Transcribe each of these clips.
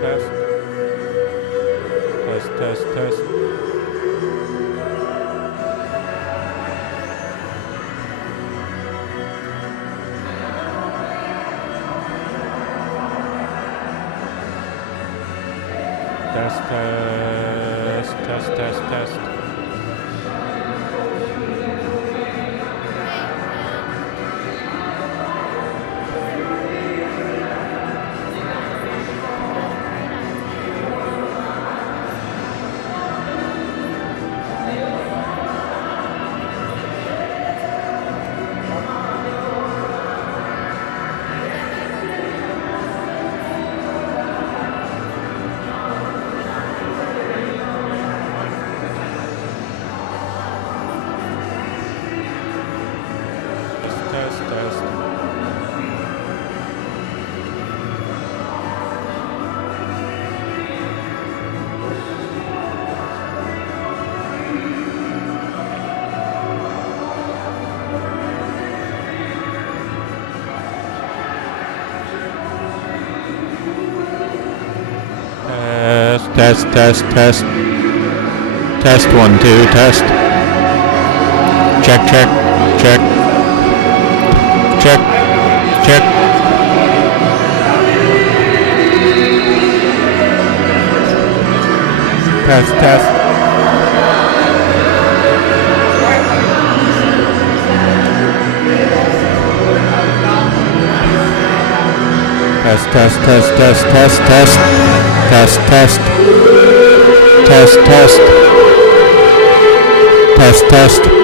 test. Test, test, test. Test, test, test, test, test. Test, test. Test, test, test. Test 1, 2, test. Check, check, check. Check, check. Test, test. Test, test, test, test, test, test. Test, test. Test, test. Test, test.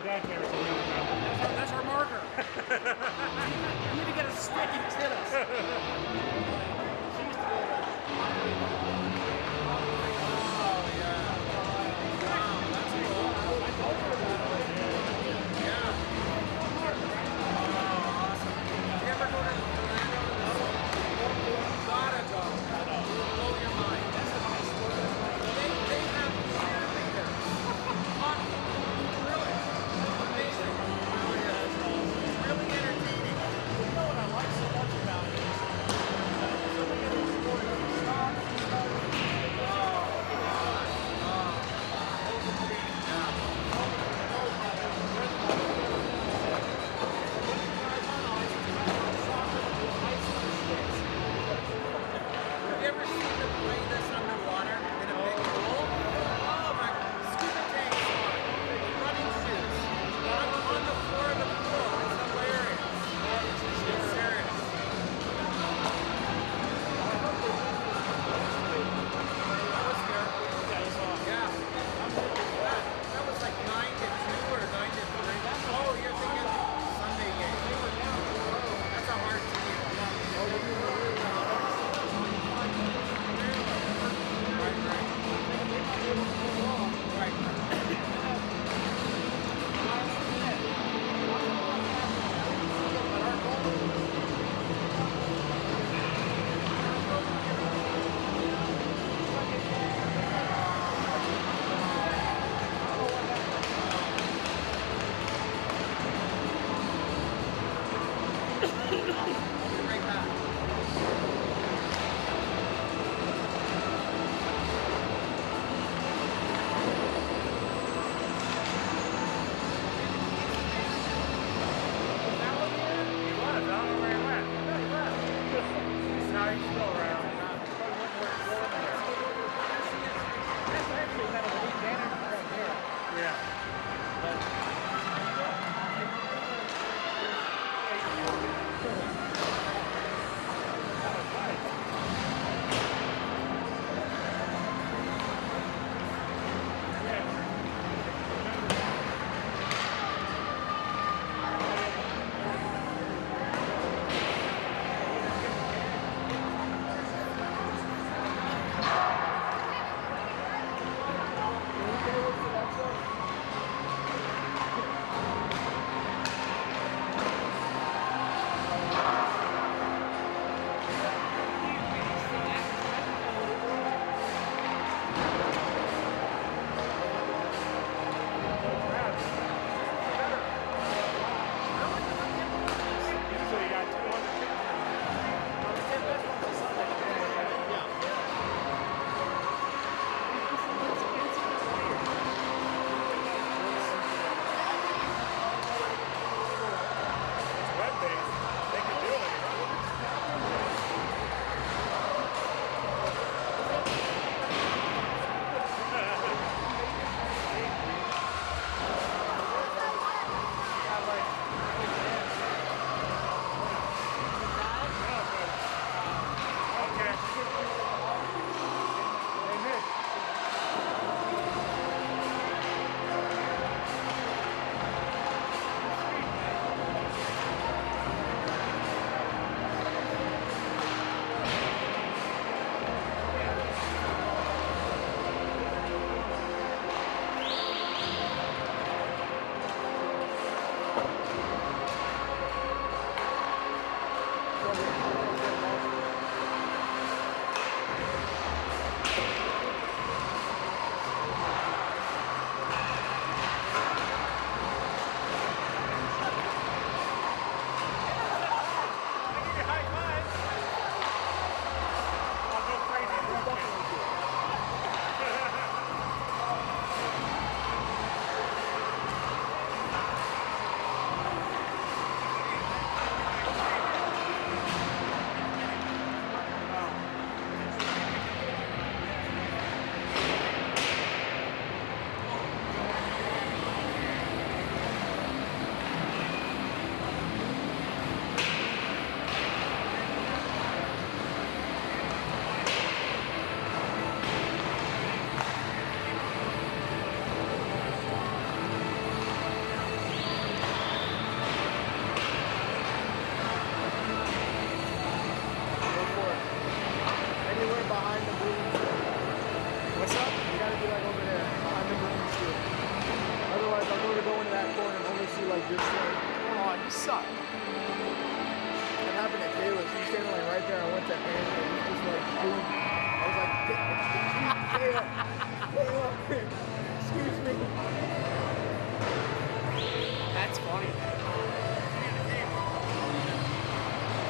put that there so we remember. That's our marker. You need to get a stick and hit us. She used to go there. Oh, yeah. Wow, that's cool. I told her about it. Yeah. Oh, awesome. You ever go to Orlando? Gotta go. It'll blow your mind. That's the best sport. They have cheerleaders. Really? Amazing. suck. That happened at Kayla. She was standing like right there. I went to hand and it was just like boom. I was like, Kayla, excuse me. That's funny.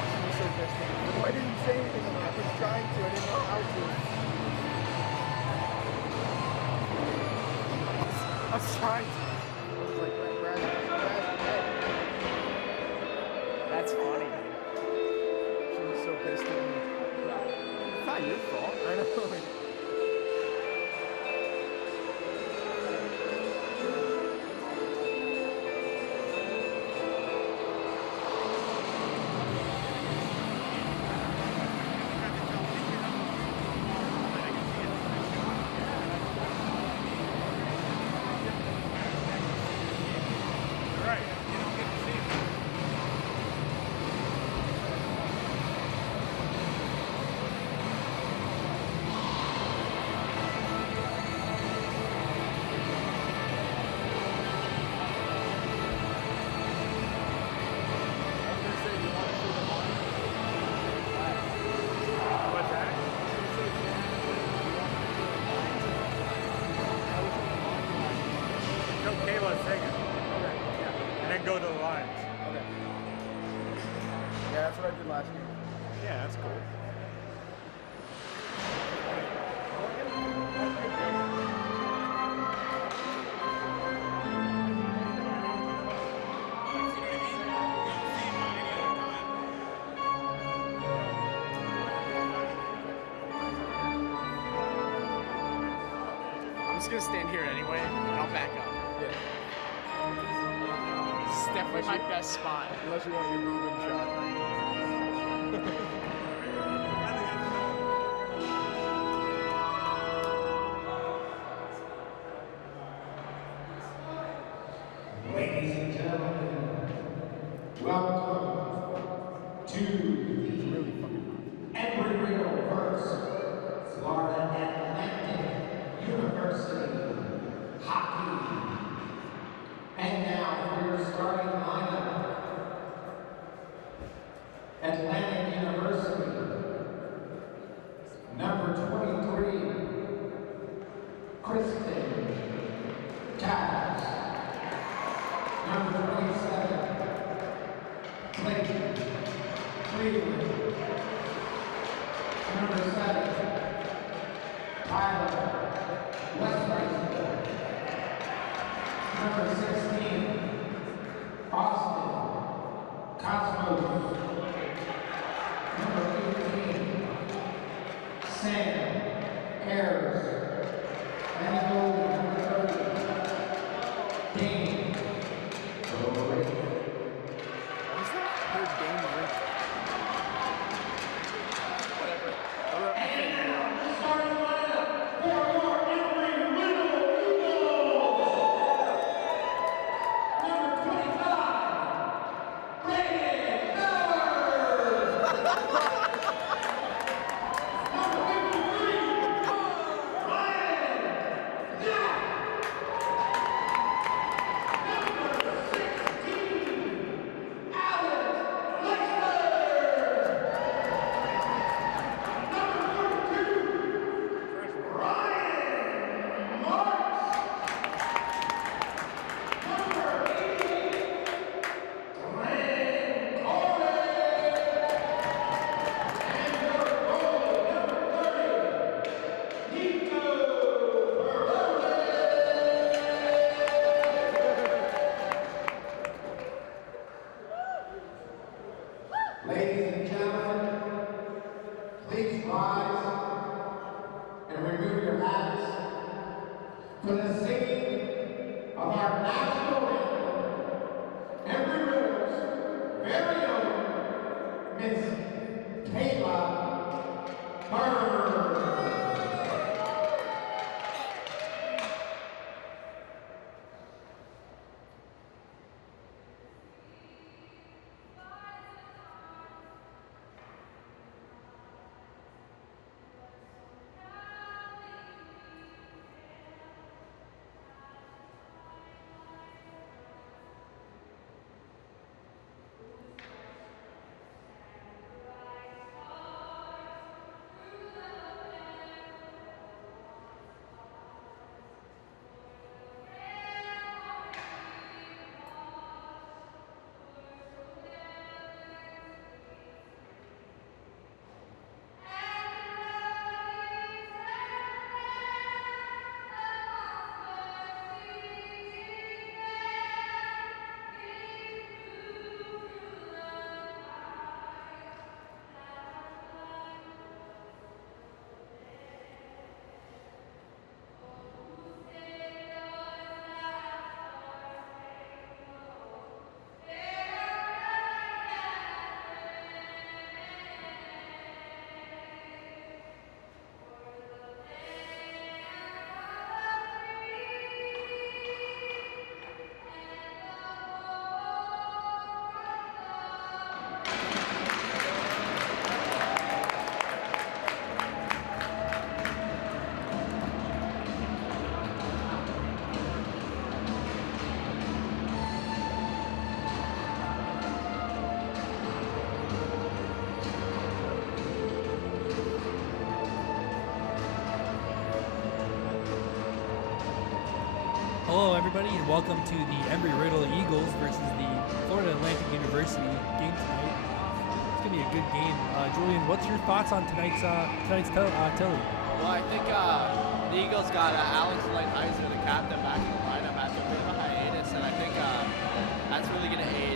She was so pissed at me. Why didn't you say anything? I was trying to. I didn't know how to. I was trying to. I was like, Brad. That's funny. She was so pissed at me. It's not your fault. I know. Go to the lines. Okay. Yeah, that's what I did last game. Yeah, that's cool. I'm just gonna stand here anyway, and I'll back up. Yeah. It's definitely my best spot. Unless you want your moving shot. Ladies and gentlemen, welcome to the Embry-Riddle vs. Florida Atlantic University hockey. And now for your starting lineup. Atlantic University, number 23, Kristen Taz. Number 27, Clayton Cleveland. Number 7, Tyler Westwright. Number 16, Austin Cosmos. Number 18, Sam Ayers. And goal number 30, Dane. Starting lineup for your Embry-Riddle Eagles. Number 25, Brandon Miller. Number 53, Ryan Knapp. Number 16, Alex Lexler. Number 42, Ryan Marks. Number 88, Glenn Corley. And your goalie, number 30, Nico Verone. Ladies and gentlemen, please rise and remove your hats for the singing of our national anthem, Embry-Riddle's very own Miss Kayla Bird. everybody, and welcome to the Embry-Riddle Eagles versus the Florida Atlantic University game tonight. It's gonna be a good game. Julian, what's your thoughts on tonight's Tilly? Well, I think the Eagles got Alex Lighthizer, the captain, back in the lineup after a bit of a hiatus, and I think that's really going to aid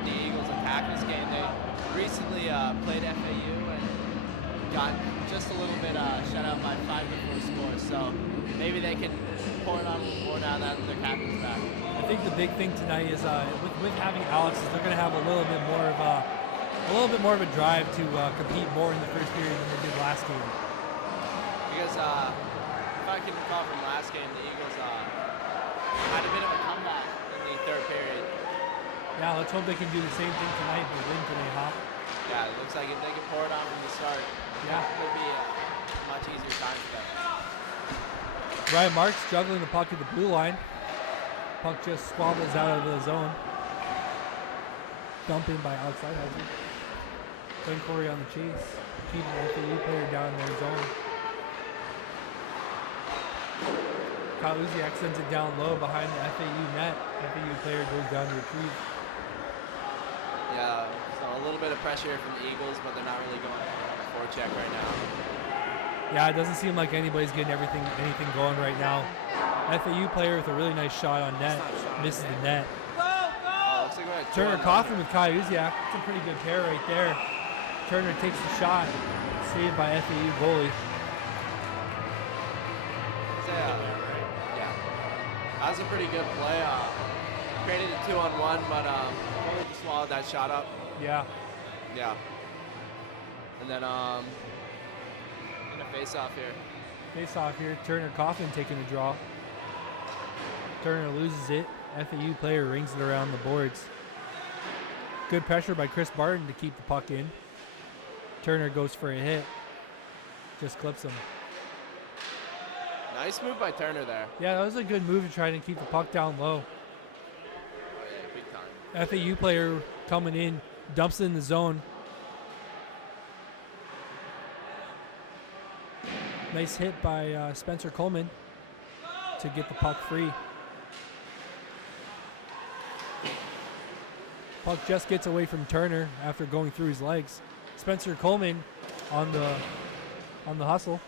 the Eagles' attack this game. They recently played FAU and got just a little bit shut out by 5-4 scores, so maybe they can pour it on a little more now that their captain's back. I think the big thing tonight is with having Alex, is they're going to have a little bit more of a drive to compete more in the first period than they did last game. Because if I can recall from last game, the Eagles had a bit of a comeback in the third period. Yeah, let's hope they can do the same thing tonight and win today, huh? Yeah, it looks like if they can pour it on from the start, Yeah. it could be a much easier time for them. Ryan Marks juggling the puck at the blue line. Puck just squabbles out of the zone. Dump in by Alex Lighthizer. Glenn Corey on the chase. Keeping the FAU player down in their zone. Kyle Uziak sends it down low behind the FAU net. FAU player goes down to retrieve. Yeah, so a little bit of pressure here from the Eagles, but they're not really going for a check right now. Yeah, it doesn't seem like anybody's getting anything going right now. FAU player with a really nice shot on net. Misses the net. Looks like we're at Turner 2-on-1. Coffin with Kyle Uziak. It's a pretty good pair right there. Turner takes the shot. Saved by FAU goalie. Yeah, that was a pretty good play. Created a 2-on-1, but only just swallowed that shot up. Yeah. Yeah. And then in a face-off here. Face off here. Turner Coffin taking the draw. Turner loses it. FAU player rings it around the boards. Good pressure by Chris Barton to keep the puck in. Turner goes for a hit. Just clips him. Nice move by Turner there. Yeah, that was a good move to try to keep the puck down low. Oh, yeah, big time. FAU player coming in, dumps it in the zone. Nice hit by Spencer Coleman to get the puck free. Puck just gets away from Turner after going through his legs. Spencer Coleman on the hustle.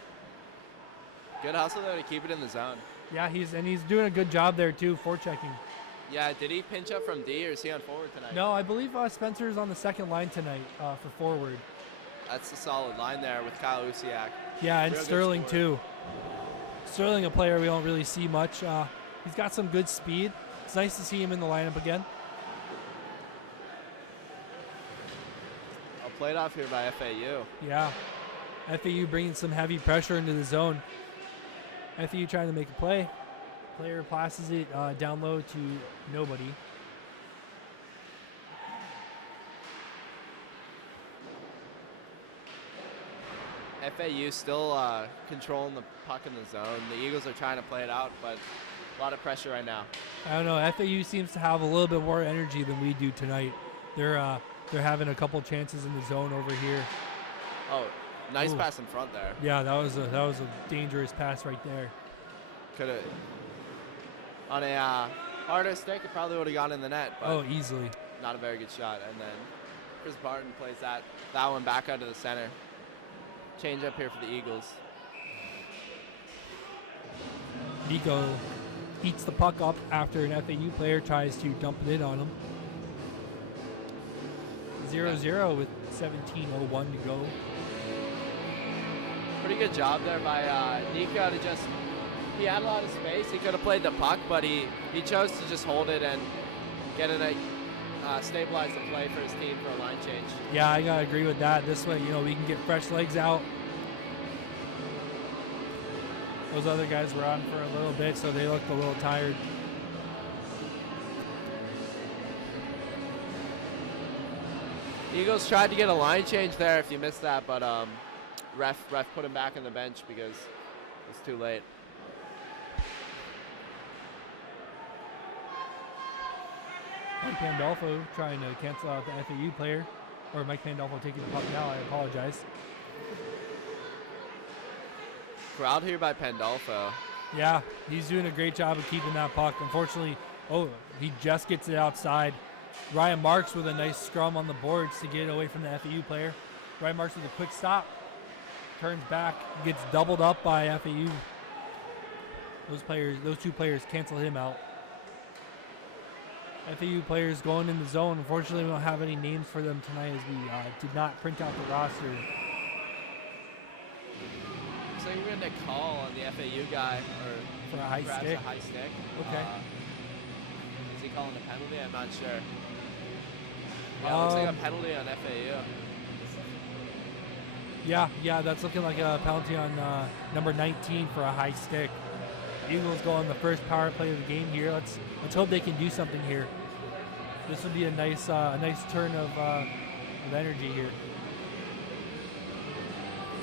Good hustle there to keep it in the zone. Yeah, he's doing a good job there too, forechecking. Yeah, did he pinch up from D or is he on forward tonight? No, I believe Spencer's on the second line tonight for forward. That's a solid line there with Kyle Usiak. Yeah, and Real good Sterling scorer. too. Sterling, a player we don't really see much. He's got some good speed. It's nice to see him in the lineup again. Played off here by FAU. Yeah, FAU bringing some heavy pressure into the zone. FAU trying to make a play. Player passes it down low to nobody. FAU still controlling the puck in the zone. The Eagles are trying to play it out, but a lot of pressure right now. I don't know. FAU seems to have a little bit more energy than we do tonight. They're having a couple chances in the zone over here. Oh, nice Ooh. pass in front there. Yeah, that was a dangerous pass right there. Could have on a harder stick, it probably would have gone in the net. But Oh, easily. not a very good shot. And then Chris Barton plays that one back out to the center. Change up here for the Eagles. Nico eats the puck up after an FAU player tries to dump it in on him. 0-0 with 17:01 to go. Pretty good job there by Nico to just, he had a lot of space. He could have played the puck, but he chose to just hold it and get it stabilize the play for his team for a line change. Yeah, I gotta agree with that. This way, we can get fresh legs out. Those other guys were on for a little bit, so they looked a little tired. Eagles tried to get a line change there if you missed that, but ref put him back on the bench because it's too late. Mike Pandolfo trying to cancel out the FAU player. Or Mike Pandolfo taking the puck now, I apologize. Crowd here by Pandolfo. Yeah, he's doing a great job of keeping that puck. Unfortunately, he just gets it outside. Ryan Marks with a nice scrum on the boards to get it away from the FAU player. Ryan Marks with a quick stop. Turns back, gets doubled up by FAU. Those two players cancel him out. FAU players going in the zone. Unfortunately, we don't have any names for them tonight as we did not print out the roster. Looks like we're getting a call on the FAU guy, or For a high perhaps stick. a high stick. Okay. Is he calling a penalty? I'm not sure. Yeah, it looks like a penalty on FAU. Yeah, that's looking like a penalty on number 19 for a high stick. Eagles go on the first power play of the game here. Let's hope they can do something here. This would be a nice turn of energy here.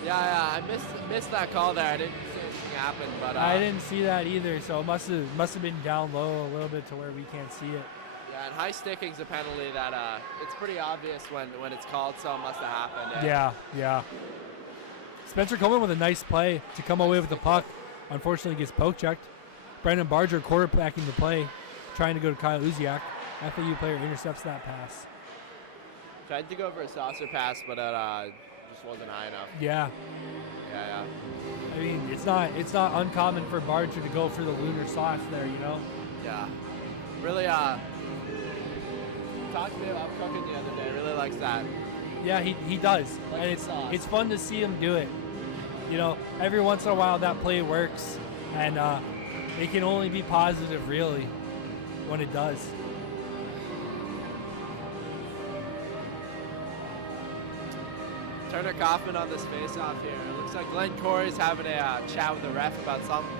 Yeah, I missed that call there. I didn't see anything happen, but I didn't see that either, so it must have been down low a little bit to where we can't see it. Yeah, and high sticking's a penalty that it's pretty obvious when it's called, so it must have happened. Yeah. Spencer Coleman with a nice play to come away with the puck. Unfortunately, gets poke checked. Brandon Barger quarterbacking the play, trying to go to Kyle Uziak. FAU player intercepts that pass. Tried to go for a saucer pass, but it just wasn't high enough. Yeah. I mean, it's not uncommon for Barger to go for the lunar sauce there, you know? Yeah. Really, talked to him about cooking the other day. Really likes that. Yeah, he does. Like And the sauce. it's fun to see him do it. You know, every once in a while that play works, and it can only be positive, really, when it does. Turner Kaufman on this face-off here. It looks like Glenn Corey's having a chat with the ref about something.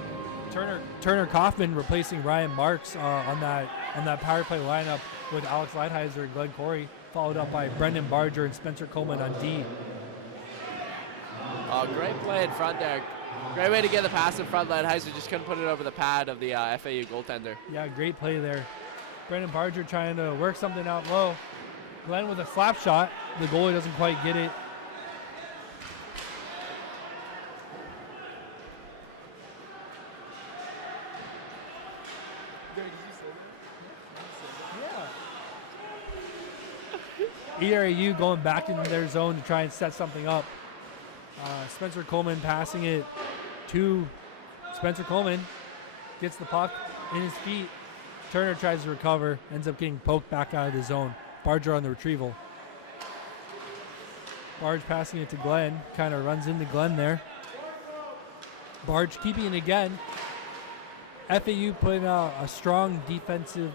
Turner Kaufman replacing Ryan Marks on that power play lineup with Alex Lighthizer and Glenn Corey, followed up by Brendan Barger and Spencer Coleman on D. Oh, great play in front there. Great way to get the pass in front. Lighthizer just couldn't put it over the pad of the FAU goaltender. Yeah, great play there. Brendan Barger trying to work something out low. Glenn with a slap shot. The goalie doesn't quite get it. ERAU going back into their zone to try and set something up. Spencer Coleman passing it to Spencer Coleman. Gets the puck in his feet. Turner tries to recover. Ends up getting poked back out of the zone. Barger on the retrieval. Barge passing it to Glenn. Kind of runs into Glenn there. Barge keeping it again. FAU putting out a strong defensive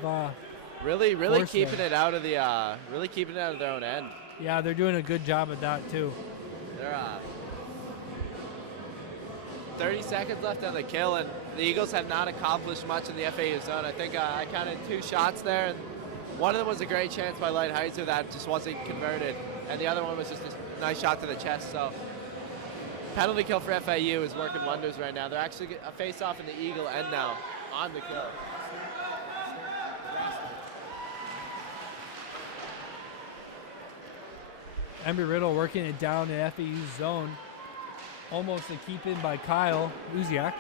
Really force keeping there. it out of the really keeping it out of their own end. Yeah, they're doing a good job at that too. They're 30 seconds left on the kill, and the Eagles have not accomplished much in the FAU zone. I think I counted 2 shots there, and one of them was a great chance by Lighthizer that just wasn't converted, and the other one was just a nice shot to the chest. So penalty kill for FAU is working wonders right now. They're actually a face-off in the Eagle end now on the kill. Embry Riddle working it down in FAU's zone. Almost a keep in by Kyle Uziak.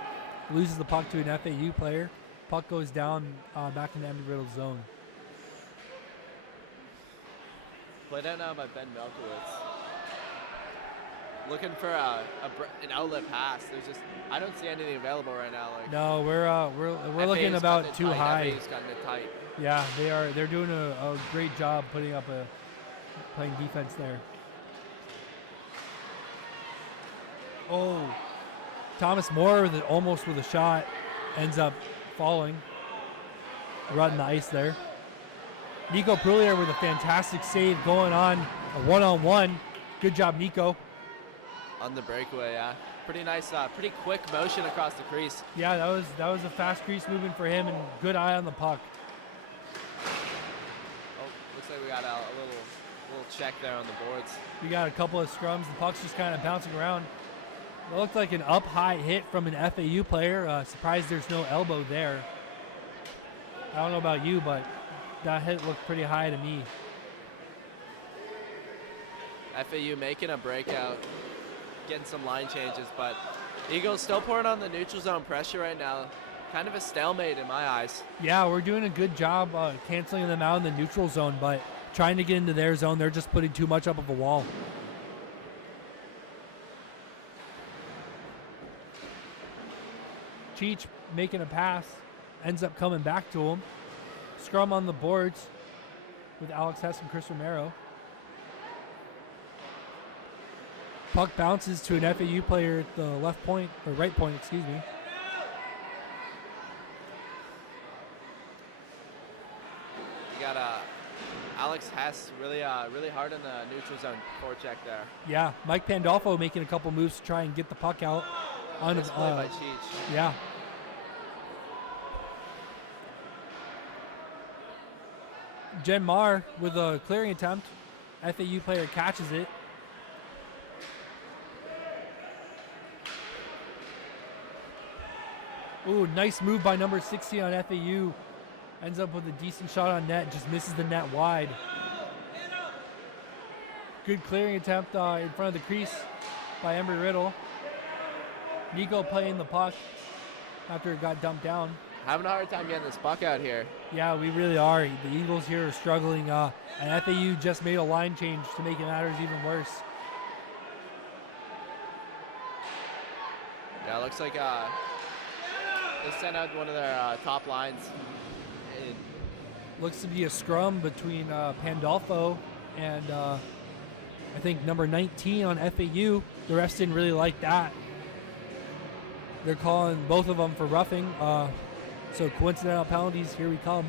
Loses the puck to an FAU player. Puck goes down back in Embry Riddle's zone. Played out now by Ben Melkowitz. Looking for an outlet pass. I don't see anything available right now. No, we're looking FAU's about cutting it too tight. high. FAU's cutting it tight. Yeah, they are. They're doing a great job playing defense there. Oh, Thomas Moore almost with a shot, ends up falling. Right in the ice there. Nico Prulier with a fantastic save going on a one-on-one. Good job, Nico. On the breakaway, yeah. Pretty nice, pretty quick motion across the crease. Yeah, that was a fast crease movement for him and good eye on the puck. Oh, looks like we got a little check there on the boards. We got a couple of scrums. The puck's just kind of bouncing around. It looked like an up-high hit from an FAU player. Surprised there's no elbow there. I don't know about you, but that hit looked pretty high to me. FAU making a breakout. getting some line changes, but Eagles still pouring on the neutral zone pressure right now. Kind of a stalemate in my eyes. Yeah, we're doing a good job canceling them out in the neutral zone, but trying to get into their zone, they're just putting too much up of a wall. Cheech making a pass, ends up coming back to him. Scrum on the boards with Alex Hess and Chris Romero. Puck bounces to an FAU player at the left point, or right point, excuse me. You got Alex Hess really hard in the neutral zone forecheck there. Yeah, Mike Pandolfo making a couple moves to try and get the puck out. On Nice play by Cheech. Yeah. Jen Marr with a clearing attempt. FAU player catches it. Ooh, nice move by number 60 on FAU. Ends up with a decent shot on net, just misses the net wide. Good clearing attempt in front of the crease by Embry Riddle. Nico playing the puck after it got dumped down. Having a hard time getting this puck out here. Yeah, we really are. The Eagles here are struggling, and FAU just made a line change to make it matters even worse. Yeah, it looks like they sent out one of their top lines. Looks to be a scrum between Pandolfo and I think number 19 on FAU. The refs didn't really like that. They're calling both of them for roughing. So coincidental penalties, here we come.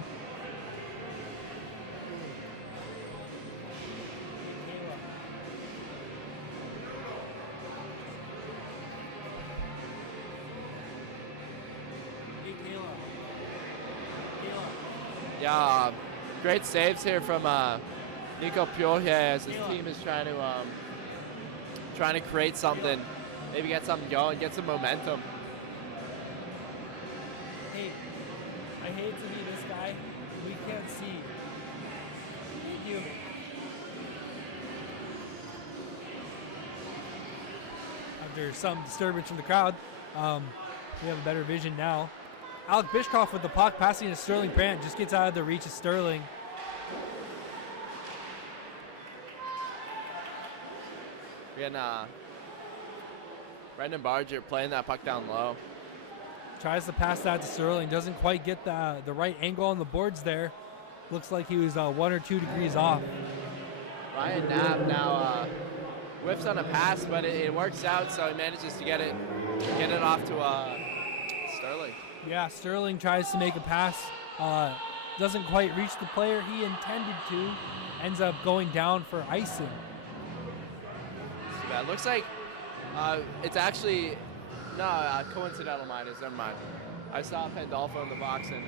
Yeah, great saves here from Nico Pioje as his team is trying to create something, maybe get something going, get some momentum. Hey, I hate to be this guy. We can't see. Thank you. After some disturbance from the crowd, we have a better vision now. Alec Bishkoff with the puck, passing to Sterling Brandt, just gets out of the reach of Sterling. Again, Brendan Barger playing that puck down low. Tries to pass that to Sterling, doesn't quite get the right angle on the boards there. Looks like he was 1 or 2 degrees off. Ryan Knapp now whiffs on a pass, but it works out, so he manages to get it off to Sterling. Yeah, Sterling tries to make a pass, doesn't quite reach the player he intended to, ends up going down for icing. Yeah, it looks like it's actually coincidental minors. Never mind. I saw Pandolfo in the box and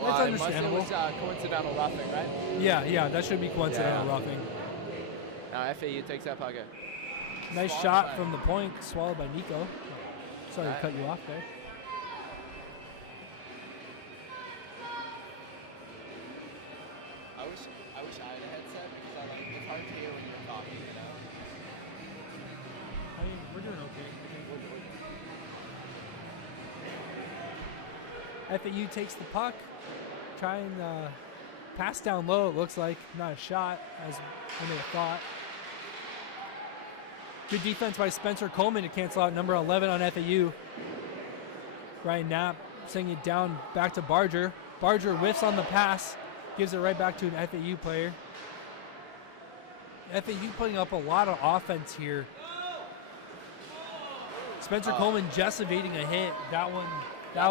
That's understandable. It was coincidental roughing, right? Yeah, that should be coincidental roughing. Now FAU takes that puck. Nice shot from the point, swallowed by Nico. Sorry to cut you off there. I wish I had a headset because it's hard to hear when you're talking, you know? I mean, we're doing okay. FAU takes the puck, trying pass down low, it looks like. Not a shot, as I may have thought. Good defense by Spencer Coleman to cancel out number 11 on FAU. Ryan Knapp sending it down back to Barger. Barger whiffs on the pass, gives it right back to an FAU player. FAU putting up a lot of offense here. Spencer Coleman just evading a hit. That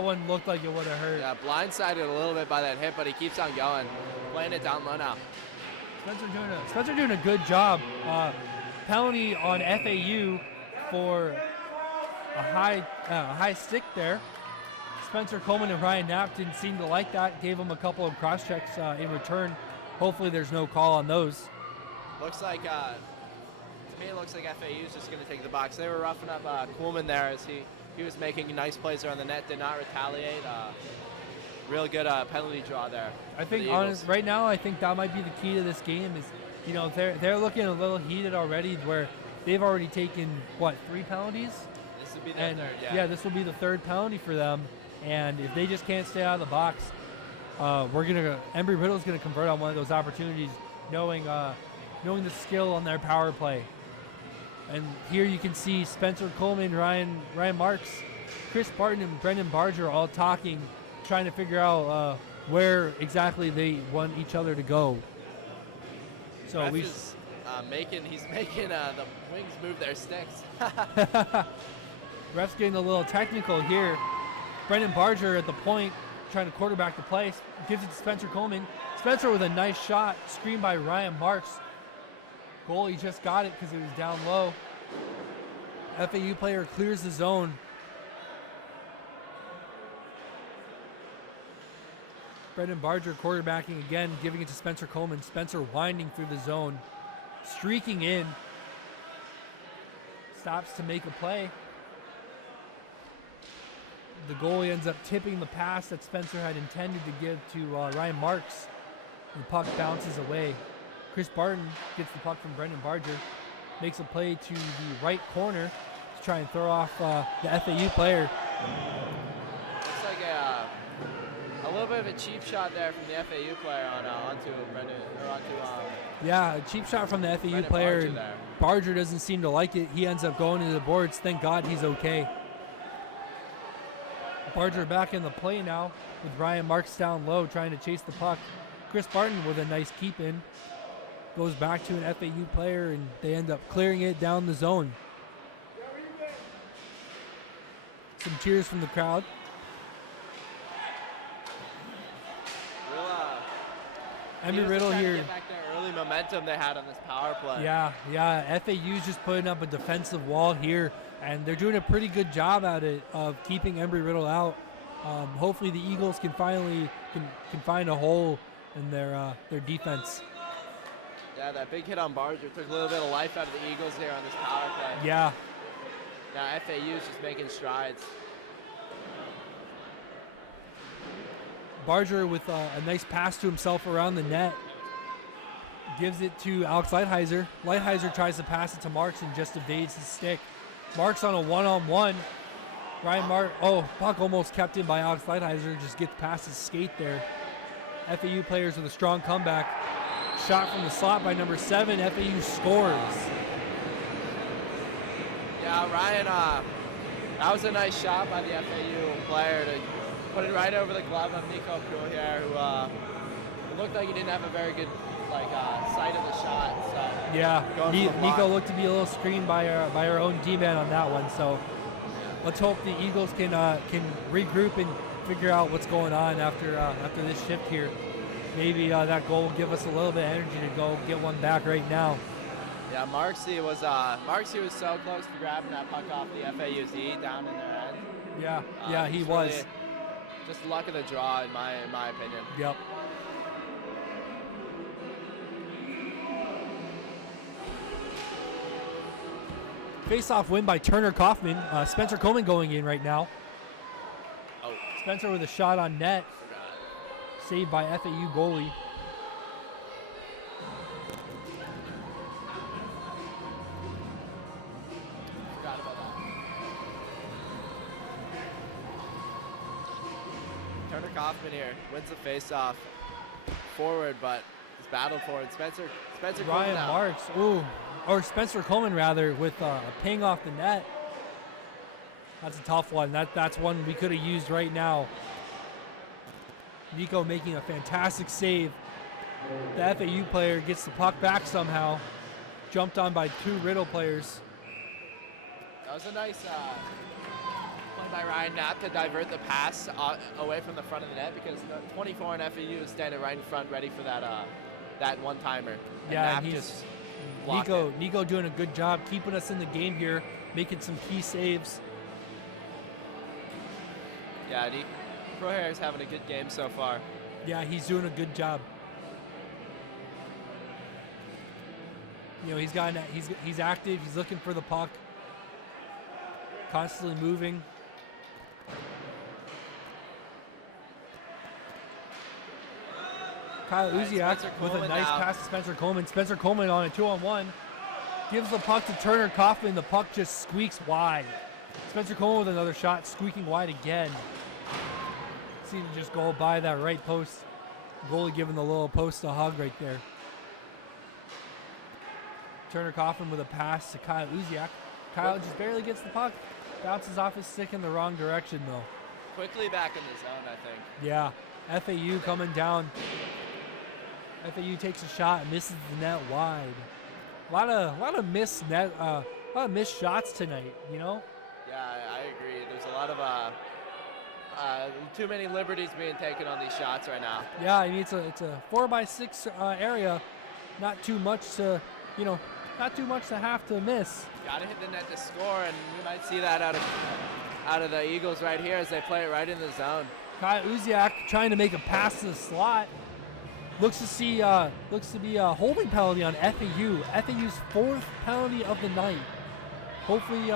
one looked like it would have hurt. Yeah, blindsided a little bit by that hit, but he keeps on going. Playing it down low now. Spencer doing a good job. Penalty on FAU for a high stick there. Spencer Coleman and Ryan Knapp didn't seem to like that. Gave him a couple of cross checks in return. Hopefully there's no call on those. Looks like, to me it looks like FAU is just going to take the box. They were roughing up Coolman there as he was making nice plays around the net, did not retaliate. Real good penalty draw there. I think right now, I think that might be the key to this game is, they're looking a little heated already where they've already taken, what, 3 penalties? This would be their And third, yeah. this will be the 3rd penalty for them. And if they just can't stay out of the box, Embry-Riddle's gonna convert on one of those opportunities, knowing the skill on their power play. And here you can see Spencer Coleman, Ryan Marks, Chris Barton, and Brendan Barger all talking, trying to figure out where exactly they want each other to go. So Ref is he's making the wings move their sticks. ref's getting a little technical here. Brendan Barger at the point, trying to quarterback the play, gives it to Spencer Coleman. Spencer with a nice shot, screened by Ryan Marks. Goalie just got it because it was down low. FAU player clears the zone. Brendan Barger quarterbacking again, giving it to Spencer Coleman. Spencer winding through the zone, streaking in. Stops to make a play. The goalie ends up tipping the pass that Spencer had intended to give to Ryan Marks. The puck bounces away. Chris Barton gets the puck from Brendan Barger, makes a play to the right corner to try and throw off the FAU player. Looks like a little bit of a cheap shot there from the FAU player onto Brendan, or onto Yeah, a cheap shot from the FAU Brendan player. Barger And there. Barger doesn't seem to like it. He ends up going to the boards. Thank God he's okay. Barger back in the play now with Ryan Marks down low trying to chase the puck. Chris Barton with a nice keep in. Goes back to an FAU player and they end up clearing it down the zone. Some cheers from the crowd. Embry-Riddle here. Get back their early momentum they had on this power play. Yeah. FAU's just putting up a defensive wall here, and they're doing a pretty good job at it of keeping Embry-Riddle out. Hopefully the Eagles can finally can find a hole in their defense. Yeah, that big hit on Barger took a little bit of life out of the Eagles here on this power play. Yeah. Now FAU's just making strides. Barger with a nice pass to himself around the net. Gives it to Alex Lighthizer. Lighthizer tries to pass it to Marks and just evades his stick. Marks on a one-on-one. Puck almost kept in by Alex Lighthizer. Just gets past his skate there. FAU players with a strong comeback. Shot from the slot by number 7. FAU scores. Yeah, Ryan, that was a nice shot by the FAU player to put it right over the glove of Nico Krul here, who it looked like he didn't have a very good sight of the shot. So Yeah, going for the Nico block. looked to be a little screened by our own D-man on that one. So let's hope the Eagles can regroup and figure out what's going on after this shift here. Maybe that goal will give us a little bit of energy to go get one back right now. Yeah, Marksy was so close to grabbing that puck off the FAU D down in their end. Yeah, he It's was. really just luck of the draw, in my opinion. Yep. Face-off win by Turner Kaufman. Spencer Coleman going in right now. Oh, Spencer with a shot on net. forgot. Saved by FAU goalie. Forgot about that. Turner Kaufman here wins the face-off. Forward, but he's battled for it. Spencer Coleman Ryan now. Marks. Or Spencer Coleman rather, with a ping off the net. That's a tough one. That's one we could have used right now. Nico making a fantastic save. The FAU player gets the puck back somehow. Jumped on by 2 Riddle players. That was a nice play by Ryan Knapp to divert the pass away from the front of the net, because the 24 in FAU is standing right in front ready for that one-timer. And Yeah, Knapp and just blocked it. Nico doing a good job keeping us in the game here, making some key saves. Yeah, Prohair is having a good game so far. Yeah, he's doing a good job. You know, he's active. He's looking for the puck, constantly moving. Kyle Right, Uziak Spencer with a Coleman nice now. pass to Spencer Coleman. Spencer Coleman on a 2-on-1. gives the puck to Turner Kaufman. The puck just squeaks wide. Spencer Coleman with another shot, squeaking wide again. Seemed to just go by that right post. Goalie giving the little post a hug right there. Turner Kaufman with a pass to Kyle Uziak. Kyle just barely gets the puck. Bounces off his stick in the wrong direction, though. Quickly back in the zone, I think. Yeah, FAU coming down. FAU takes a shot, misses the net wide. A lot of missed net, a lot of missed shots tonight. You know. Yeah, I agree. There's a lot of too many liberties being taken on these shots right now. Yeah, I mean it's a 4x6 area, not too much to not too much to have to miss. Got to hit the net to score, and we might see that out of the Eagles right here as they play it right in the zone. Kyle Uziak trying to make a pass to the slot. Looks to be a holding penalty on FAU. FAU's 4th penalty of the night. Hopefully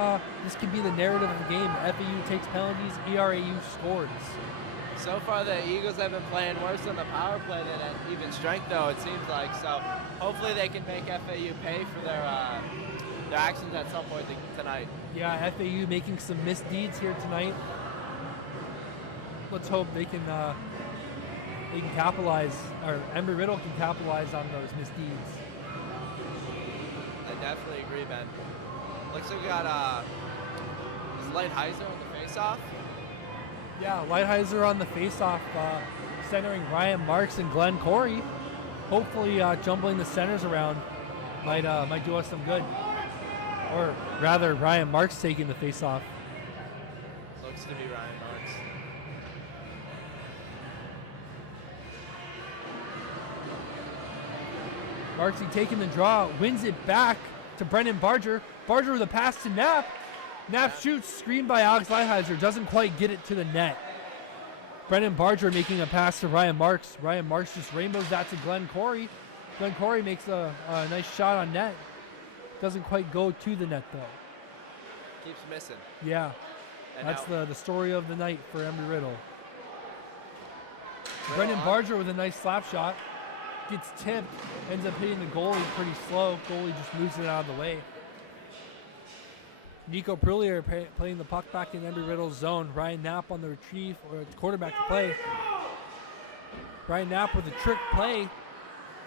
this can be the narrative of the game. FAU takes penalties, ERAU scores. So far the Eagles have been playing worse on the power play than at even strength, though, it seems like. So hopefully they can make FAU pay for their actions at some point tonight. Yeah, FAU making some misdeeds here tonight. Let's hope they can capitalize, or Embry-Riddle can capitalize on those misdeeds. I definitely agree, Ben. Looks like we got is Lighthizer on the face-off. Yeah, Lighthizer on the face-off, centering Ryan Marks and Glenn Corey. Hopefully jumbling the centers around might do us some good. Or rather, Ryan Marks taking the face-off. Looks to be Ryan Marks. Marksy taking the draw, wins it back to Brendan Barger. Barger with a pass to Knapp. Knapp shoots, screened by Alex Lighthizer, doesn't quite get it to the net. Brendan Barger making a pass to Ryan Marks. Ryan Marks just rainbows that to Glenn Corey. Glenn Corey makes a nice shot on net. Doesn't quite go to the net, though. Keeps missing. Yeah, And that's now, the story of the night for Embry-Riddle. Brendan Barger with a nice slap shot. Gets tipped, ends up hitting the goalie pretty slow. Goalie just moves it out of the way. Nico Prulier playing the puck back in Embry-Riddle's zone. Ryan Knapp on the retrieve, or quarterback to play. Ryan Knapp with a trick play.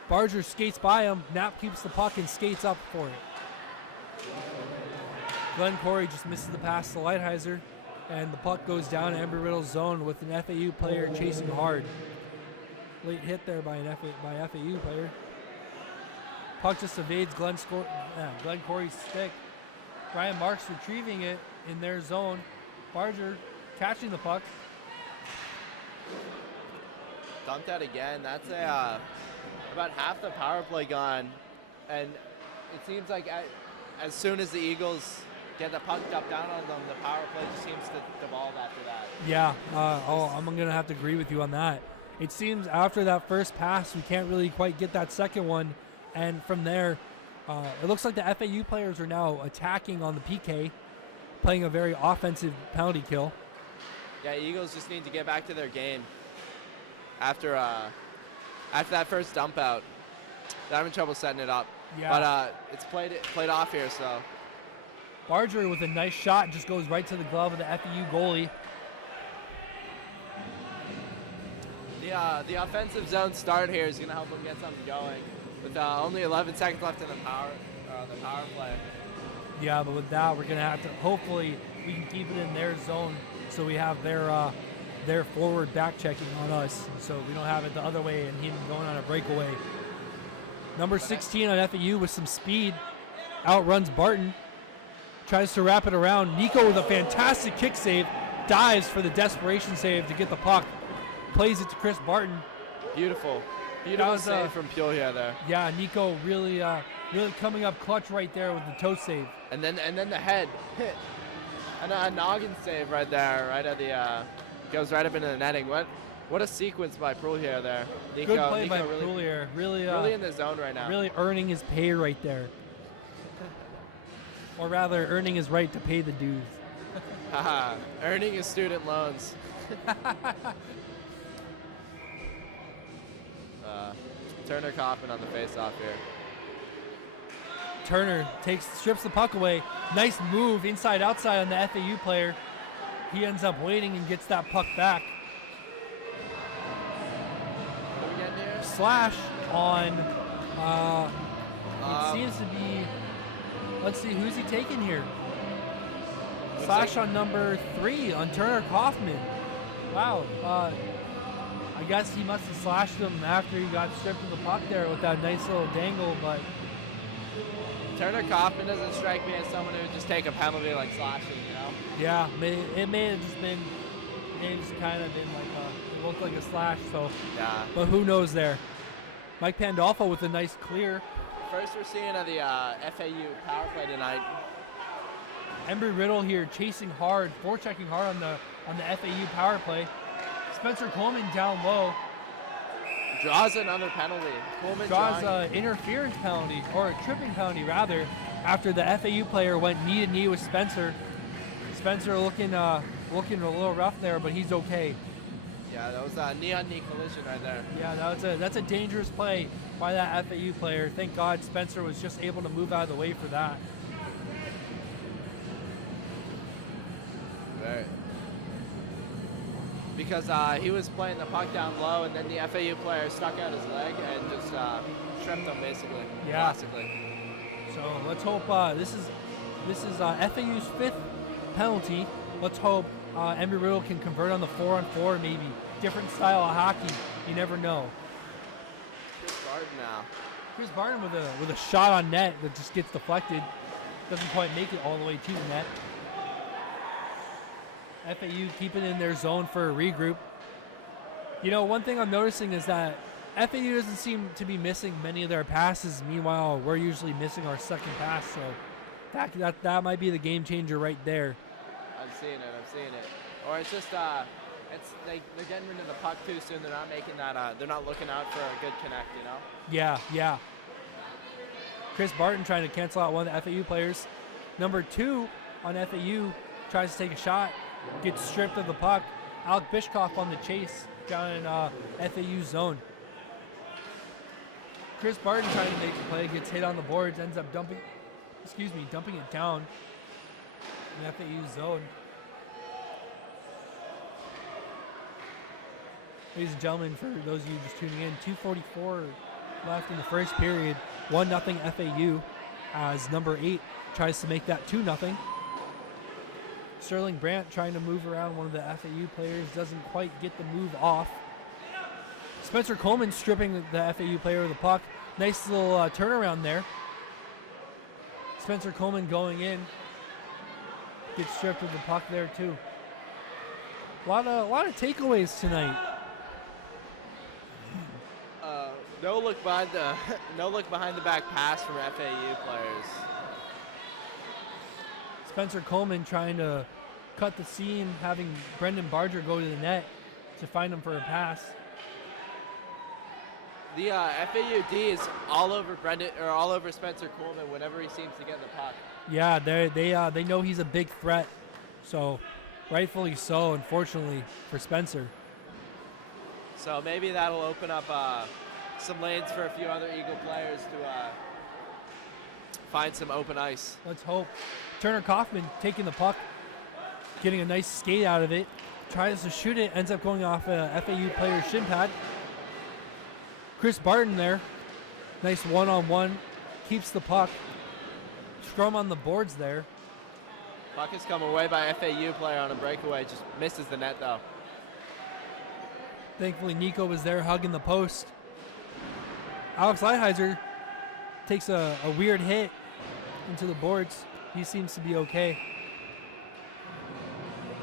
Barger skates by him. Knapp keeps the puck and skates up for it. Glenn Corey just misses the pass to Lighthizer, and the puck goes down to Embry-Riddle's zone with an FAU player chasing hard. Late hit there by an FAU player. Puck just evades Glenn Corey's stick. Ryan Marks retrieving it in their zone. Barger catching the puck. dumped out again. That's about half the power play gone. And it seems like as soon as the Eagles get the puck up down on them, the power play just seems to devolve after that. Yeah, I'm going to have to agree with you on that. It seems after that first pass, we can't really quite get that second one. And from there, it looks like the FAU players are now attacking on the PK, playing a very offensive penalty kill. Yeah, Eagles just need to get back to their game after that first dump out. They're having trouble setting it up. Yeah. But it's played off here, so. Barger with a nice shot just goes right to the glove of the FAU goalie. The offensive zone start here is going to help them get something going. With only 11 seconds left in the power play. Yeah, but with that, we're going to have to, hopefully, we can keep it in their zone so we have their forward back checking on us, so we don't have it the other way and him going on a breakaway. Number 16 on FAU with some speed, outruns Barton, tries to wrap it around. Nico with a fantastic kick save, dives for the desperation save to get the puck, plays it to Chris Barton. Beautiful save from Puglia there. Yeah, Nico really coming up clutch right there with the toe save. And then the head hit. And a noggin save right there, right at the goes right up into the netting. What a sequence by Prulier there. Nico, Good play by really, Prulier. Really in the zone right now. Really earning his pay right there. Or rather, earning his right to pay the dues. Haha, earning his student loans. Turner Kaufman on the face-off here. Turner strips the puck away. Nice move inside outside on the FAU player. He ends up waiting and gets that puck back. What are we getting here? Slash on, it seems to be, let's see, who's he taking here? Slash on number 3 on Turner Kaufman. Wow. I guess he must have slashed him after he got stripped of the puck there with that nice little dangle, but Turner Kaufman doesn't strike me as someone who would just take a penalty like slashing, you know? yeah, it may have just been, it's kind of been like it looked like a slash, so, Yeah. but who knows there. Mike Pandolfo with a nice clear. First we're seeing of the FAU power play tonight. Embry Riddle here chasing hard, forechecking hard on the FAU power play. Spencer Coleman down low. Draws another penalty. Coleman Draws drawing. an interference penalty, or a tripping penalty rather, after the FAU player went knee to knee with Spencer. Spencer looking a little rough there, but he's okay. Yeah, that was a knee-on-knee collision right there. Yeah, that's a dangerous play by that FAU player. Thank God Spencer was just able to move out of the way for that. Right. Because he was playing the puck down low, and then the FAU player stuck out his leg and just tripped him basically. Yeah. Classically. So let's hope this is FAU's 5th penalty. Let's hope Embry Riddle can convert on the 4-on-4, maybe different style of hockey. You never know. Chris Barton now. Chris Barton with a shot on net that just gets deflected, doesn't quite make it all the way to the net. FAU keeping in their zone for a regroup. You know, one thing I'm noticing is that FAU doesn't seem to be missing many of their passes. Meanwhile, we're usually missing our second pass, so that might be the game changer right there. I'm seeing it. Or it's just they're getting rid of the puck too soon. They're not making that. They're not looking out for a good connect. You know. Yeah. Chris Barton trying to cancel out one of the FAU players. Number 2 on FAU tries to take a shot, gets stripped of the puck. Alec Bishkoff on the chase down in FAU zone. Chris Barton trying to make the play, gets hit on the boards, ends up dumping it down in FAU zone. Ladies and gentlemen, for those of you just tuning in, 2:44 left in the first period, 1-0 FAU as number 8 tries to make that 2-0. Sterling Brandt trying to move around one of the FAU players, doesn't quite get the move off. Spencer Coleman stripping the FAU player of the puck. Nice little turnaround there. Spencer Coleman going in. Gets stripped of the puck there too. A lot of takeaways tonight. No look behind the back pass from FAU players. Spencer Coleman trying to cut the seam, having Brendan Barger go to the net to find him for a pass. The FAUD is all over Spencer Coleman whenever he seems to get the puck. Yeah, they know he's a big threat, so rightfully so. Unfortunately for Spencer. So maybe that'll open up some lanes for a few other Eagle players to find some open ice. Let's hope. Turner Kaufman taking the puck, getting a nice skate out of it, tries to shoot it, ends up going off a FAU player's shin pad. Chris Barton there, nice one-on-one, keeps the puck. Scrum on the boards there. Puck is come away by FAU player on a breakaway, just misses the net though. Thankfully Nico was there hugging the post. Alex Lighthizer takes a weird hit into the boards. He seems to be okay.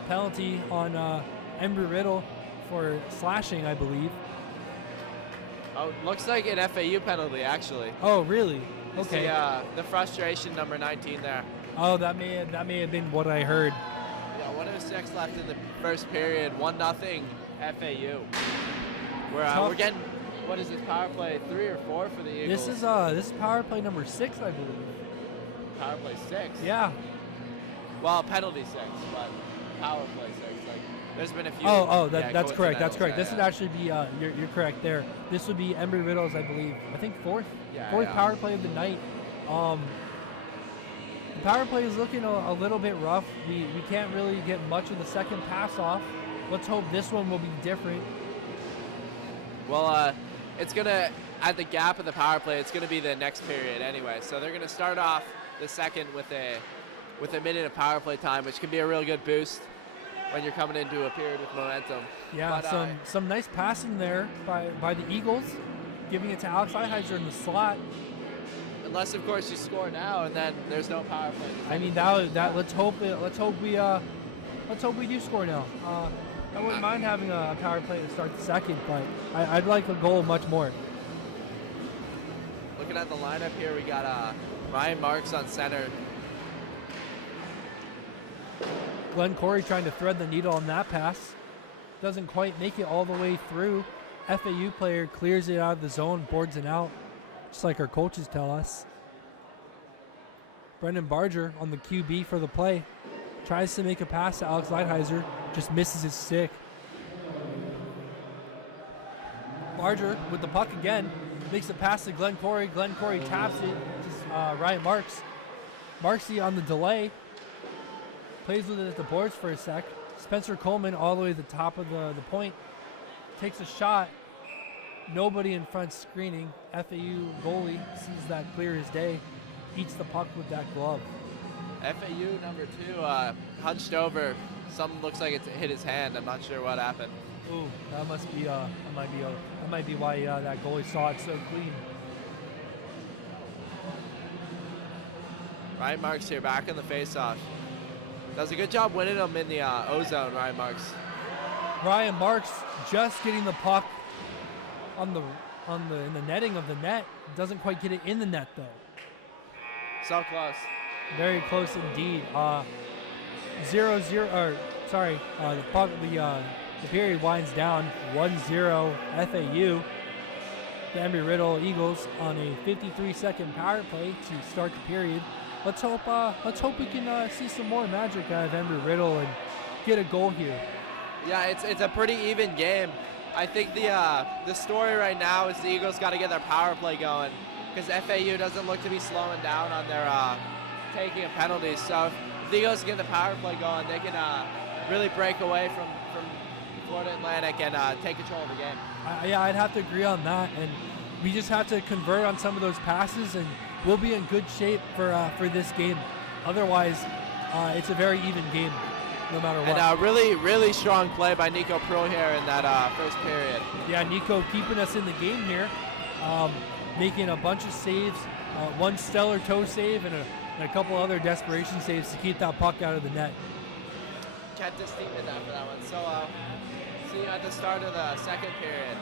Penalty on Embry Riddle for slashing, I believe. Oh, looks like an FAU penalty actually. Oh, really? You Okay. see, the frustration number 19 there. Oh, that may have been what I heard. Yeah, 1:06 left in the first period. 1-0 FAU. We're getting, what is this, power play 3 or 4 for the Eagles? This is power play number 6, I believe. Power play 6. Yeah. Well, penalty 6, but power play 6. Like, there's been a few. That's correct. That's coincidentals, correct. This yeah. would actually be you're correct there. This would be Embry Riddle's, I believe. I think fourth Yeah, fourth yeah. power play of the night. The power play is looking a little bit rough. We can't really get much of the second pass off. Let's hope this one will be different. Well, it's going to, at the gap of the power play, it's going to be the next period anyway. So they're going to start off the second with a minute of power play time, which can be a real good boost when you're coming into a period with momentum. Yeah, but, some nice passing there by the Eagles, giving it to Alex Eiheiser in the slot. Unless, of course, you score now, and then there's no power play. I mean, let's hope we do score now. I wouldn't mind having a power play to start the second, but I'd like a goal much more. Looking at the lineup here, we got Ryan Marks on center. Glenn Corey trying to thread the needle on that pass. Doesn't quite make it all the way through. FAU player clears it out of the zone, boards it out, just like our coaches tell us. Brendan Barger on the QB for the play. Tries to make a pass to Alex Lighthizer, just misses his stick. Barger with the puck again, makes a pass to Glenn Corey. Glenn Corey taps it to Ryan Marks. Marksy on the delay. Plays with it at the boards for a sec. Spencer Coleman all the way to the top of the point. Takes a shot. Nobody in front screening. FAU goalie sees that clear as day. Eats the puck with that glove. FAU number 2 hunched over. Something looks like it hit his hand. I'm not sure what happened. Ooh, that must be that might be why that goalie saw it so clean. Ryan Marks here back in the faceoff. Does a good job winning them in the O-zone, Ryan Marks. Ryan Marks just getting the puck in the netting of the net. Doesn't quite get it in the net though. So close. Very close indeed. 0-0. Or sorry, the period winds down 1-0 FAU. The Embry-Riddle Eagles on a 53-second power play to start the period. Let's hope we can see some more magic out of Embry-Riddle and get a goal here. Yeah, it's a pretty even game. I think the story right now is the Eagles got to get their power play going because FAU doesn't look to be slowing down on their taking of penalties. So if the Eagles get the power play going, they can really break away from Florida Atlantic and take control of the game. Yeah, I'd have to agree on that, and we just have to convert on some of those passes, and we'll be in good shape for this game. Otherwise, it's a very even game, no matter what. And really, really strong play by Nico Pearl here in that first period. Yeah, Nico keeping us in the game here, making a bunch of saves, one stellar toe save and a couple other desperation saves to keep that puck out of the net. Can't distinguish that for that one. So see you at the start of the second period.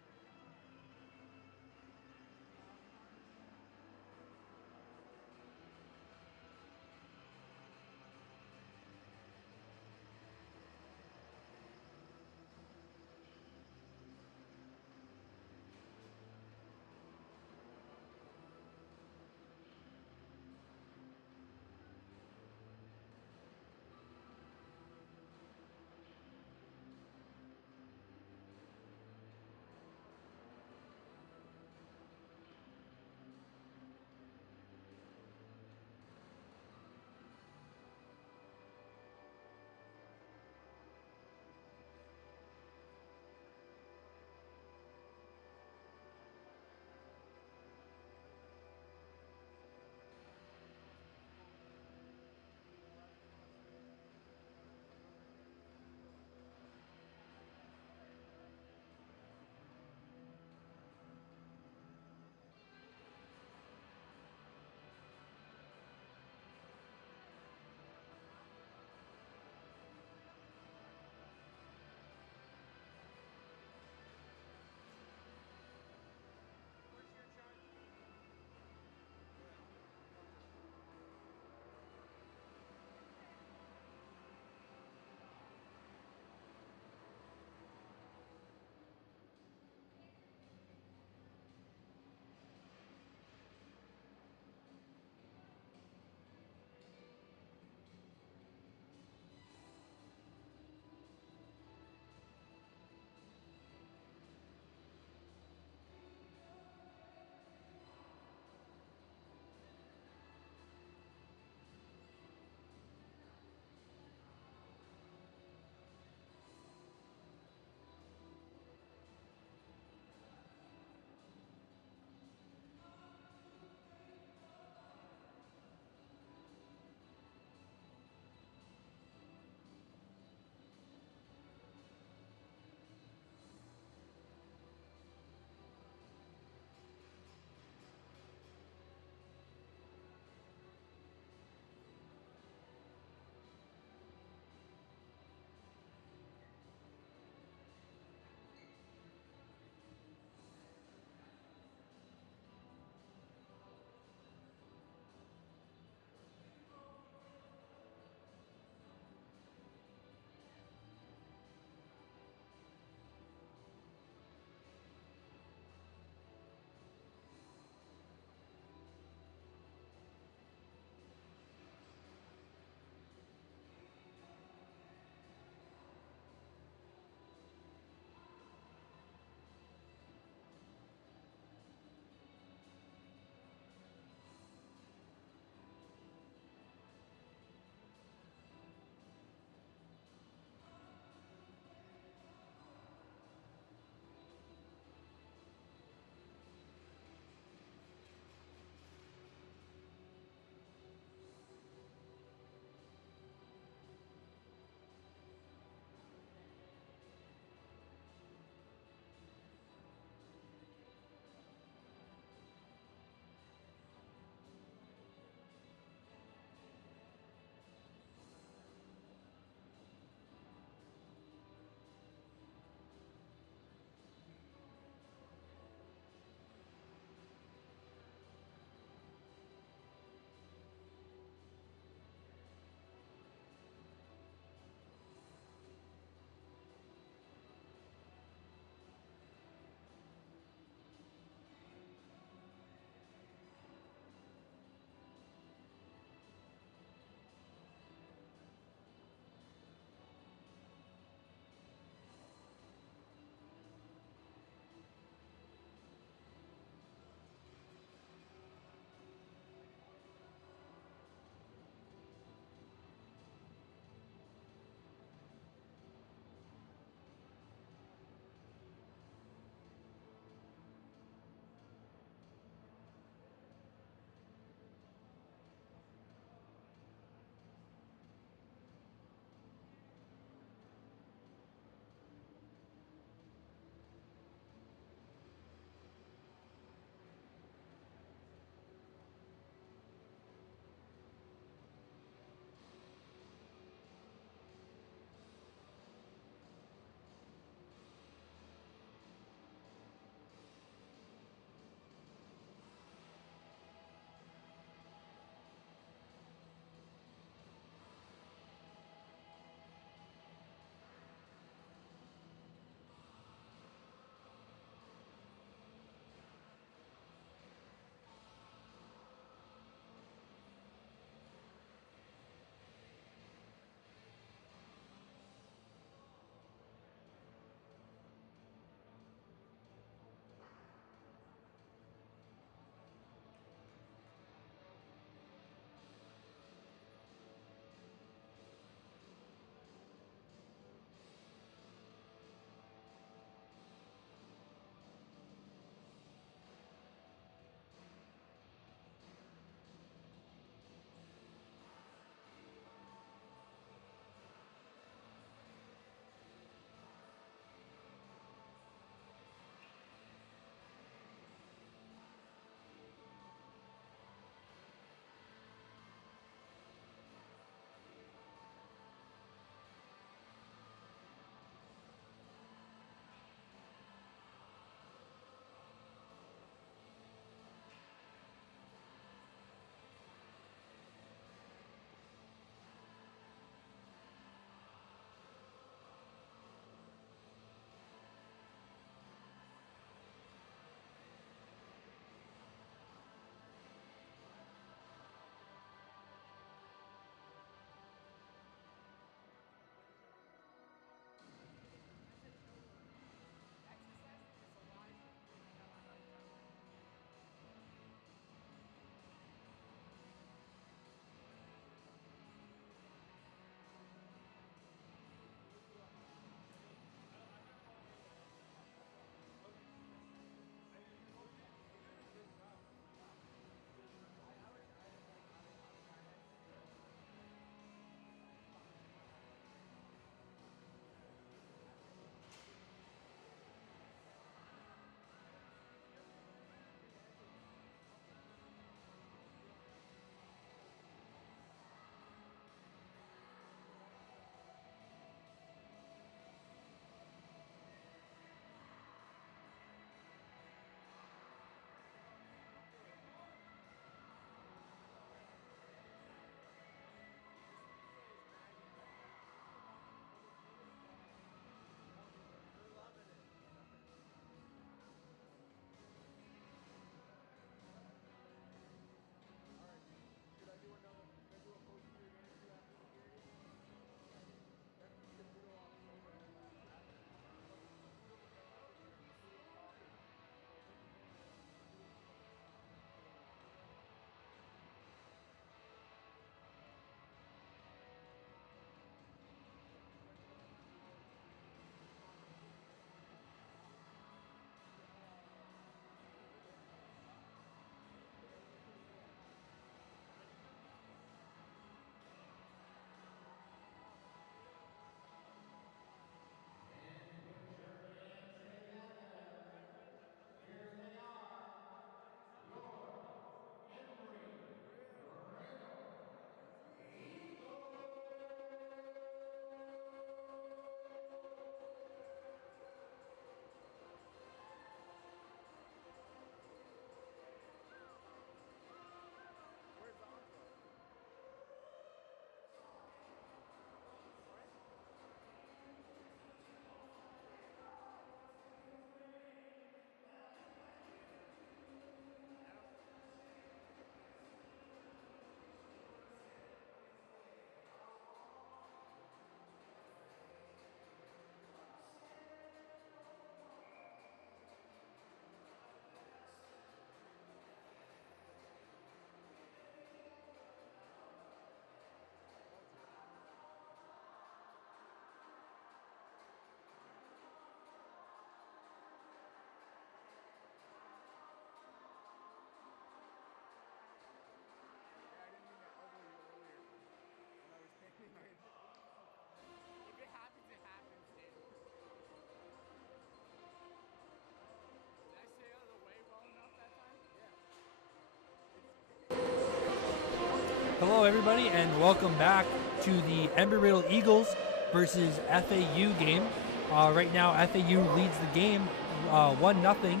Hello, everybody, and welcome back to the Embry-Riddle Eagles versus FAU game. Right now, FAU leads the game 1-0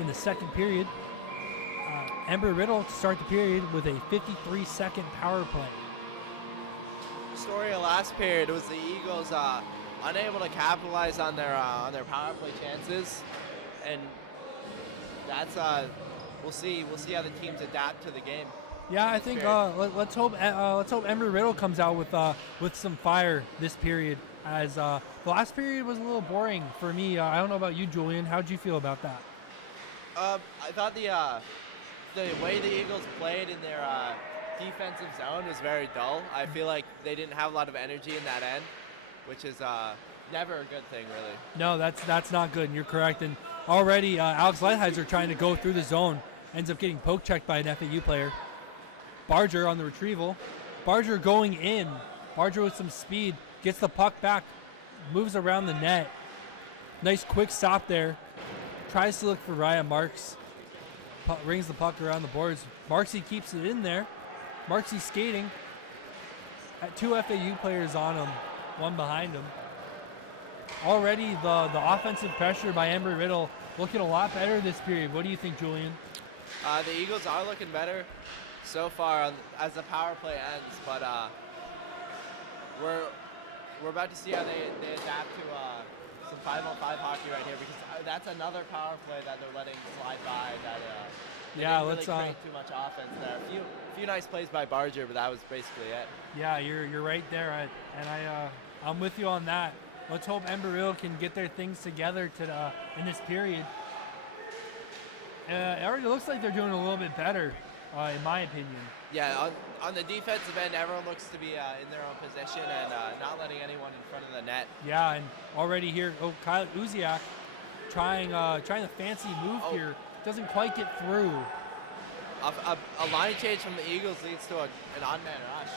in the second period. Embry-Riddle to start the period with a 53-second power play. The story of last period was the Eagles unable to capitalize on their power play chances, and that's we'll see how the teams adapt to the game. Yeah, I think let's hope Embry-Riddle comes out with some fire this period, as the last period was a little boring for me. I don't know about you, Julian. How'd you feel about that? I thought the way the Eagles played in their defensive zone was very dull. I feel like they didn't have a lot of energy in that end, which is never a good thing, really. No, that's not good, and you're correct. And already Alex Lighthizer trying to go through the zone ends up getting poke checked by an FAU player. Barger on the retrieval. Barger going in. Barger with some speed. Gets the puck back. Moves around the net. Nice quick stop there. Tries to look for Ryan Marks. Rings the puck around the boards. Marksy keeps it in there. Marksy skating. At 2 FAU players on him. One behind him. Already the offensive pressure by Embry-Riddle looking a lot better this period. What do you think, Julian? The Eagles are looking better so far as the power play ends, but we're about to see how they adapt to some 5-on-5 hockey right here, because that's another power play that they're letting slide by. That they didn't really create too much offense there. A few nice plays by Barger, but that was basically it. Yeah, you're right there, I'm with you on that. Let's hope Embry-Riddle can get their things together in this period. It already looks like they're doing a little bit better, in my opinion. Yeah, on the defensive end, everyone looks to be in their own position and not letting anyone in front of the net. Yeah, and already here, Kyle Uziak trying the fancy move here. Doesn't quite get through. A line change from the Eagles leads to an odd man rush.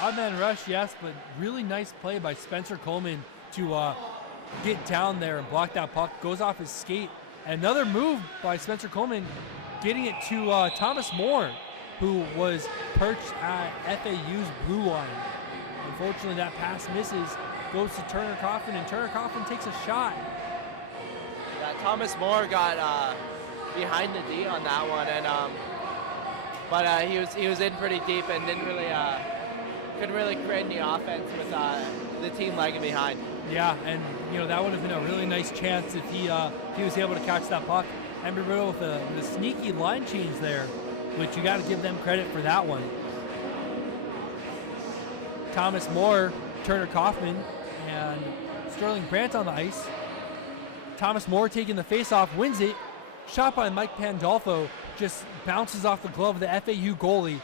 Odd man rush, yes, but really nice play by Spencer Coleman to get down there and block that puck. Goes off his skate. Another move by Spencer Coleman, getting it to Thomas Moore, who was perched at FAU's blue line. Unfortunately, that pass misses, goes to Turner Coffin, and Turner Coffin takes a shot. Yeah, Thomas Moore got behind the D on that one, and but he was in pretty deep and couldn't really create any offense with the team lagging behind. Yeah, and that would have been a really nice chance if he was able to catch that puck. Embry-Riddle with the sneaky line change there, which you got to give them credit for that one. Thomas Moore, Turner Kaufman, and Sterling Brandt on the ice. Thomas Moore taking the faceoff, wins it. Shot by Mike Pandolfo, just bounces off the glove of the FAU goalie.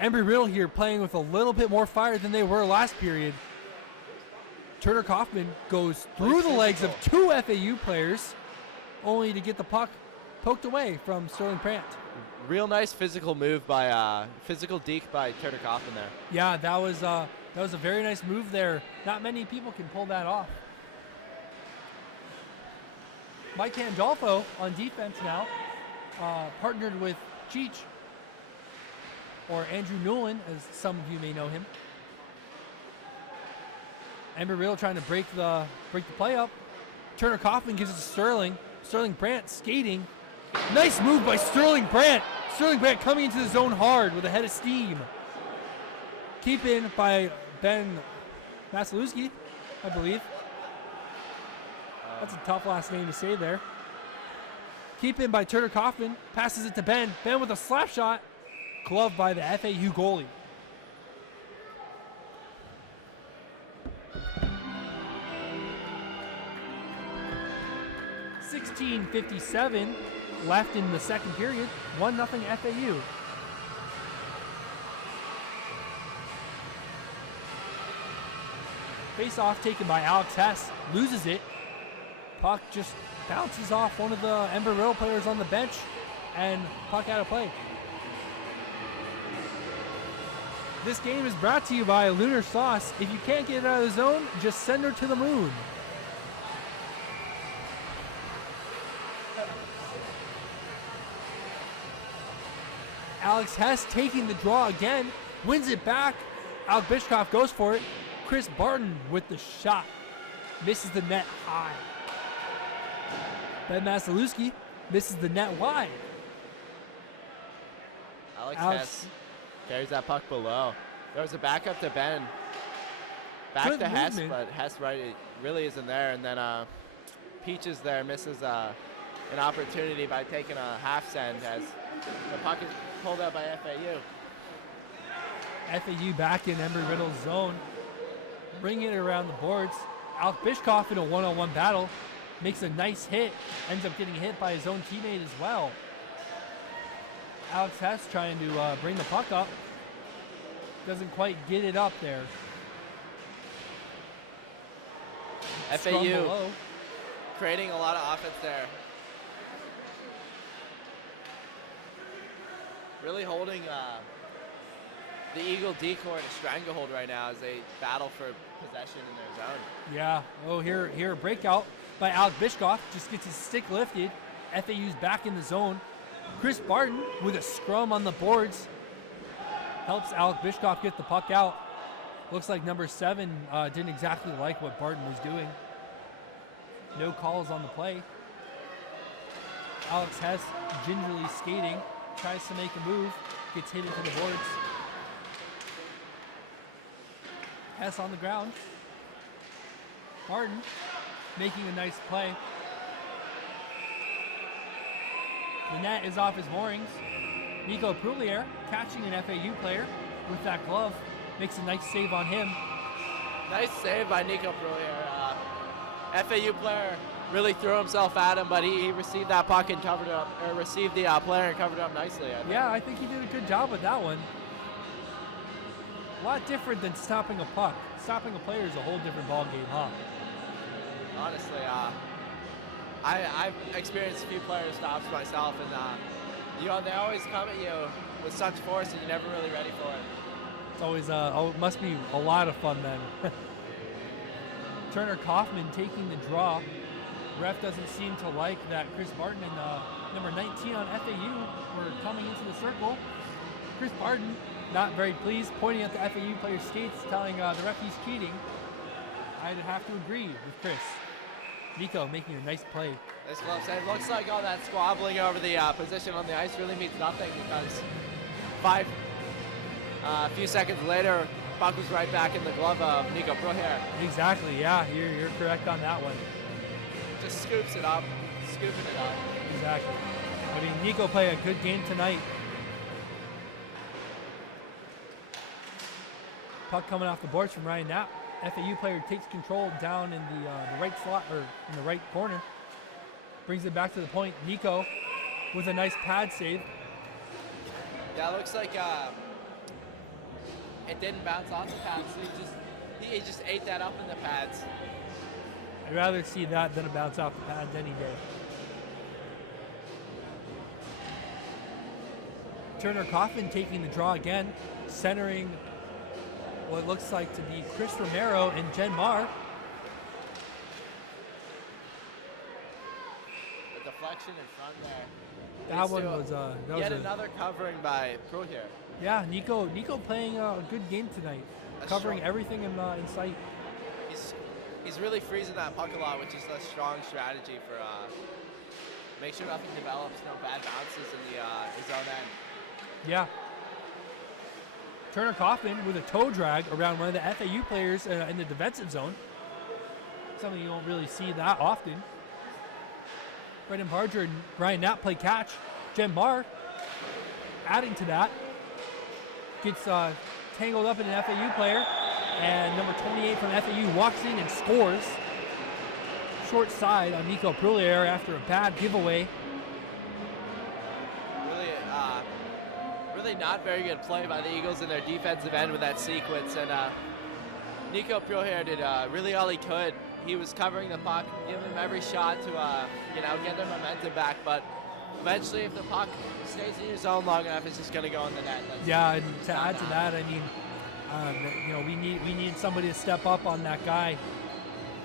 Embry-Riddle here playing with a little bit more fire than they were last period. Turner Kaufman goes through the legs of 2 FAU players, only to get the puck poked away from Sterling Brandt. Real nice physical move by physical deke by Turner Kaufman there. Yeah, that was a very nice move there. Not many people can pull that off. Mike Pandolfo on defense now, partnered with Cheech, or Andrew Newland, as some of you may know him. Embry-Riddle trying to break the play up. Turner Kaufman gives it to Sterling. Sterling Brandt skating. Nice move by Sterling Brandt. Sterling Brandt coming into the zone hard with a head of steam. Keep in by Ben Maslewski, I believe. That's a tough last name to say there. Keep in by Turner Kaufman. Passes it to Ben. Ben with a slap shot. Gloved by the FAU goalie. .57 left in the second period. 1-0 FAU. Face off taken by Alex Hess. Loses it. Puck just bounces off one of the Embry-Riddle players on the bench, and puck out of play. This game is brought to you by Lunar Sauce. If you can't get it out of the zone, just send her to the moon. Alex Hess taking the draw again. wins it back. Alec Bishkoff goes for it. Chris Barton with the shot. Misses the net high. Ben Masalewski misses the net wide. Alex Hess carries that puck below. There was a backup to Ben. Back Good to Hess, movement. but Hess it really isn't there. And then Peaches there misses an opportunity by taking a half send as the puck is pulled out by FAU. FAU back in Embry-Riddle's zone. Bringing it around the boards. Alec Bishkoff in a one-on-one battle. Makes a nice hit. Ends up getting hit by his own teammate as well. Alex Hess trying to bring the puck up. Doesn't quite get it up there. Scrum FAU below. creating a lot of offense there. Really holding the Eagle decoy in a stranglehold right now as they battle for possession in their zone. Yeah. Oh, here a breakout by Alec Bishkoff. Just gets his stick lifted. FAU's back in the zone. Chris Barton with a scrum on the boards. Helps Alec Bishkoff get the puck out. Looks like number 7 didn't exactly like what Barton was doing. No calls on the play. Alex Hess gingerly skating. Tries to make a move. Gets hit into the boards. Hess on the ground. Barton making a nice play. The net is off his moorings. Nico Proulier catching an FAU player with that glove. Makes a nice save on him. Nice save by Nico Proulier. FAU player really threw himself at him, but he received that puck and covered it up, or received the player and covered it up nicely. I think. Yeah, I think he did a good job with that one. A lot different than stopping a puck. Stopping a player is a whole different ballgame, huh? Honestly, I've experienced a few player stops myself, and they always come at you with such force, and you're never really ready for it. It's always it must be a lot of fun then. Turner Kaufman taking the draw. Ref doesn't seem to like that Chris Barton and number 19 on FAU were coming into the circle. Chris Barton not very pleased, pointing at the FAU player's skates, telling the ref he's cheating. I'd have to agree with Chris. Nico making a nice play. Nice glove save. Looks like all that squabbling over the position on the ice really means nothing because a few seconds later, puck was right back in the glove of Nico Proulier. Exactly, yeah, you're correct on that one. Just scoops it up, scooping it up. Exactly. I mean, Nico played a good game tonight. Puck coming off the boards from Ryan Knapp. FAU player takes control down in the right slot, or in the right corner. Brings it back to the point. Nico with a nice pad save. Yeah, it looks like it didn't bounce off the pads. So he just ate that up in the pads. I'd rather see that than a bounce off the pads any day. Turner Kaufman taking the draw again, centering what looks like to be Chris Romero and Jen Marr. The deflection in front there. That one was yet another covering by Proulier. Yeah, Nico playing a good game tonight, covering everything in sight. He's really freezing that puck a lot, which is a strong strategy for make sure nothing develops, no bad bounces in his own end. Yeah. Turner Kaufman with a toe drag around one of the FAU players in the defensive zone. Something you don't really see that often. Brendan Barger and Ryan Knapp play catch. Jen Marr adding to that. Gets tangled up in an FAU player. And number 28 from FAU walks in and scores. Short side on Nico Proulier after a bad giveaway. Really not very good play by the Eagles in their defensive end with that sequence. And Nico Proulier did really all he could. He was covering the puck, giving them every shot to get their momentum back. But eventually, if the puck stays in your zone long enough, it's just going to go in the net. Yeah, and to add to that, I mean, we need somebody to step up on that guy,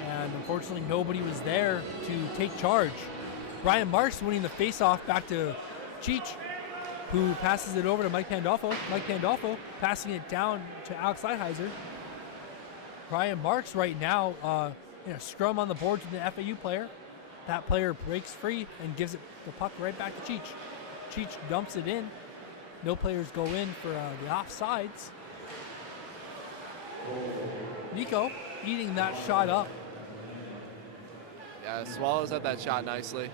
and unfortunately nobody was there to take charge. Brian Marks winning the face-off back to Cheech. who passes it over to Mike Pandolfo. Mike Pandolfo passing it down to Alex Lighthizer. Ryan Marks right now in a scrum on the board to the FAU player. That player breaks free and gives it the puck right back to Cheech. Cheech dumps it in. No players go in for the offsides. Nico eating that shot up. Yeah, Swallows at that shot nicely.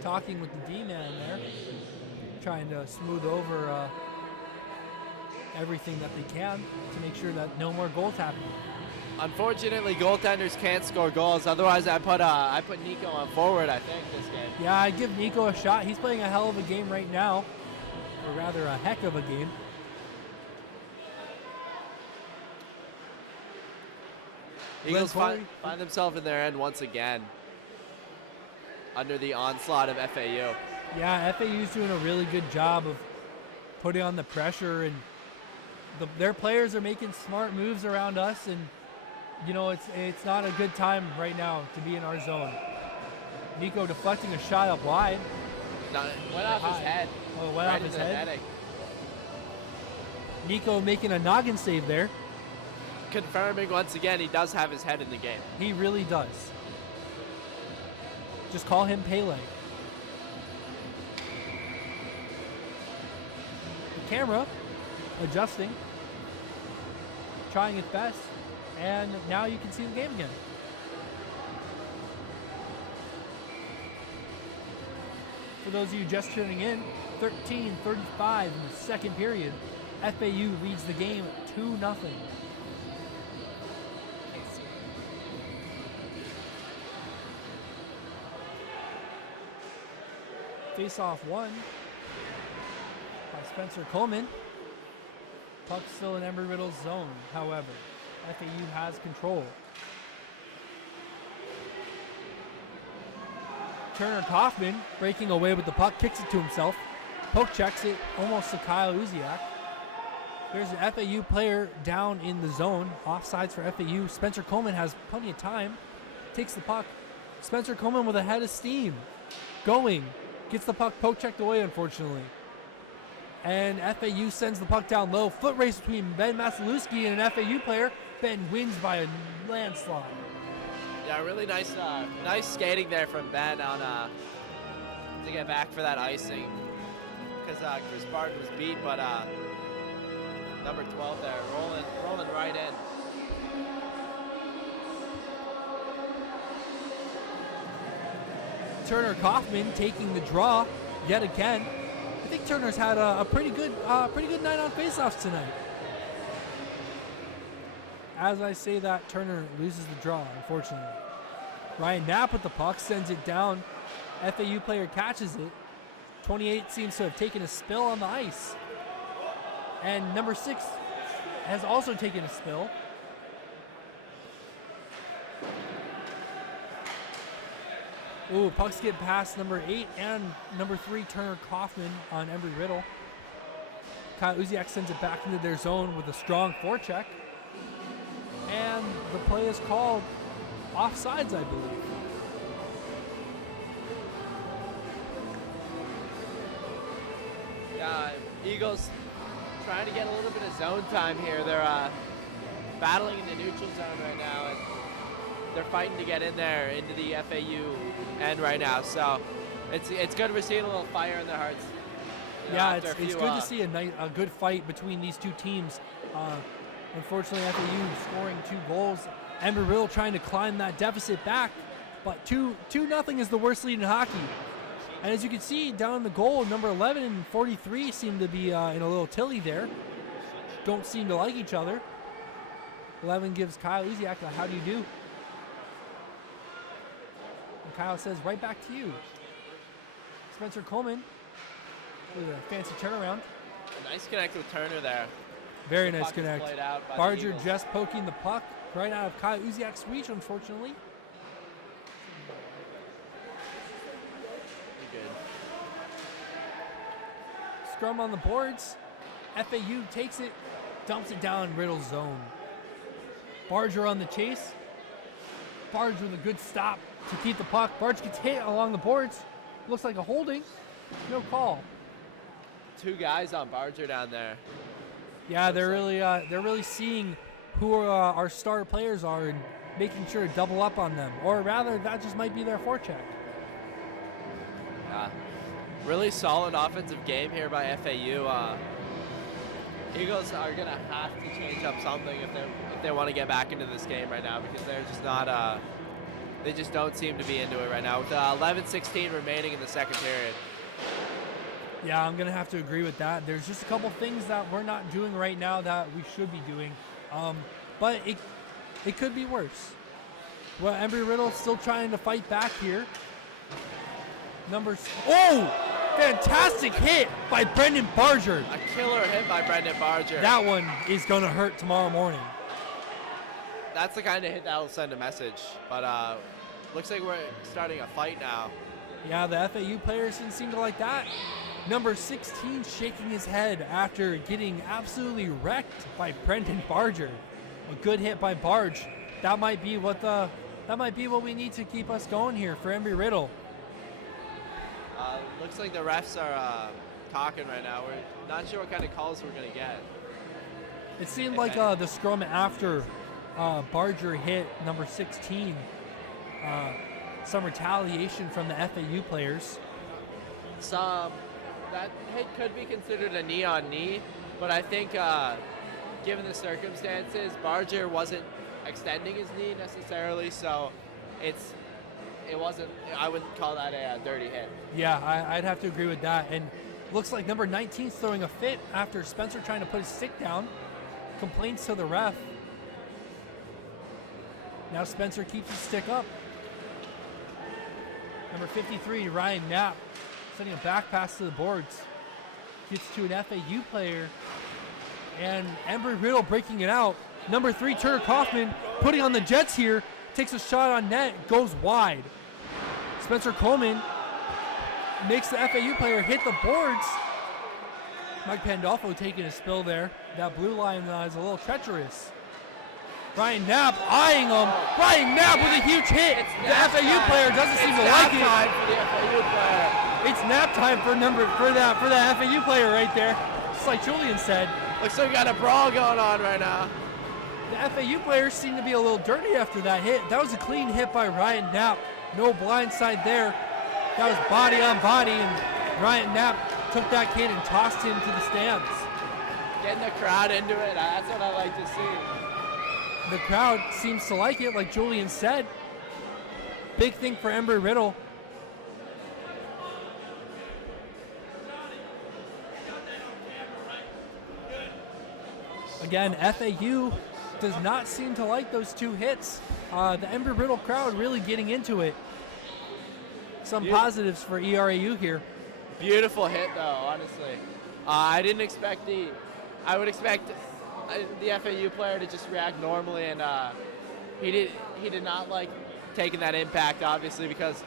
Talking with the D-man there. Trying to smooth over everything that they can to make sure that no more goals happen. Unfortunately, goaltenders can't score goals. Otherwise, I put Nico on forward, I think, this game. Yeah, I give Nico a shot. He's playing a hell of a game right now. Or rather, a heck of a game. Eagles find themselves in their end once again under the onslaught of FAU. Yeah, FAU's doing a really good job of putting on the pressure, and their players are making smart moves around us, and you know, it's not a good time right now to be in our zone. Nico deflecting a shot up wide. No, it went off his head. Oh, it went off his head. Nico making a noggin save there. Confirming once again he does have his head in the game. He really does. Just call him Pele. The camera adjusting, trying its best, and now you can see the game again. For those of you just tuning in, 13:35 in the second period. FAU leads the game 2-0. Face-off won by Spencer Coleman. Puck still in Embry-Riddle's zone, however. FAU has control. Turner Kaufman breaking away with the puck, kicks it to himself. Poke checks it almost to Kyle Uziak. There's an FAU player down in the zone. Offsides for FAU. Spencer Coleman has plenty of time. Takes the puck. Spencer Coleman with a head of steam. Going. Gets the puck poke checked away, unfortunately. And FAU sends the puck down low. Foot race between Ben Masalewski and an FAU player. Ben wins by a landslide. Yeah, really nice skating there from Ben on to get back for that icing. Because Chris Barton was beat, but number 12 there, rolling right in. Turner Kaufman taking the draw yet again. I think Turner's had a pretty good night on faceoffs tonight. As I say that, Turner loses the draw, unfortunately. Ryan Knapp with the puck, sends it down. FAU player catches it. 28 seems to have taken a spill on the ice. And number 6 has also taken a spill. Ooh, pucks get past number 8 and number 3, Turner Kaufman on Embry-Riddle. Kyle Uziak sends it back into their zone with a strong forecheck. And the play is called offsides, I believe. Yeah, Eagles trying to get a little bit of zone time here. They're battling in the neutral zone right now, and they're fighting to get in there into the FAU end right now. So it's good we're seeing a little fire in their hearts. Yeah, it's good to see a good fight between these two teams. Unfortunately, FAU scoring 2 goals. Embry-Riddle trying to climb that deficit back, but 2-0 is the worst lead in hockey. And as you can see down in the goal, number 11 and 43 seem to be in a little tilly there. Don't seem to like each other. 11 gives Kyle Uziak a how do you do? And Kyle says right back to you. Spencer Coleman with a fancy turnaround. A nice connect with Turner there. Very nice connect. Barger just poking the puck right out of Kyle Uziak's reach, unfortunately. Good. Scrum on the boards. FAU takes it, dumps it down in Riddle's zone. Barger on the chase. Barger with a good stop to keep the puck. Barger gets hit along the boards. Looks like a holding. No call. two guys on Barger down there. Yeah, they're really seeing who our star players are and making sure to double up on them. Or rather, that just might be their forecheck. Really solid offensive game here by FAU. Eagles are gonna have to change up something if they want to get back into this game right now, because they're just not. They just don't seem to be into it right now. With 11:16 remaining in the second period. Yeah, I'm gonna have to agree with that. There's just a couple things that we're not doing right now that we should be doing, but it could be worse. Well, Embry-Riddle still trying to fight back here. Fantastic hit by Brendan Barger. A killer hit by Brendan Barger. That one is gonna hurt tomorrow morning. That's the kind of hit that will send a message. But looks like we're starting a fight now. Yeah, the FAU players didn't seem to like that. Number 16 shaking his head after getting absolutely wrecked by Brendan Barger. A good hit by Barge. That might be what we need to keep us going here for Embry-Riddle. Looks like the refs are talking right now. We're not sure what kind of calls we're gonna get. It seemed like the scrum after Barger hit number 16. Some retaliation from the FAU players. That hit could be considered a knee on knee, but I think given the circumstances, Barger wasn't extending his knee necessarily, so it wasn't. I wouldn't call that a dirty hit. Yeah, I'd have to agree with that. And looks like number 19's throwing a fit after Spencer trying to put his stick down. Complains to the ref. Now Spencer keeps his stick up. Number 53, Ryan Knapp, sending a back pass to the boards. Gets to an FAU player. And Embry-Riddle breaking it out. Number 3, Turner Kaufman, putting on the Jets here. Takes a shot on net, goes wide. Spencer Coleman makes the FAU player hit the boards. Mike Pandolfo taking a spill there. That blue line is a little treacherous. Ryan Knapp eyeing him. Ryan Knapp with a huge hit. The FAU player doesn't seem to like it. It's nap time for the FAU player. It's nap time for that FAU player right there. Just like Julian said. Looks like we got a brawl going on right now. The FAU players seem to be a little dirty after that hit. That was a clean hit by Ryan Knapp. No blind side there. That was body on body, and Ryan Knapp took that kid and tossed him to the stands. Getting the crowd into it, that's what I like to see. The crowd seems to like it, like Julian said. Big thing for Embry-Riddle. Again, FAU does not seem to like those two hits. The Embry-Riddle crowd really getting into it. Some positives for ERAU here. Beautiful hit, though, honestly. I didn't expect I would expect the FAU player to just react normally, and he did not like taking that impact, obviously, because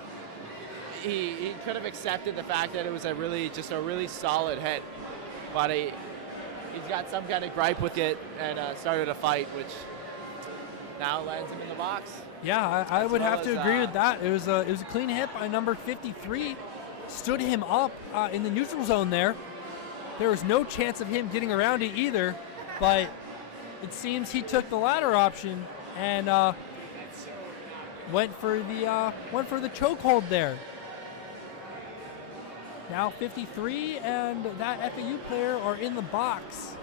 he could have accepted the fact that it was a really solid hit, but he's got some kind of gripe with it and started a fight, which now lands him in the box. Yeah, I would have to agree with that. It was a clean hit by number 53. Stood him up in the neutral zone there. There was no chance of him getting around it either, but it seems he took the latter option and went for the chokehold there. Now 53 and that FAU player are in the box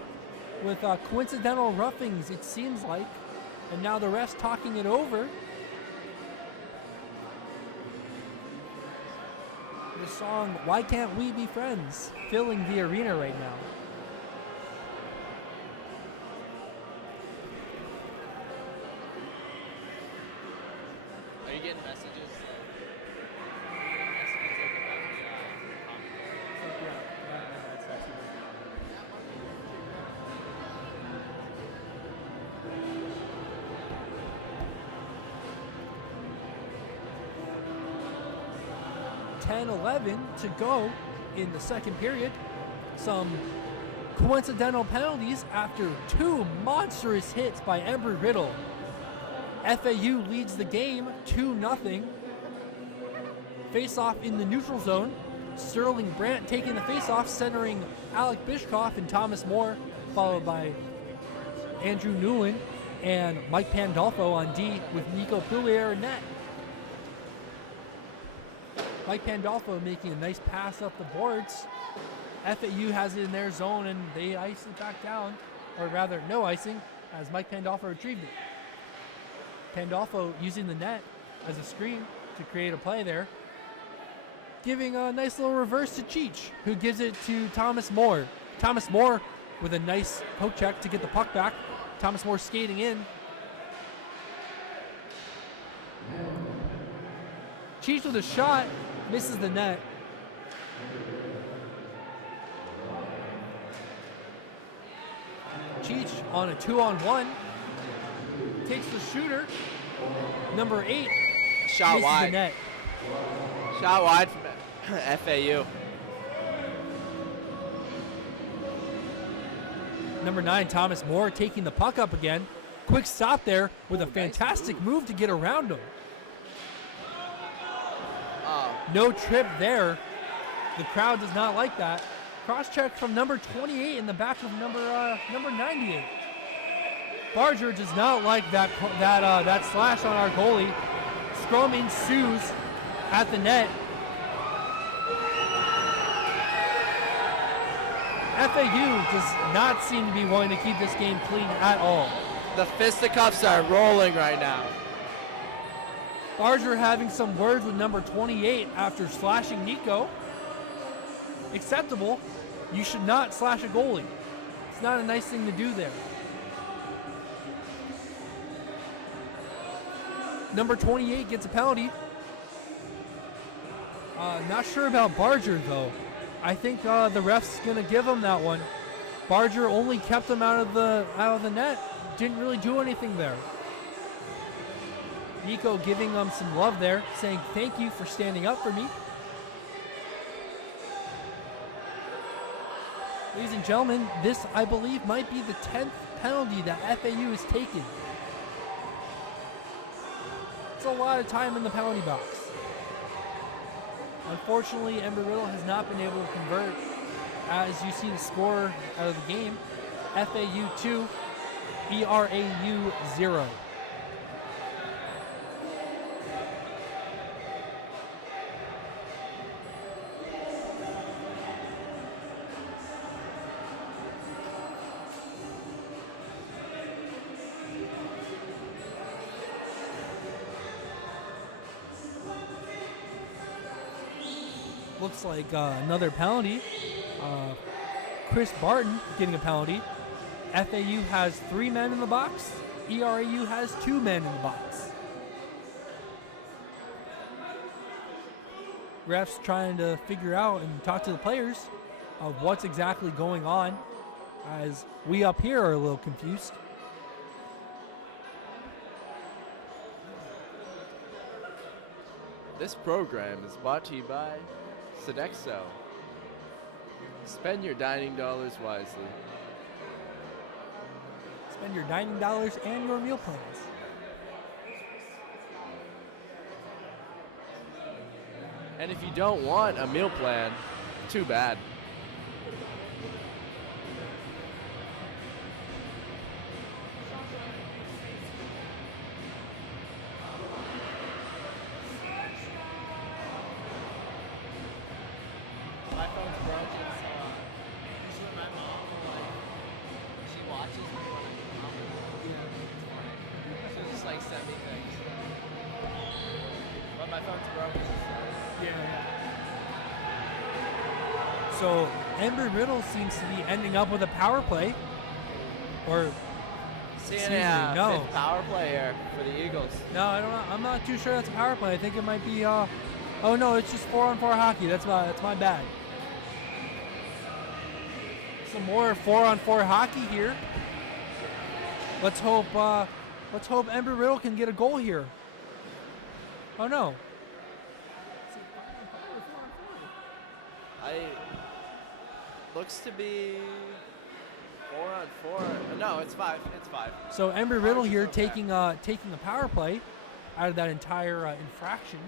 with coincidental roughings, it seems like, and now the refs talking it over. The song "Why Can't We Be Friends" filling the arena right now. Are you getting messages? 10-11 to go in the second period. Some coincidental penalties after two monstrous hits by Embry-Riddle. FAU leads the game 2-0. Face off in the neutral zone. Sterling Brandt taking the face-off, centering Alec Bishkoff and Thomas Moore, followed by Andrew Newland and Mike Pandolfo on D with Nico Poulier in net. Mike Pandolfo making a nice pass up the boards. FAU has it in their zone and they ice it back down, or rather no icing, as Mike Pandolfo retrieved it. Pandolfo using the net as a screen to create a play there, giving a nice little reverse to Cheech, who gives it to Thomas Moore. Thomas Moore with a nice poke check to get the puck back. Thomas Moore skating in. Cheech with a shot, misses the net. Cheech on a 2-on-1 takes the shooter. Number 8 Shot misses wide. the net. Shot wide from FAU. Number 9 Thomas Moore taking the puck up again. Quick stop there with a fantastic move to get around him. No trip there. The crowd does not like that. Cross check from number 28 in the back of number 98. Barger does not like that slash on our goalie. Scrum ensues at the net. FAU does not seem to be wanting to keep this game clean at all. The fisticuffs are rolling right now. Barger having some words with number 28 after slashing Nico. Acceptable. You should not slash a goalie. It's not a nice thing to do there. Number 28 gets a penalty. Not sure about Barger though. I think the ref's gonna give him that one. Barger only kept him out of the net. Didn't really do anything there. Nico giving him some love there, saying thank you for standing up for me. Ladies and gentlemen, this I believe might be the 10th penalty that FAU has taken. It's a lot of time in the penalty box. Unfortunately, Embry-Riddle has not been able to convert. As you see the score out of the game, FAU 2, ERAU 0. Looks like another penalty. Chris Barton getting a penalty. FAU has 3 men in the box. ERAU has 2 men in the box. Refs trying to figure out and talk to the players of what's exactly going on, as we up here are a little confused. This program is brought to you by Sodexo. Spend your dining dollars wisely. Spend your dining dollars and your meal plans. And if you don't want a meal plan, too bad. My phone's broken, so usually my mom will, she watches me when I'm she'll just send me things. But my phone's broken, so. So Embry-Riddle seems to be ending up with a power play. Or Seeing excuse me, a no. fifth power play here for the Eagles. No, I don't know. I'm not too sure that's a power play. I think it might be oh no, it's just 4-on-4 hockey. That's my bad. Some more 4-on-4 hockey here. Let's hope Embry-Riddle can get a goal here. Oh no. Looks to be 4-on-4. No, it's 5. It's 5. So Embry-Riddle here taking a power play out of that entire infraction.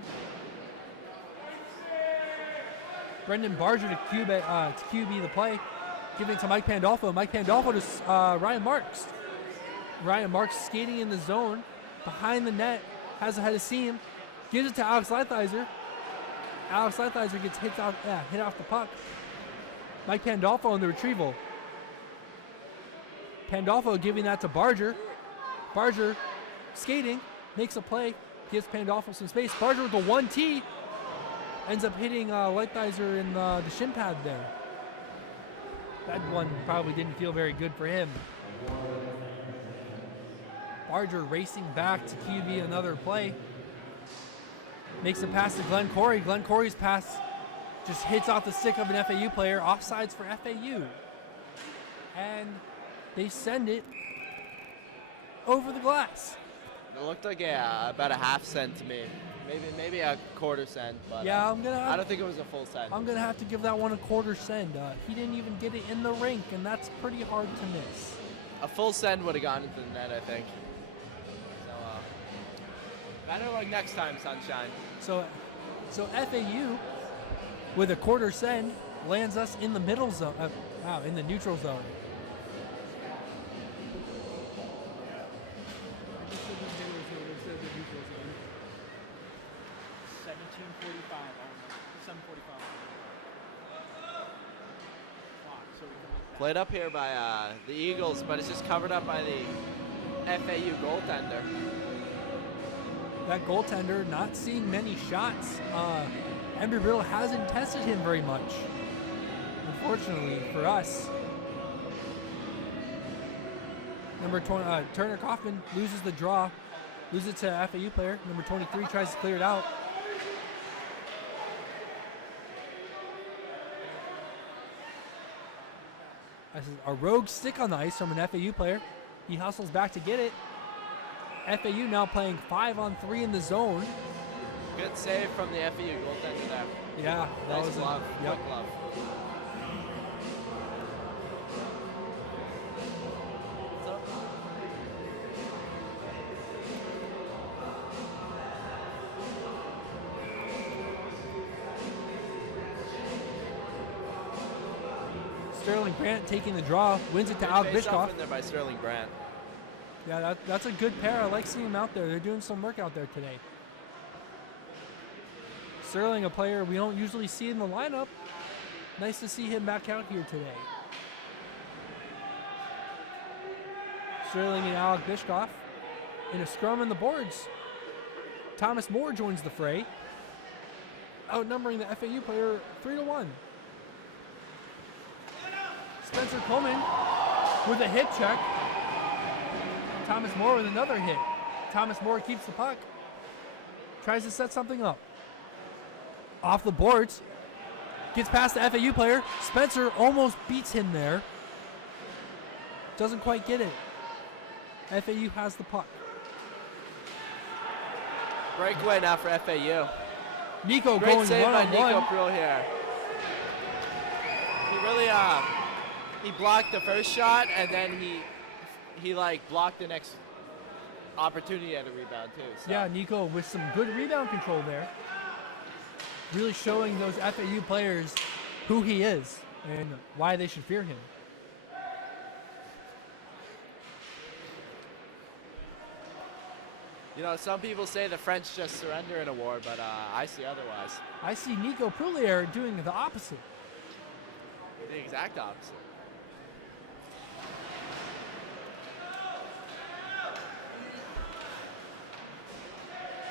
Brendan Barger to QB the play. Giving it to Mike Pandolfo. Mike Pandolfo to Ryan Marks. Ryan Marks skating in the zone. Behind the net. Has a head of seam. Gives it to Alex Leithizer. Alex Leithizer gets hit off the puck. Mike Pandolfo on the retrieval. Pandolfo giving that to Barger. Barger skating. Makes a play. Gives Pandolfo some space. Barger with the 1T. Ends up hitting Leithizer in the shin pad there. That one probably didn't feel very good for him. Barger racing back to QB another play. Makes a pass to Glenn Corey. Glenn Corey's pass just hits off the stick of an FAU player. Offsides for FAU. And they send it over the glass. It looked like about a half cent to me. Maybe a quarter cent, but yeah, I don't think it was a full cent. I'm gonna have to give that one a quarter cent. He didn't even get it in the rink, and that's pretty hard to miss. A full cent would have gone into the net, I think. So better luck next time, sunshine. So FAU with a quarter cent lands us in the middle zone. In the neutral zone. 7:45. Played up here by the Eagles, but it's just covered up by the FAU goaltender. That goaltender not seeing many shots. Embry-Riddle hasn't tested him very much, unfortunately for us. Number 20, Turner Kaufman loses the draw, loses it to an FAU player. Number 23 tries to clear it out. This is a rogue stick on the ice from an FAU player. He hustles back to get it. FAU now playing 5-on-3 in the zone. Good save from the FAU goaltender there. Yeah, that nice was glove. Yep. Quick glove. Sterling Grant taking the draw, wins it to Alec Bishkoff. In there by Sterling Grant. Yeah, that's a good pair. I like seeing them out there. They're doing some work out there today. Sterling, a player we don't usually see in the lineup. Nice to see him back out here today. Sterling and Alec Bishkoff in a scrum in the boards. Thomas Moore joins the fray, outnumbering the FAU player 3-1. Spencer Coleman with a hip check. Thomas Moore with another hit. Thomas Moore keeps the puck. Tries to set something up. Off the boards. Gets past the FAU player. Spencer almost beats him there. Doesn't quite get it. FAU has the puck. Breakaway now for FAU. Nico Great going save by Nico one-on-one. Prill here. He really he blocked the first shot, and then he like blocked the next opportunity at a rebound too. So. Yeah, Nico with some good rebound control there. Really showing those FAU players who he is and why they should fear him. You know, some people say the French just surrender in a war, but I see otherwise. I see Nico Proulier doing the opposite. The exact opposite.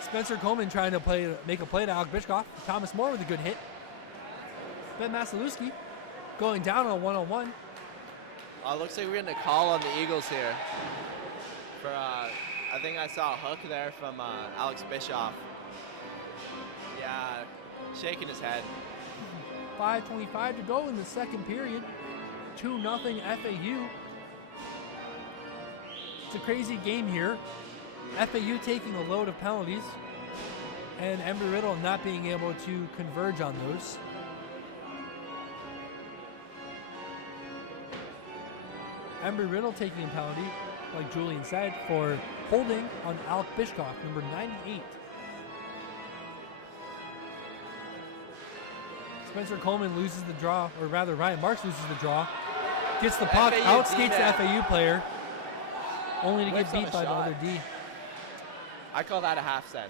Spencer Coleman trying to make a play to Alec Bishkoff. Thomas Moore with a good hit. Ben Masalewski going down on one-on-one. Looks like we're getting a call on the Eagles here. For I think I saw a hook there from Alex Bischoff. Yeah, shaking his head. 5:25 to go in the second period. 2-0 FAU. It's a crazy game here. FAU taking a load of penalties and Embry-Riddle not being able to converge on those. Embry-Riddle taking a penalty, like Julian said, for holding on Alec Bishkoff, number 98. Spencer Coleman loses the draw, or rather Ryan Marks loses the draw. Gets the puck, FAU outskates the D-man. FAU player, only to Whips get on beat the by the shot. other D. I call that a half send.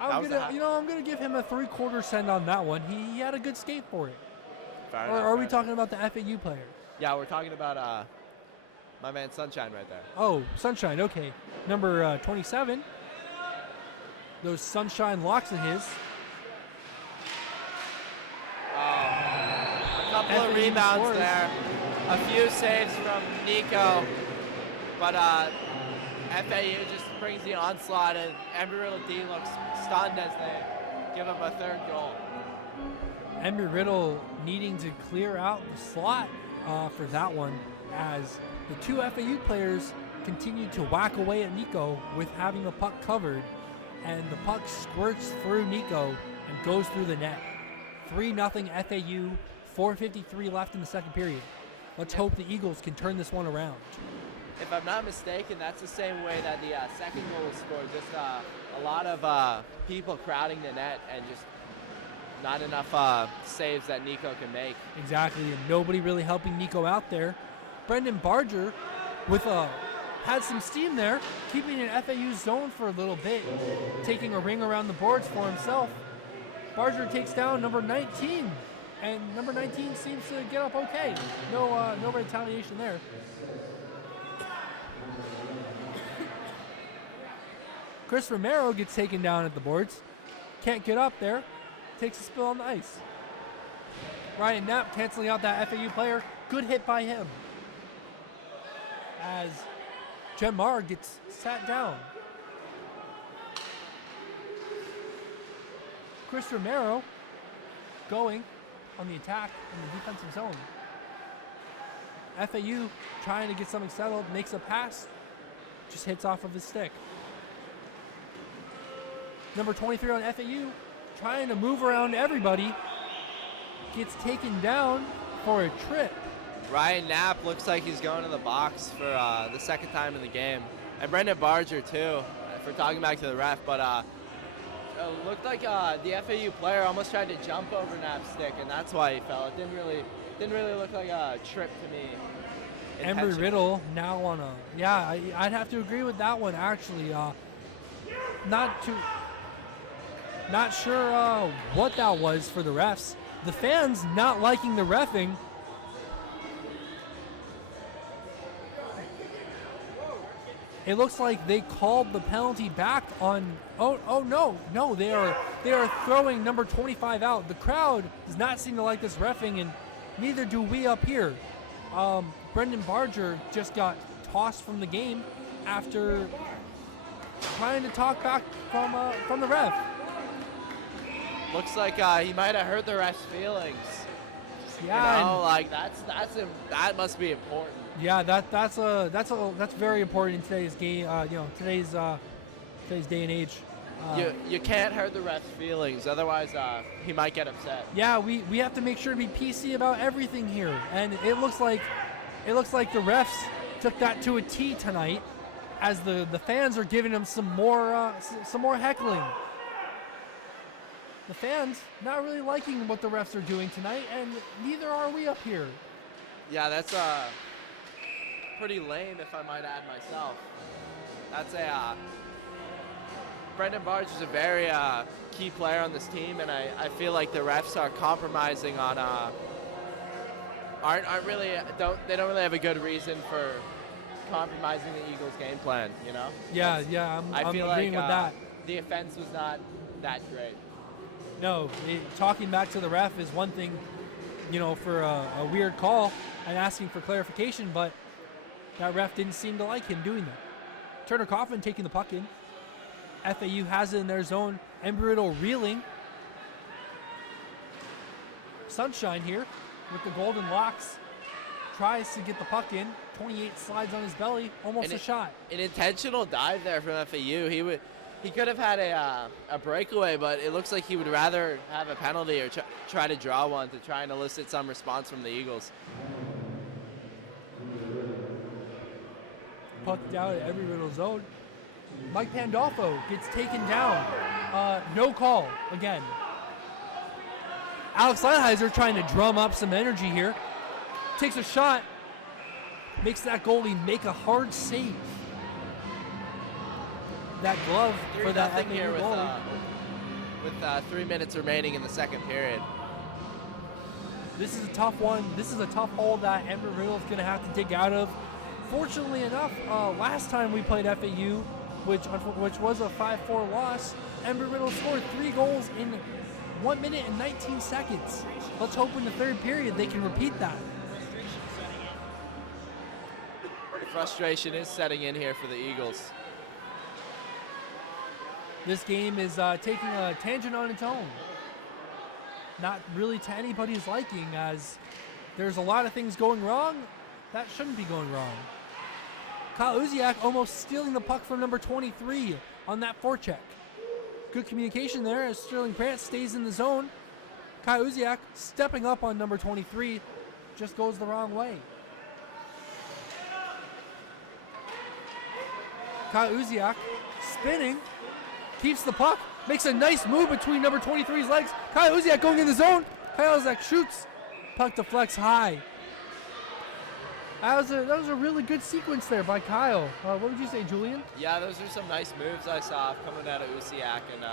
I'm was gonna give him a 3/4 send on that one. He had a good skate for it. Fair Or enough, are we fair talking about the FAU player? Yeah, we're talking about my man Sunshine right there. Oh, Sunshine. Okay, number 27. Those Sunshine locks of his. A couple of FAU rebounds scores. there. A few saves from Nico. But FAU just brings the onslaught, and Embry-Riddle D looks stunned as they give him a third goal. Embry-Riddle needing to clear out the slot for that one, as the two FAU players continue to whack away at Nico with having the puck covered, and the puck squirts through Nico and goes through the net. 3-0 FAU, 4:53 left in the second period. Let's hope the Eagles can turn this one around. If I'm not mistaken, that's the same way that the second goal was scored. Just a lot of people crowding the net and just not enough saves that Nico can make. Exactly, and nobody really helping Nico out there. Brendan Barger had some steam there, keeping an FAU zone for a little bit, taking a ring around the boards for himself. Barger takes down number 19, and number 19 seems to get up okay. No retaliation there. Chris Romero gets taken down at the boards. Can't get up there. Takes a spill on the ice. Ryan Knapp canceling out that FAU player. Good hit by him. As Jen Marr gets sat down. Chris Romero going on the attack in the defensive zone. FAU trying to get something settled, makes a pass, just hits off of his stick. Number 23 on FAU trying to move around everybody, gets taken down for a trip. Ryan Knapp looks like he's going to the box for the second time in the game. And Brendan Barger too, if we're talking back to the ref, but it looked like the FAU player almost tried to jump over Knapp's stick, and that's why he fell. It didn't really look like a trip to me. Embry-Riddle now on a, I'd have to agree with that one actually. Not sure what that was for the refs. The fans not liking the reffing. It looks like they called the penalty back on. Oh no! They are throwing number 25 out. The crowd does not seem to like this reffing, and neither do we up here. Brendan Barger just got tossed from the game after trying to talk back from the ref. Looks like he might have hurt the ref's feelings. Yeah, you know, like that must be important. Yeah, that's very important in today's game. Today's day and age. You can't hurt the ref's feelings, otherwise he might get upset. Yeah, we have to make sure to be PC about everything here, and it looks like the refs took that to a T tonight, as the fans are giving them some more heckling. The fans not really liking what the refs are doing tonight, and neither are we up here. Yeah, that's pretty lame, if I might add myself. That's Brendan Barge is a very key player on this team, and I feel like the refs are compromising on they don't really have a good reason for compromising the Eagles' game plan. You know? Yeah, I'm feel agreeing like, with that. The offense was not that great. No, talking back to the ref is one thing, for a weird call and asking for clarification, but that ref didn't seem to like him doing that. Turner Coffin taking the puck in. FAU has it in their zone. Embry-Riddle reeling. Sunshine here with the golden locks. Tries to get the puck in. 28 slides on his belly. Almost a shot. An intentional dive there from FAU. He could have had a breakaway, but it looks like he would rather have a penalty or try to draw one to try and elicit some response from the Eagles. Puck down at Embry-Riddle zone. Mike Pandolfo gets taken down. No call again. Alex Lighthizer trying to drum up some energy here. Takes a shot. Makes that goalie make a hard save. That glove for that Nothing here FAU goalie. with 3 minutes remaining in the second period. This is a tough one. This is a tough hole that Embry-Riddle is going to have to dig out of. Fortunately enough, last time we played FAU, which was a 5-4 loss, Embry-Riddle scored 3 goals in 1 minute and 19 seconds. Let's hope in the third period they can repeat that. Frustration is setting in here for the Eagles. This game is taking a tangent on its own. Not really to anybody's liking, as there's a lot of things going wrong that shouldn't be going wrong. Kyle Uziak almost stealing the puck from number 23 on that forecheck. Good communication there as Sterling Prance stays in the zone. Kyle Uziak stepping up on number 23, just goes the wrong way. Kyle Uziak spinning, keeps the puck, makes a nice move between number 23's legs. Kyle Uziak going in the zone. Kyle Uziak shoots, puck deflects high. That was a really good sequence there by Kyle. What would you say, Julian? Yeah, those are some nice moves I saw coming out of Uziak, and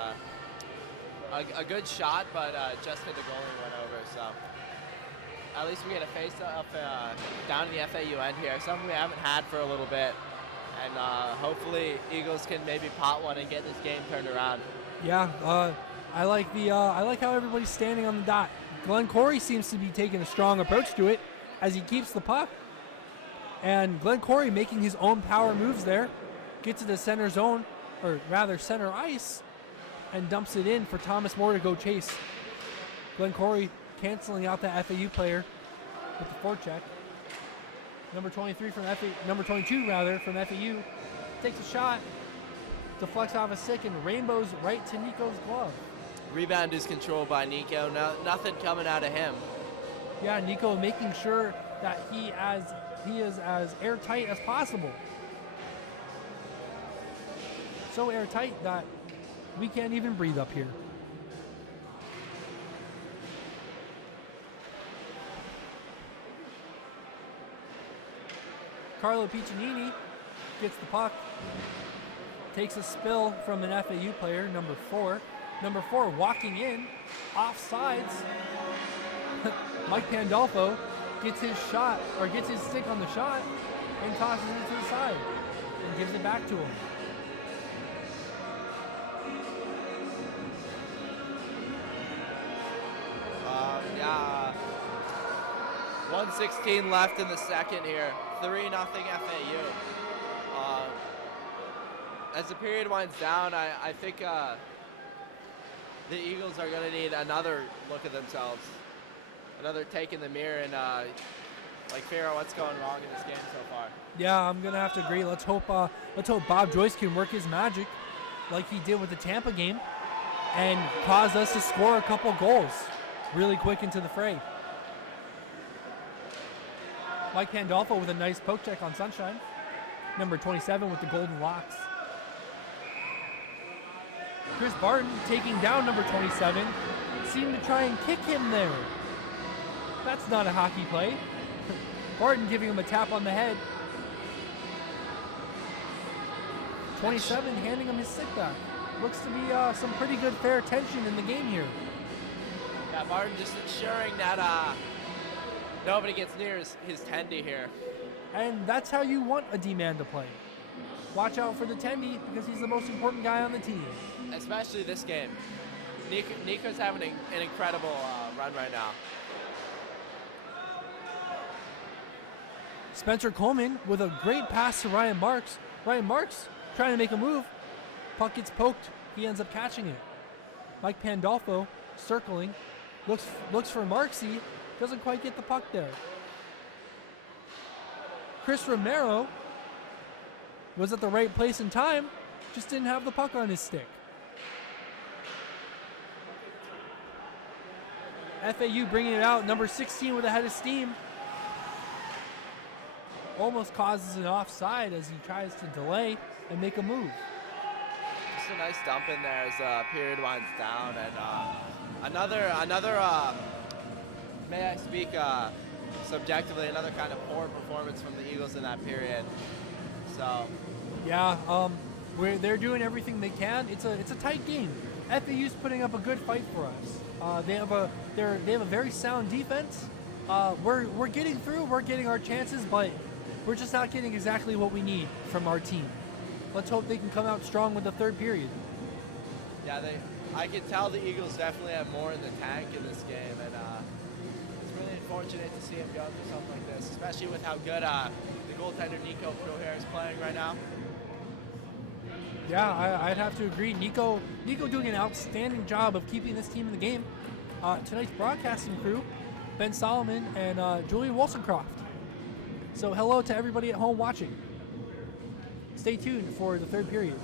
a good shot, but just hit the goalie and went over. So at least we get a face-off down in the FAU end here, something we haven't had for a little bit. And hopefully Eagles can maybe pot one and get this game turned around. Yeah, I like how everybody's standing on the dot. Glenn Corey seems to be taking a strong approach to it as he keeps the puck. And Glenn Corey making his own power moves there, gets to the center zone, or rather center ice, and dumps it in for Thomas Moore to go chase. Glenn Corey canceling out that FAU player with the forecheck. Number 22 from FAU takes a shot, deflects off a stick, and rainbows right to Nico's glove. Rebound is controlled by Nico. Nothing coming out of him. Yeah, Nico making sure that he is as airtight as possible. So airtight that we can't even breathe up here. Carlo Piccinini gets the puck, takes a spill from an FAU player, number 4. Number 4 walking in, offsides. Mike Pandolfo gets his shot, or gets his stick on the shot, and tosses it to the side, and gives it back to him. Yeah. 1:16 left in the second here. 3-0 FAU. As the period winds down, I think the Eagles are going to need another look at themselves. Another take in the mirror and figure out what's going wrong in this game so far. Yeah, I'm going to have to agree. Let's hope Bob Joyce can work his magic like he did with the Tampa game and cause us to score a couple goals really quick into the fray. Mike Pandolfo with a nice poke check on Sunshine. Number 27 with the golden locks. Chris Barton taking down number 27. Seemed to try and kick him there. That's not a hockey play. Barton giving him a tap on the head. 27 handing him his stick back. Looks to be some pretty good fair tension in the game here. Yeah, Barton just ensuring that nobody gets near his tendy here. And that's how you want a D-man to play. Watch out for the tendy because he's the most important guy on the team. Especially this game. Nico's having an incredible run right now. Spencer Coleman with a great pass to Ryan Marks. Ryan Marks trying to make a move. Puck gets poked. He ends up catching it. Mike Pandolfo circling. Looks for Marksy. Doesn't quite get the puck there. Chris Romero was at the right place and time. Just didn't have the puck on his stick. FAU bringing it out. Number 16 with a head of steam. Almost causes an offside as he tries to delay and make a move. Just a nice dump in there as the period winds down, and another may I speak subjectively, another kind of poor performance from the Eagles in that period. So, Yeah, they're doing everything they can. It's a tight game. FAU's putting up a good fight for us. They have a very sound defense. We're getting through. We're getting our chances, but we're just not getting exactly what we need from our team. Let's hope they can come out strong with the third period. yeah, I can tell the Eagles definitely have more in the tank in this game, and it's really unfortunate to see him go through something like this, especially with how good the goaltender Nico Prohair is playing right now. Yeah, I'd have to agree. Nico doing an outstanding job of keeping this team in the game. Tonight's broadcasting crew, Ben Solomon and Julian Wollstonecroft. So hello to everybody at home watching. Stay tuned for the third period.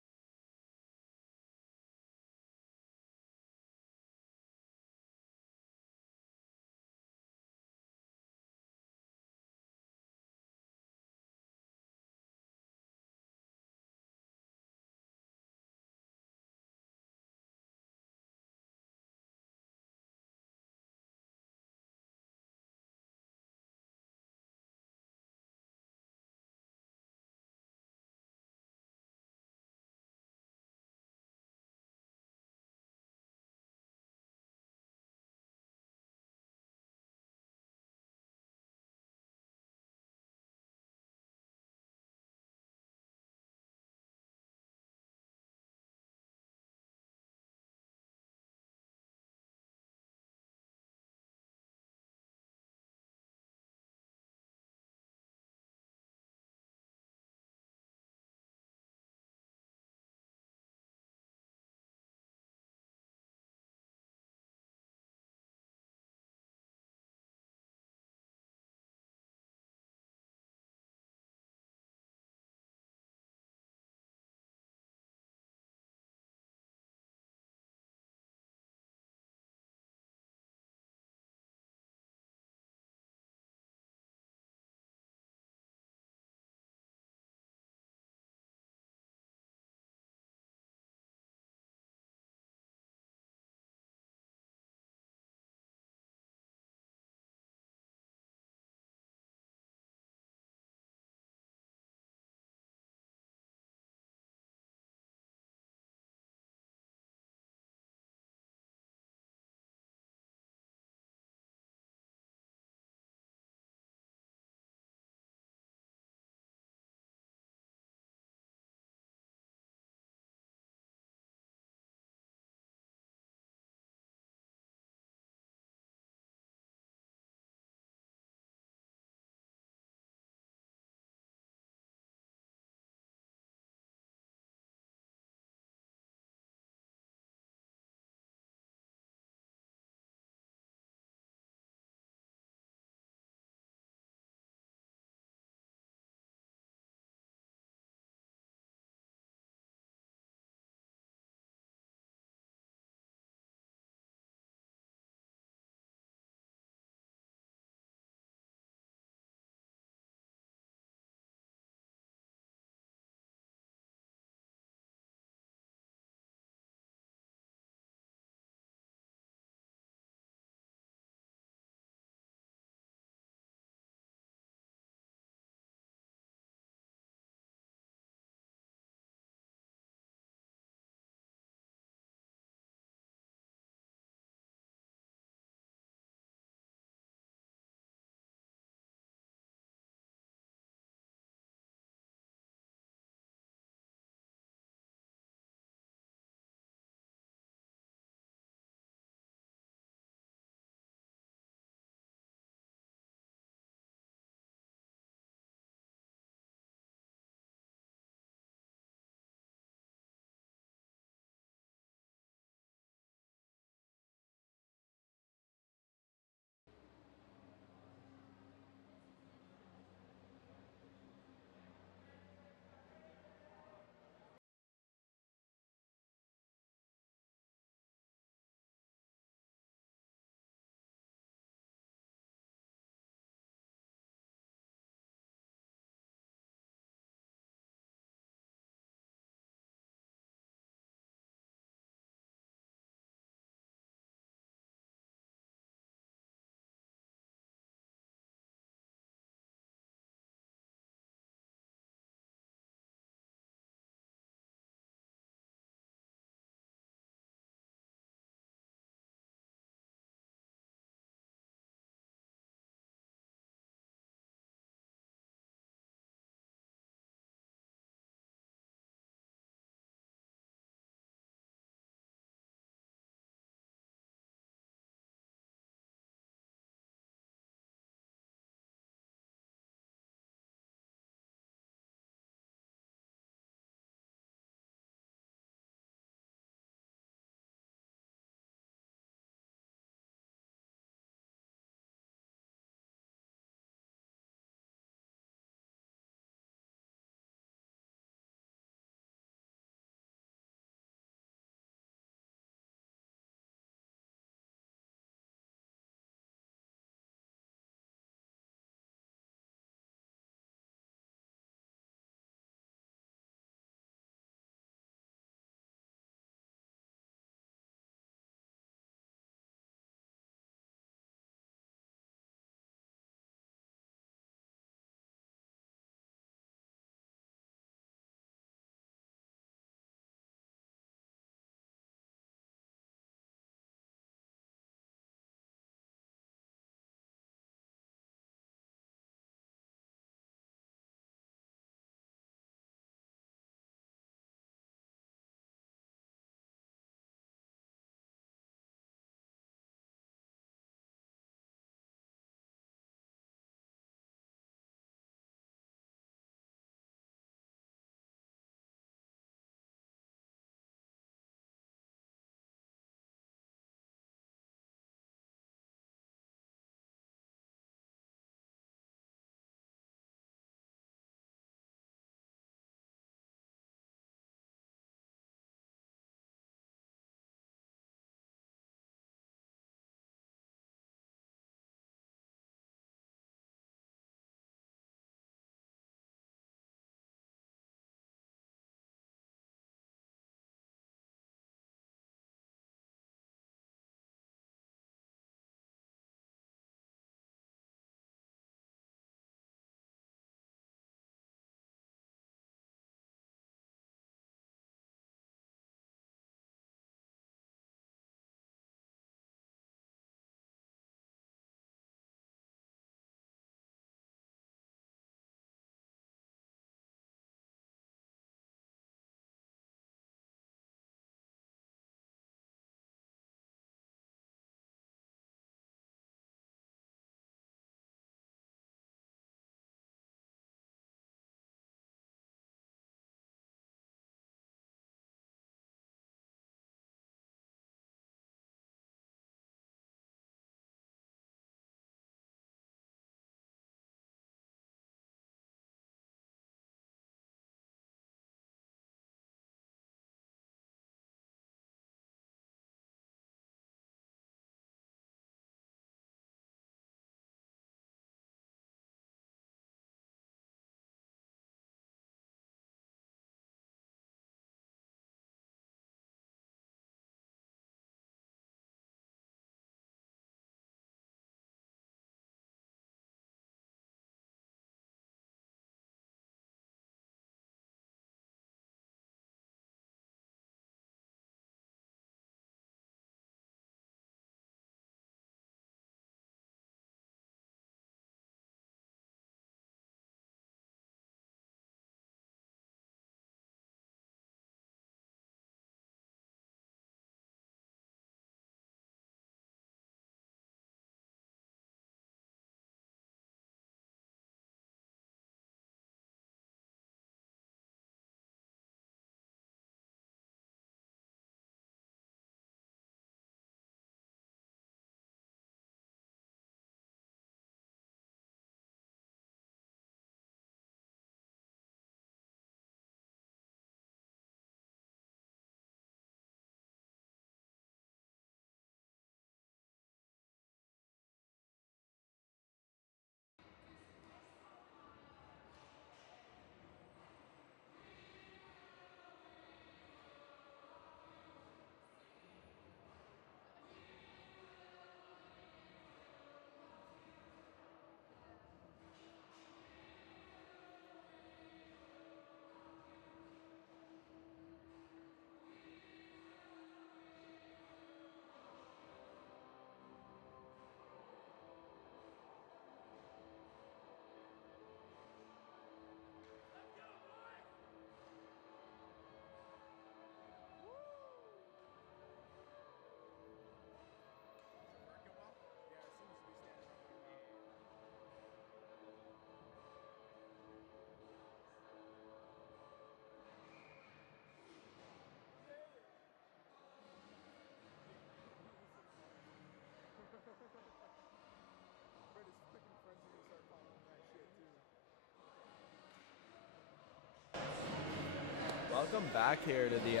welcome back here to the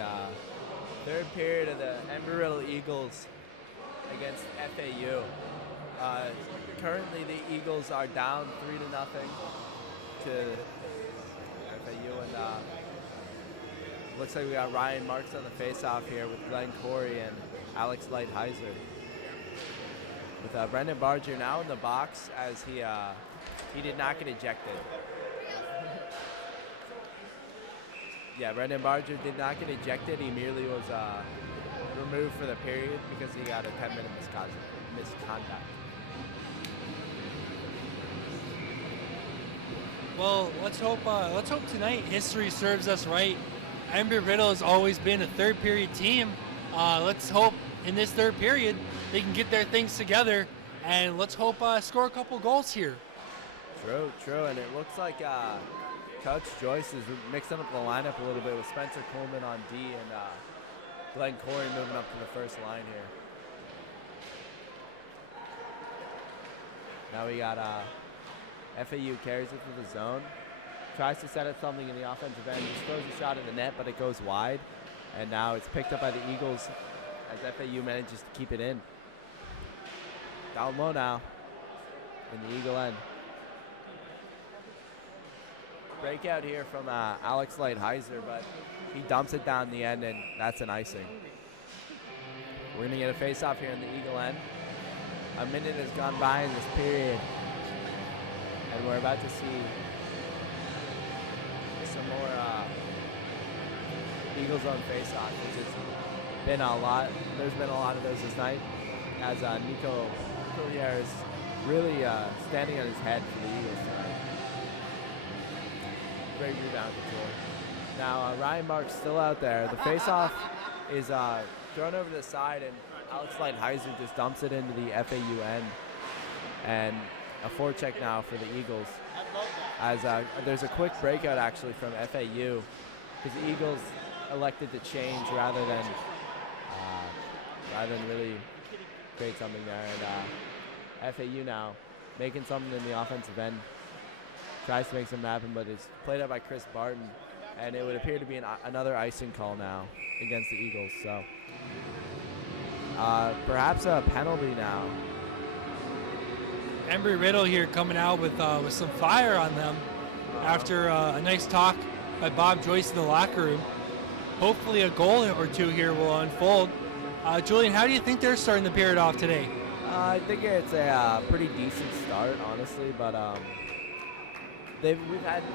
third period of the Embry-Riddle Eagles against FAU. Currently, the Eagles are down 3-0 to FAU, and looks like we got Ryan Marks on the face-off here with Glenn Corey and Alex Lightheiser. With Brendan Barger now in the box as he did not get ejected. Yeah, Brendan Barger did not get ejected. He merely was removed for the period because he got a 10-minute misconduct. Well, let's hope tonight history serves us right. Embry-Riddle has always been a third period team. Let's hope in this third period they can get their things together, and let's hope score a couple goals here. True, and it looks like Coach Joyce is mixing up the lineup a little bit with Spencer Coleman on D and Glenn Corey moving up to the first line here. Now we got FAU carries it to the zone, tries to set up something in the offensive end, just throws a shot in the net, but it goes wide, and now it's picked up by the Eagles as FAU manages to keep it in. Down low now in the Eagle end. Breakout here from Alex Lightheiser, but he dumps it down the end, and that's an icing. We're going to get a face-off here in the Eagle end. A minute has gone by in this period, and we're about to see some more Eagles on face-off, which has been a lot. There's been a lot of those this night, as Nico Coulier is really standing on his head for the Eagles tonight. Great rebound control. Now Ryan Marks still out there. The face-off is thrown over to the side, and Alex Lightheiser just dumps it into the FAU end. And a forecheck now for the Eagles. As there's a quick breakout actually from FAU, because the Eagles elected to change rather than really create something there. And FAU now making something in the offensive end. Tries to make something happen, but it's played out by Chris Barton, and it would appear to be another icing call now against the Eagles. So perhaps a penalty now. Embry-Riddle here coming out with some fire on them after a nice talk by Bob Joyce in the locker room. Hopefully a goal or two here will unfold. Julian, how do you think they're starting the period off today? I think it's a pretty decent start, honestly, but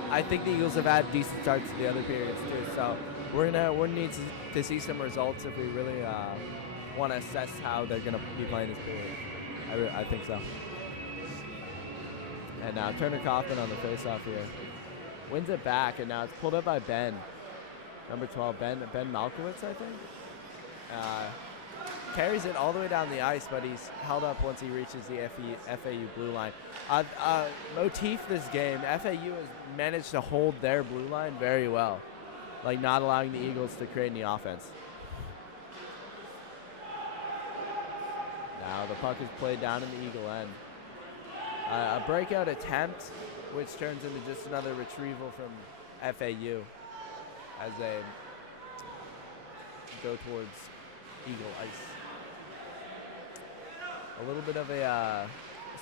I think the Eagles have had decent starts to the other periods too. So we're gonna need to see some results if we really want to assess how they're gonna be playing this period. I think so. And now Turner Kaufman on the faceoff here wins it back, and now it's pulled up by Ben, number 12, Ben Malkowitz, I think. Carries it all the way down the ice, but he's held up once he reaches the FAU blue line. Motif this game, FAU has managed to hold their blue line very well, like not allowing the Eagles to create any offense. Now the puck is played down in the Eagle end. A breakout attempt, which turns into just another retrieval from FAU as they go towards Eagle ice. A little bit of a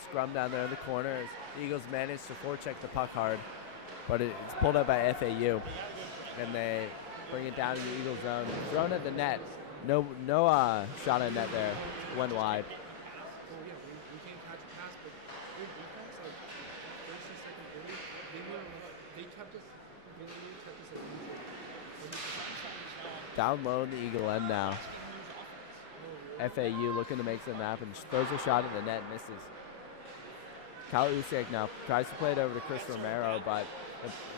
scrum down there in the corner as the Eagles manage to forecheck the puck hard, but it's pulled up by FAU, and they bring it down in the Eagle zone. Thrown at the net. No shot at net there. Went wide. Down low in the Eagle end now. FAU looking to make something happen. Throws a shot at the net, misses. Kyle Usiak now tries to play it over to Chris Romero, but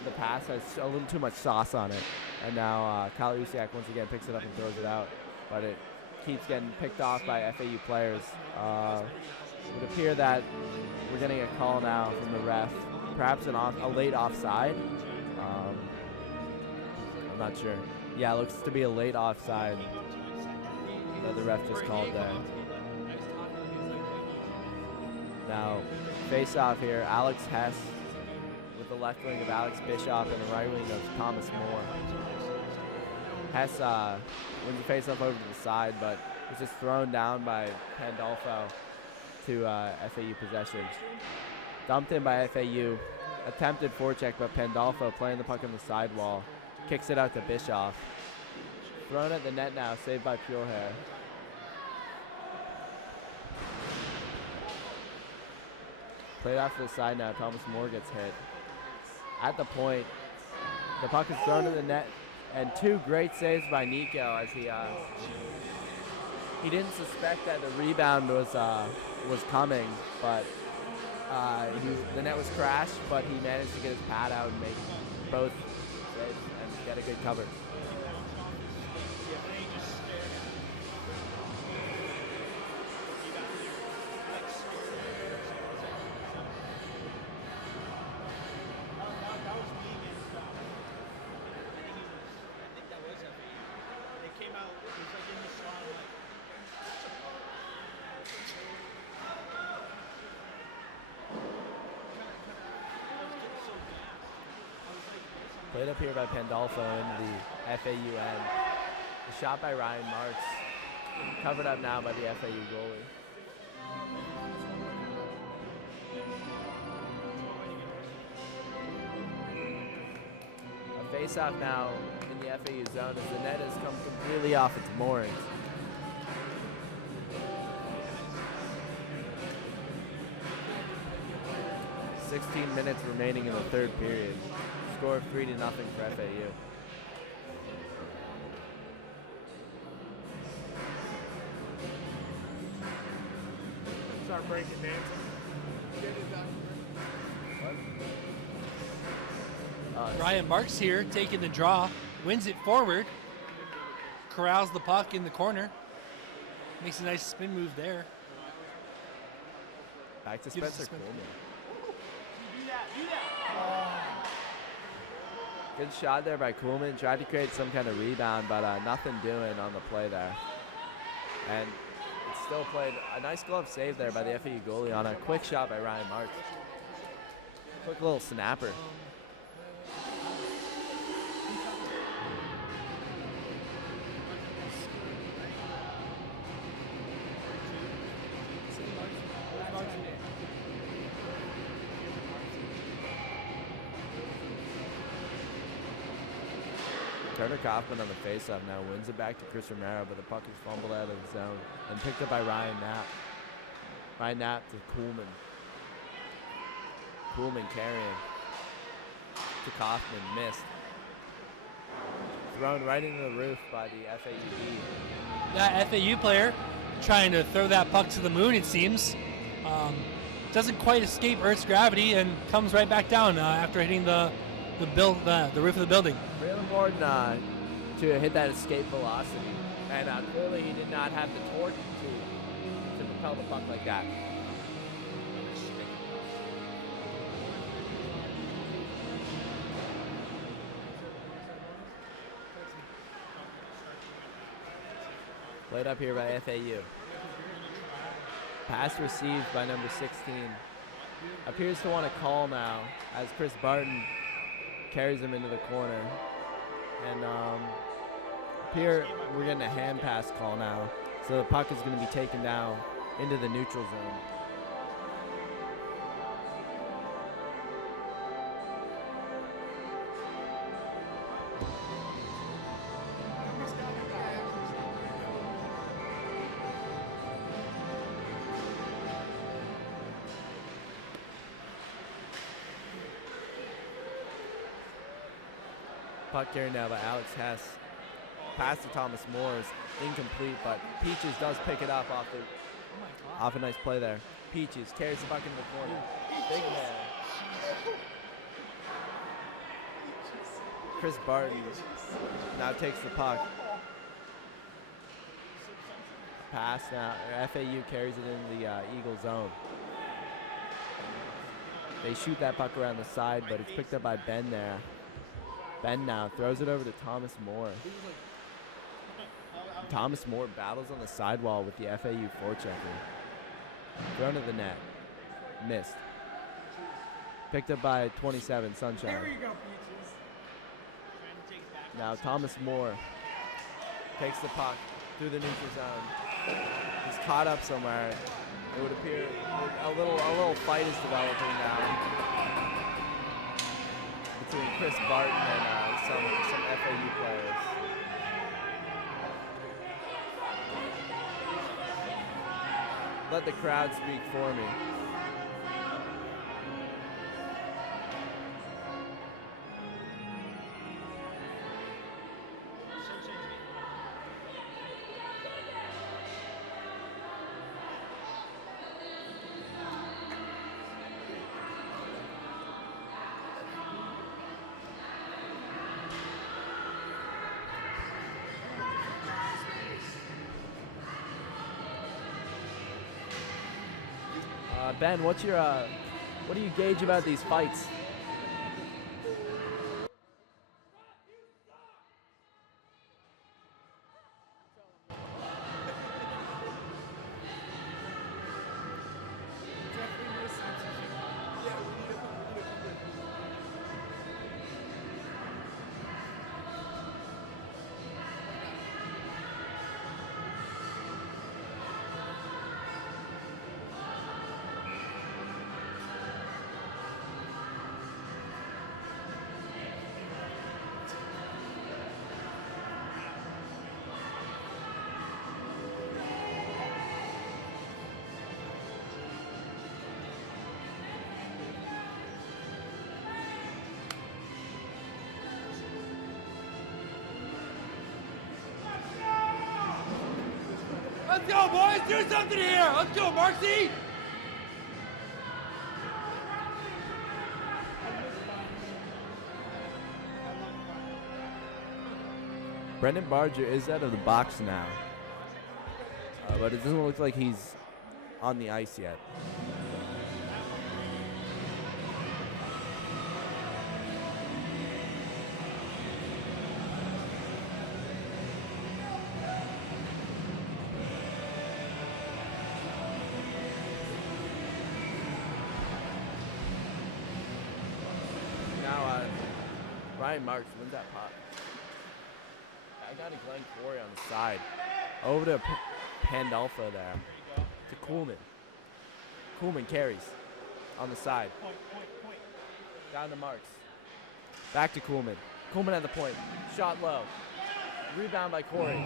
the pass has a little too much sauce on it. And now Kyle Usiak once again picks it up and throws it out. But it keeps getting picked off by FAU players. It would appear that we're getting a call now from the ref. Perhaps a late offside. I'm not sure. Yeah, it looks to be a late offside that the ref just called there. Now, face off here, Alex Hess with the left wing of Alex Bischoff and the right wing of Thomas Moore. Hess wins the face-off over to the side, but it's just thrown down by Pandolfo to FAU possession. Dumped in by FAU. Attempted forecheck, but Pandolfo playing the puck on the sidewall. Kicks it out to Bischoff. Thrown at the net now, saved by Purehair. Played off to the side now, Thomas Moore gets hit. At the point, the puck is thrown in the net, and two great saves by Nico as he didn't suspect that the rebound was coming, but the net was crashed, but he managed to get his pad out and make both saves and get a good cover. Played up here by Pandolfo in the FAU end. The shot by Ryan Marks. Covered up now by the FAU goalie. A face-off now in the FAU zone as the net has come completely off its moorings. "16 minutes remaining in the third period. Score of 3-0 for FAU. Start breaking dancing. Ryan Marks here taking the draw, wins it forward, corrals the puck in the corner, makes a nice spin move there. Back to Gives us Spencer a spin. Coleman. Good shot there by Coolman. Tried to create some kind of rebound, but nothing doing on the play there. And it's still played. A nice glove save there by the FAU goalie on a quick shot by Ryan Marks. Quick little snapper. Turner Kaufman on the faceoff now wins it back to Chris Romero, but the puck is fumbled out of the zone and picked up by Ryan Knapp. Ryan Knapp to Coolman. Coolman carrying to Kaufman, missed. Thrown right into the roof by the FAU. That FAU player trying to throw that puck to the moon, it seems. Doesn't quite escape Earth's gravity and comes right back down after hitting the roof of the building. Real important to hit that escape velocity. And clearly he did not have the torque to propel the puck like that. Played up here by FAU. Pass received by number 16. Appears to want to call now as Chris Barton carries him into the corner. And here we're getting a hand pass call now. So the puck is going to be taken down into the neutral zone. Puck carried now by Alex Hess. Pass to Thomas Moore is incomplete, but Peaches does pick it up off a nice play there. Peaches carries the puck into the corner. Big man. Chris Barton now takes the puck. Pass now. FAU carries it in the Eagle zone. They shoot that puck around the side, but it's picked up by Ben there. Ben now throws it over to Thomas Moore. Thomas Moore battles on the sidewall with the FAU forechecker. Thrown to the net. Missed. Picked up by 27, Sunshine. There you go, Peaches. Now Thomas Moore Takes the puck through the neutral zone. He's caught up somewhere. It would appear a little fight is developing now between Chris Barton and some FAU players. Let the crowd speak for me. Ben, what do you gauge about these fights? Let's go, boys! Do something here! Let's go, Marcy! Brendan Barger is out of the box now, but it doesn't look like he's on the ice yet. Ryan Marks wins that puck. I got a Glenn Corey on the side. Over to Pandolfo there. To Kuhlman. Kuhlman carries on the side. Down to Marks. Back to Kuhlman. Kuhlman at the point. Shot low. Rebound by Corey.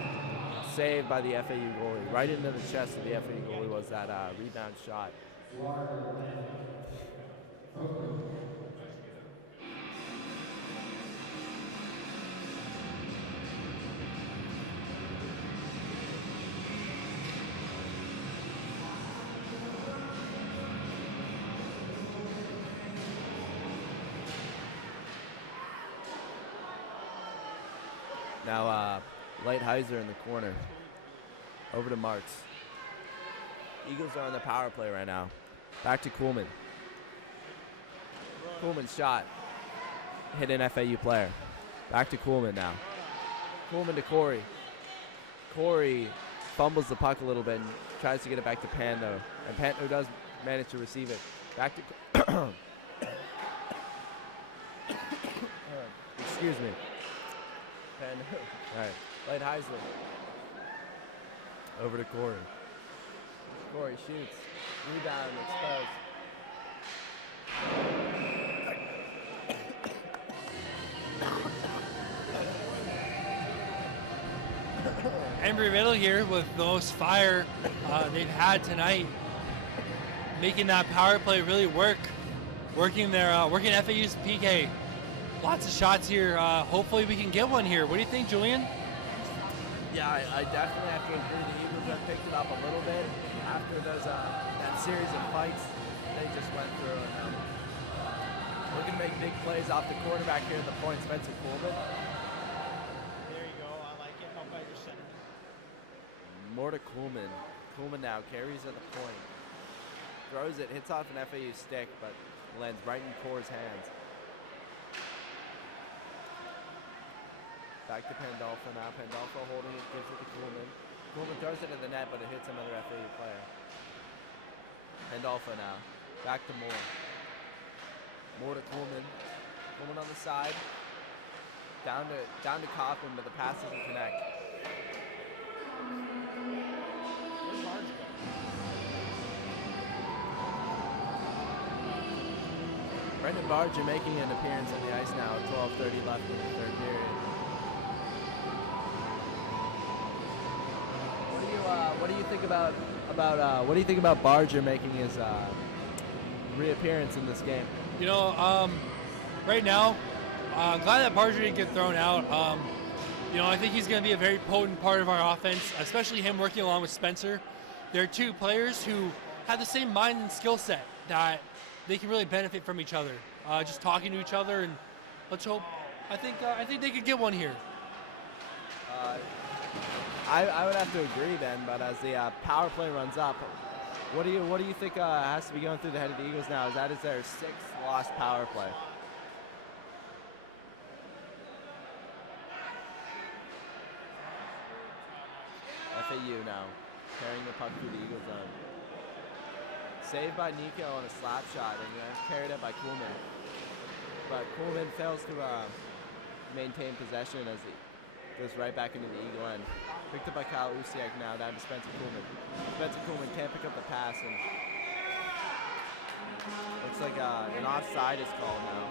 Saved by the FAU goalie. Right into the chest of the FAU goalie was that rebound shot. Now, Lighthizer in the corner. Over to Marks. Eagles are on the power play right now. Back to Kuhlman. Kuhlman's shot. Hit an FAU player. Back to Kuhlman now. Kuhlman to Corey. Corey fumbles the puck a little bit and tries to get it back to Pando. And Pando does manage to receive it. Back to... Excuse me. All right, Lighthizer. Over to Corey. Corey shoots. Rebound, exposed. Embry-Riddle here with the most fire they've had tonight, making that power play really work, working FAU's PK. Lots of shots here. Hopefully we can get one here. What do you think, Julian? Yeah, I definitely have to agree. The Eagles have picked it up a little bit after that series of fights they just went through. And, looking to make big plays off the quarterback here at the point, Spencer Kuhlman. There you go. I like it. Help out your center. More to Kuhlman. Kuhlman now carries at the point. Throws it, hits off an FAU stick, but lands right in Core's hands. Back to Pandolfo now. Pandolfo holding it, gives it to Kuhlman. Kuhlman throws it in the net, but it hits another FAU player. Pandolfo now. Back to Moore. Moore to Kuhlman. Kuhlman on the side. Down to Coffin, but the pass doesn't connect. Brendan Barger making an appearance on the ice now with 12:30 left in the third period. What do you think about Barger making his reappearance in this game? You know, right now, I'm glad that Barger didn't get thrown out. You know, I think he's going to be a very potent part of our offense, especially him working along with Spencer. They're two players who have the same mind and skill set that they can really benefit from each other. Just talking to each other, and let's hope. I think they could get one here. I would have to agree, Ben. But as the power play runs up, what do you think has to be going through the head of the Eagles now? Is their 6th lost power play? FAU now carrying the puck through the Eagle zone. Saved by Nico on a slap shot, and carried up by Kuhlman. But Kuhlman fails to maintain possession as he goes right back into the Eagle end. Picked up by Kyle Usiak now, down to Spencer Kuhlman. Spencer Kuhlman can't pick up the pass, and looks like an offside is called now.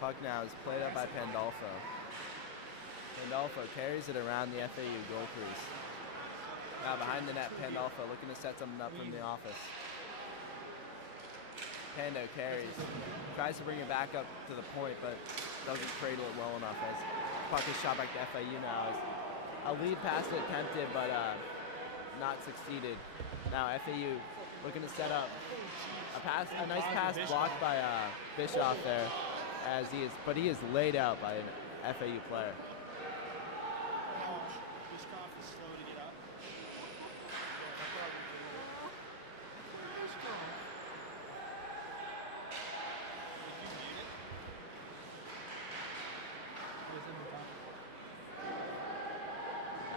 Puck now is played up by Pandolfo. Pandolfo carries it around the FAU goal crease. Now behind the net, Pandolfo looking to set something up from the office. Pando carries, tries to bring it back up to the point, but doesn't cradle it well enough as puck is shot back to FAU now. As a lead pass attempted, but not succeeded. Now FAU looking to set up a nice pass blocked by Bischoff there. But he is laid out by an FAU player.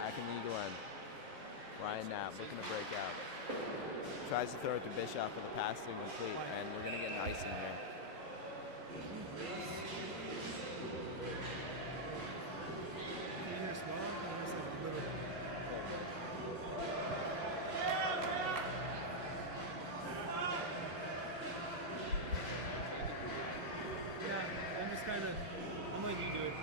Back in the Eagle end. Ryan Knapp looking to break out. Tries to throw it to Bischoff for the pass incomplete, and we're going to get an icing here. I'm like you do it.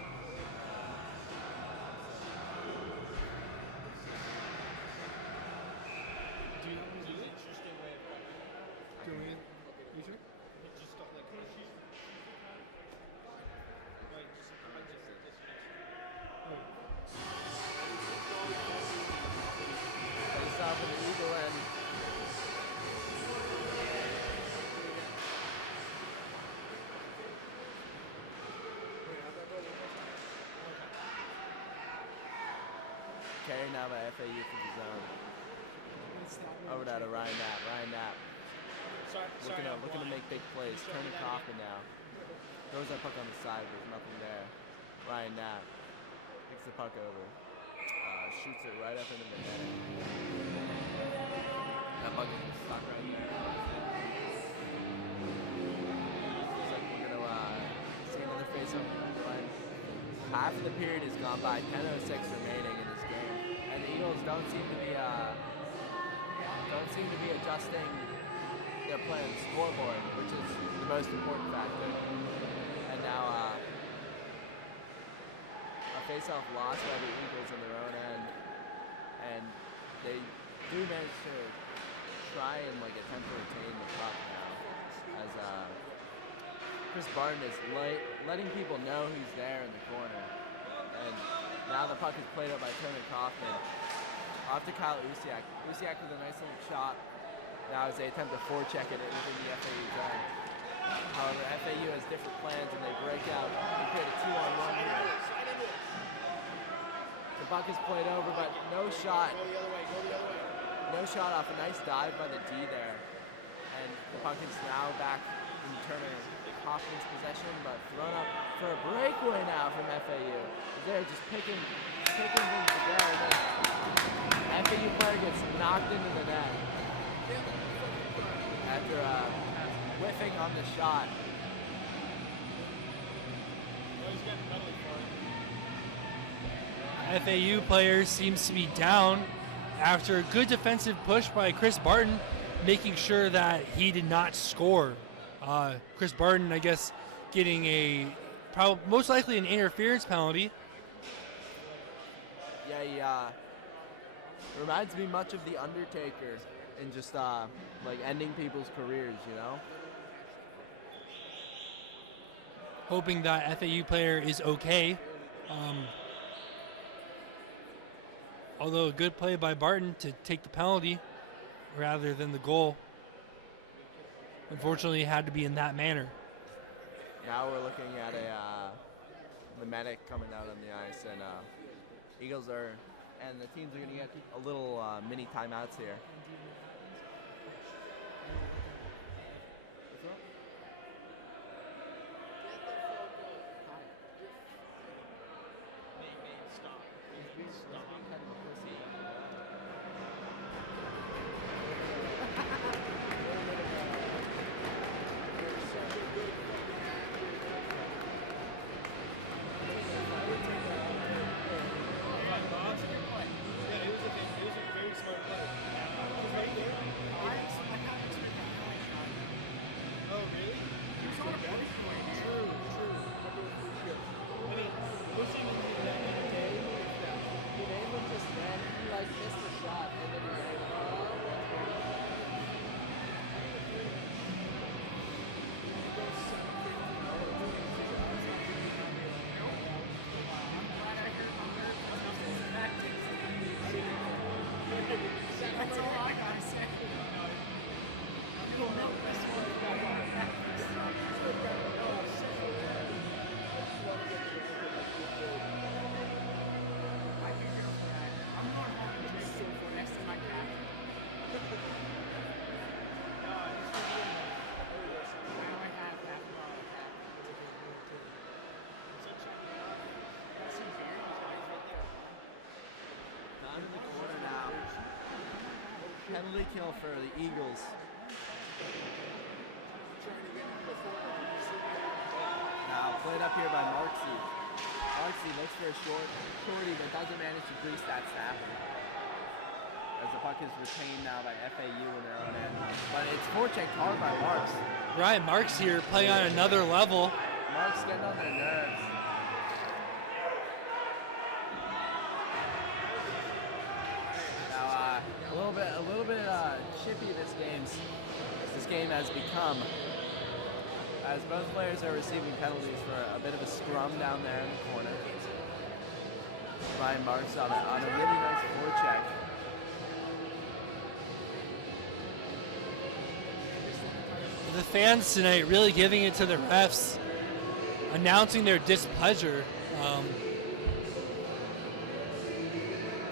Doing it? You sure? Face off in the Eagle end. Carry now by FAU from the zone. Over to Ryan Knapp. Ryan Knapp looking to make big plays. Turning Kaufman now. Throws that puck on the side, but there's nothing there. Ryan Knapp picks the puck over. Shoots it right up into the net. That puck is stuck right there. Looks like we're going to see another face-off. Half of the period has gone by. 10:06 remaining in this game, and the Eagles don't seem to be adjusting their play on the scoreboard, which is the most important factor. And now a face-off lost by the Eagles on their own end, and they do manage to try and attempt to retain the puck now, as Chris Barton is letting people know he's there in the corner. And now the puck is played up by Turner Kaufman. Off to Kyle Usiak. Usiak with a nice little chop. Now as they attempt to forecheck it within the FAU zone. However, FAU has different plans and they break out and create a 2-on-1 here. The puck is played over, but no shot. No shot off a nice dive by the D there. And the puck is now back in Turner Kaufman's possession, but thrown up for a breakaway now from FAU. They're just picking things together, and then FAU player gets knocked into the net after whiffing on the shot. FAU player seems to be down after a good defensive push by Chris Barton, making sure that he did not score. Chris Barton, I guess, getting most likely an interference penalty. Yeah, he reminds me much of the Undertaker in just like ending people's careers, you know? Hoping that FAU player is okay. Although a good play by Barton to take the penalty rather than the goal. Unfortunately, it had to be in that manner. Now we're looking at the medic coming out on the ice, and Eagles and the teams are going to get a little mini timeouts here. Penalty kill for the Eagles. Now played up here by Marksy. Marksy looks for a shorty, but doesn't manage to grease that stapper. As the puck is retained now by FAU in their own end. But it's forechecked hard by Marks. Right, Marks here playing on another level. Marks getting on their nerves. A little bit chippy this game has become, as both players are receiving penalties for a bit of a scrum down there in the corner. Ryan Marks on a really nice forecheck. The fans tonight really giving it to the refs, announcing their displeasure.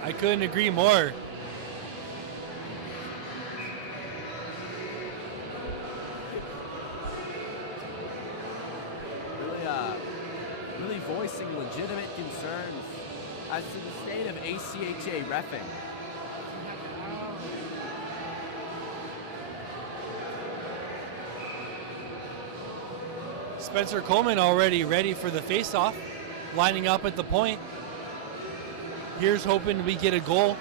I couldn't agree more. Really voicing legitimate concerns as to the state of ACHA reffing. Spencer Coleman already ready for the face-off, lining up at the point. Here's hoping we get a goal.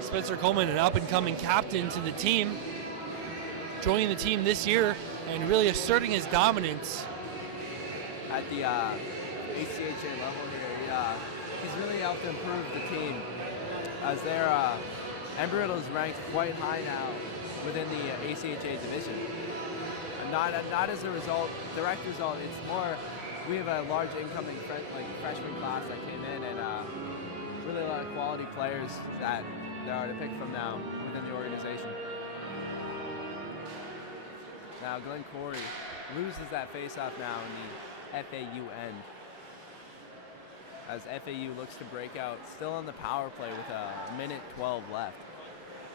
Spencer Coleman, an up-and-coming captain to the team, joining the team this year and really asserting his dominance. At the ACHA level here, he's really helped to improve the team, as their Embry-Riddle is ranked quite high now within the ACHA division. And not as a result, direct result. It's more we have a large incoming freshman class that came in, and really a lot of quality players that there are to pick from now within the organization. Now Glenn Corey loses that face-off now in the FAU end, as FAU looks to break out, still on the power play with a minute 12 left,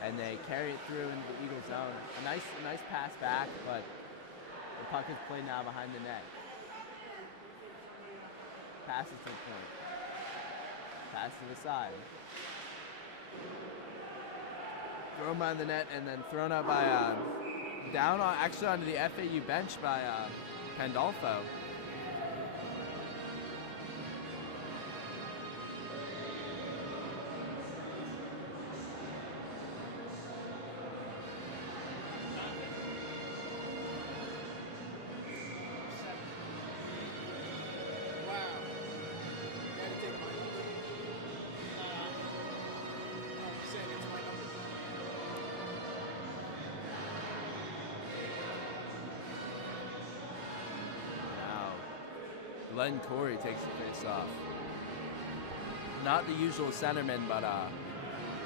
and they carry it through into the Eagle zone. A nice pass back, but The puck is played now behind the net. Passes to the point. Pass to the side. Thrown by the net and then thrown up by down on, actually onto the FAU bench by Pandolfo. Glenn Corey takes the face off. Not the usual centerman, but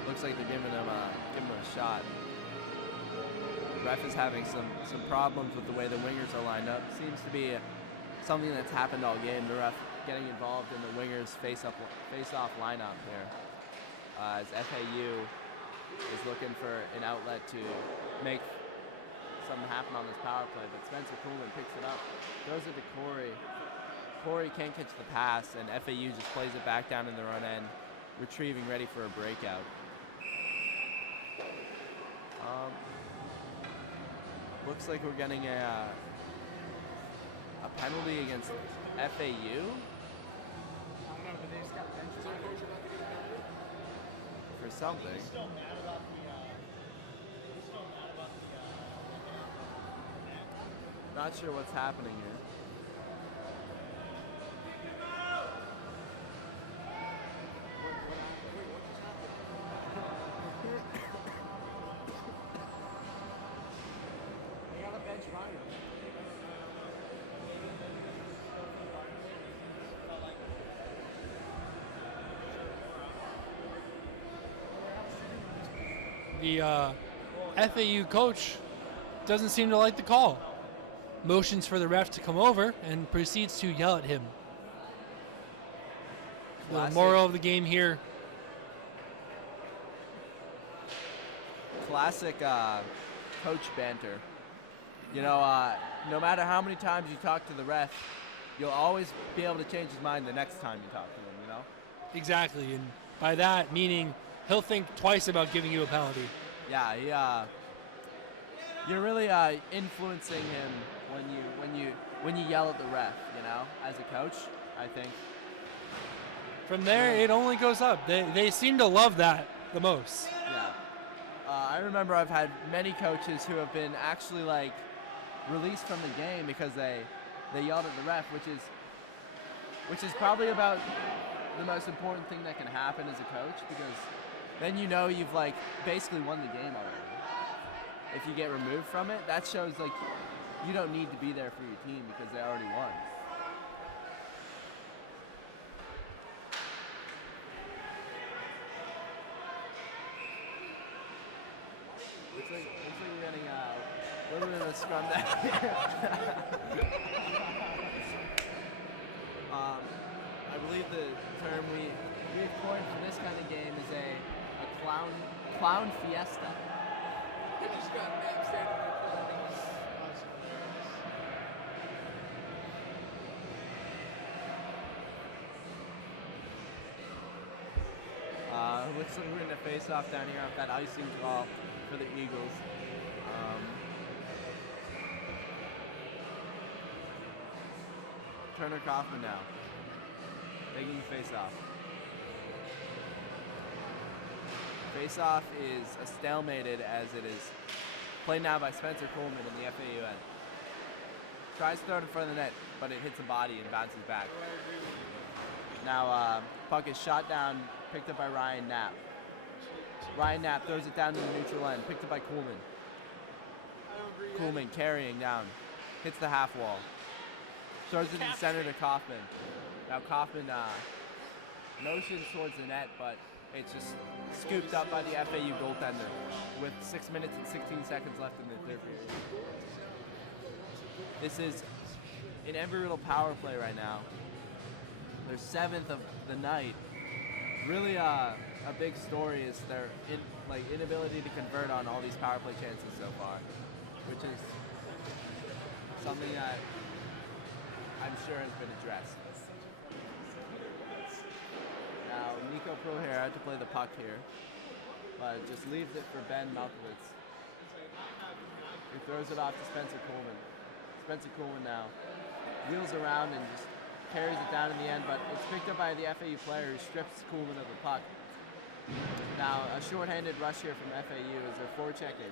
looks like they're giving him a shot. Ref is having some problems with the way the wingers are lined up. Seems to be something that's happened all game. The ref getting involved in the wingers face-off lineup here. As FAU is looking for an outlet to make something happen on this power play, but Spencer Coolman picks it up, throws it to Corey. Corey can't catch the pass, and FAU just plays it back down in the run end, retrieving, ready for a breakout. Looks like we're getting a penalty against FAU for something. Not sure what's happening here. The FAU coach doesn't seem to like the call. Motions for the ref to come over and proceeds to yell at him. The moral of the game here. Classic coach banter. You know, no matter how many times you talk to the ref, you'll always be able to change his mind the next time you talk to him, you know? Exactly, and by that meaning he'll think twice about giving you a penalty. Yeah, you're really influencing him when you yell at the ref, you know, as a coach, I think. From there, it only goes up. They seem to love that the most. Yeah. I remember I've had many coaches who have been actually like released from the game because they yelled at the ref, which is probably about the most important thing that can happen as a coach, because then you know you've like basically won the game already. If you get removed from it, that shows like you don't need to be there for your team because they already won. Looks like you're getting a little bit of a scrum there. I believe the term we've coined for this kind of game is a clown fiesta. I just got Matt standing there playing. Looks like we're going to face off down here off that icing call for the Eagles. Turner Kaufman now, taking the face-off. Face-off is a stalemated as it is played now by Spencer Coleman in the FAU end. Tries to throw it in front of the net, but it hits a body and bounces back. Now puck is shot down, picked up by Ryan Knapp. Ryan Knapp throws it down to the neutral end, picked up by Coolman. Coolman carrying down, hits the half wall. Throws it in the center to Kaufman. Now Kaufman motions towards the net, but it's just scooped up by the FAU goaltender with 6 minutes and 16 seconds left in the third period. This is an Embry-Riddle power play right now. Their 7th of the night. Really a big story is their inability to convert on all these power play chances so far, which is something that I'm sure has been addressed. Now, Nico Prohair had to play the puck here, but just leaves it for Ben Malkowitz. He throws it off to Spencer Coleman. Spencer Coleman now wheels around and just carries it down in the end, but it's picked up by the FAU player who strips Coleman of the puck. Now, a shorthanded rush here from FAU as they're forechecking.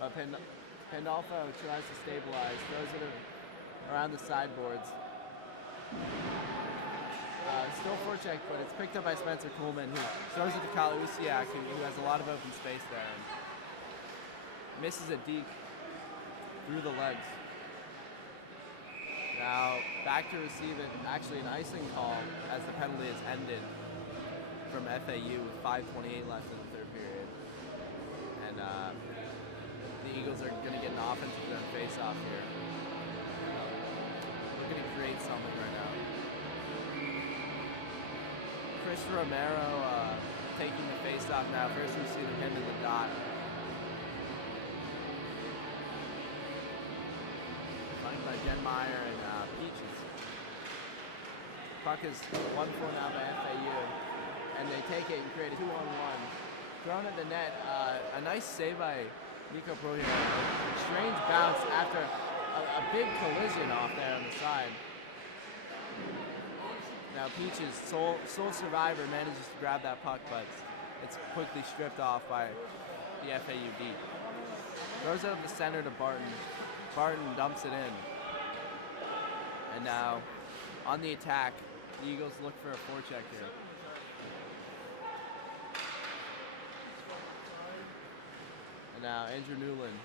But Pandolfo tries to stabilize, throws it around the sideboards. Still forecheck, but it's picked up by Spencer Coleman, who throws it to Kyle Usiak, who has a lot of open space there. And misses it deep through the legs. Now, back to receive it. Actually, an icing call as the penalty is ended from FAU with 5:28 left in the third period. And the Eagles are going to get an offensive zone face-off here. Looking to create something right now. Chris Romero taking the face-off now. First we see him in the dot. Flanked by Jen Meyer and Peaches. Puck is 1-4 now by FAU. And they take it and create a 2-on-1. Thrown at the net. A nice save by Nico Prohair. A strange bounce after a big collision off there on the side. Now Peaches, sole survivor, manages to grab that puck, but it's quickly stripped off by the FAU D. Throws it up the center to Barton. Barton dumps it in. And now, on the attack, the Eagles look for a forecheck here. And now Andrew Newland,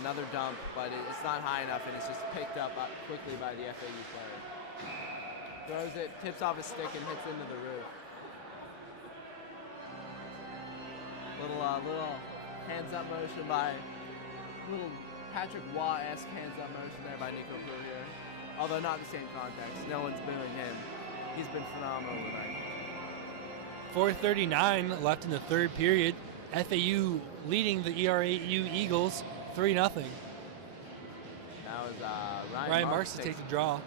another dump, but it's not high enough, and it's just picked up quickly by the FAU player. Throws it, tips off his stick, and hits into the roof. Little hands-up motion by, little Patrick Waugh-esque hands-up motion there by Nico Prohair. Although not the same context. No one's booing him. He's been phenomenal tonight. 4:39 left in the third period. FAU leading the ERAU Eagles 3-0. Now is Ryan Marks to take the draw.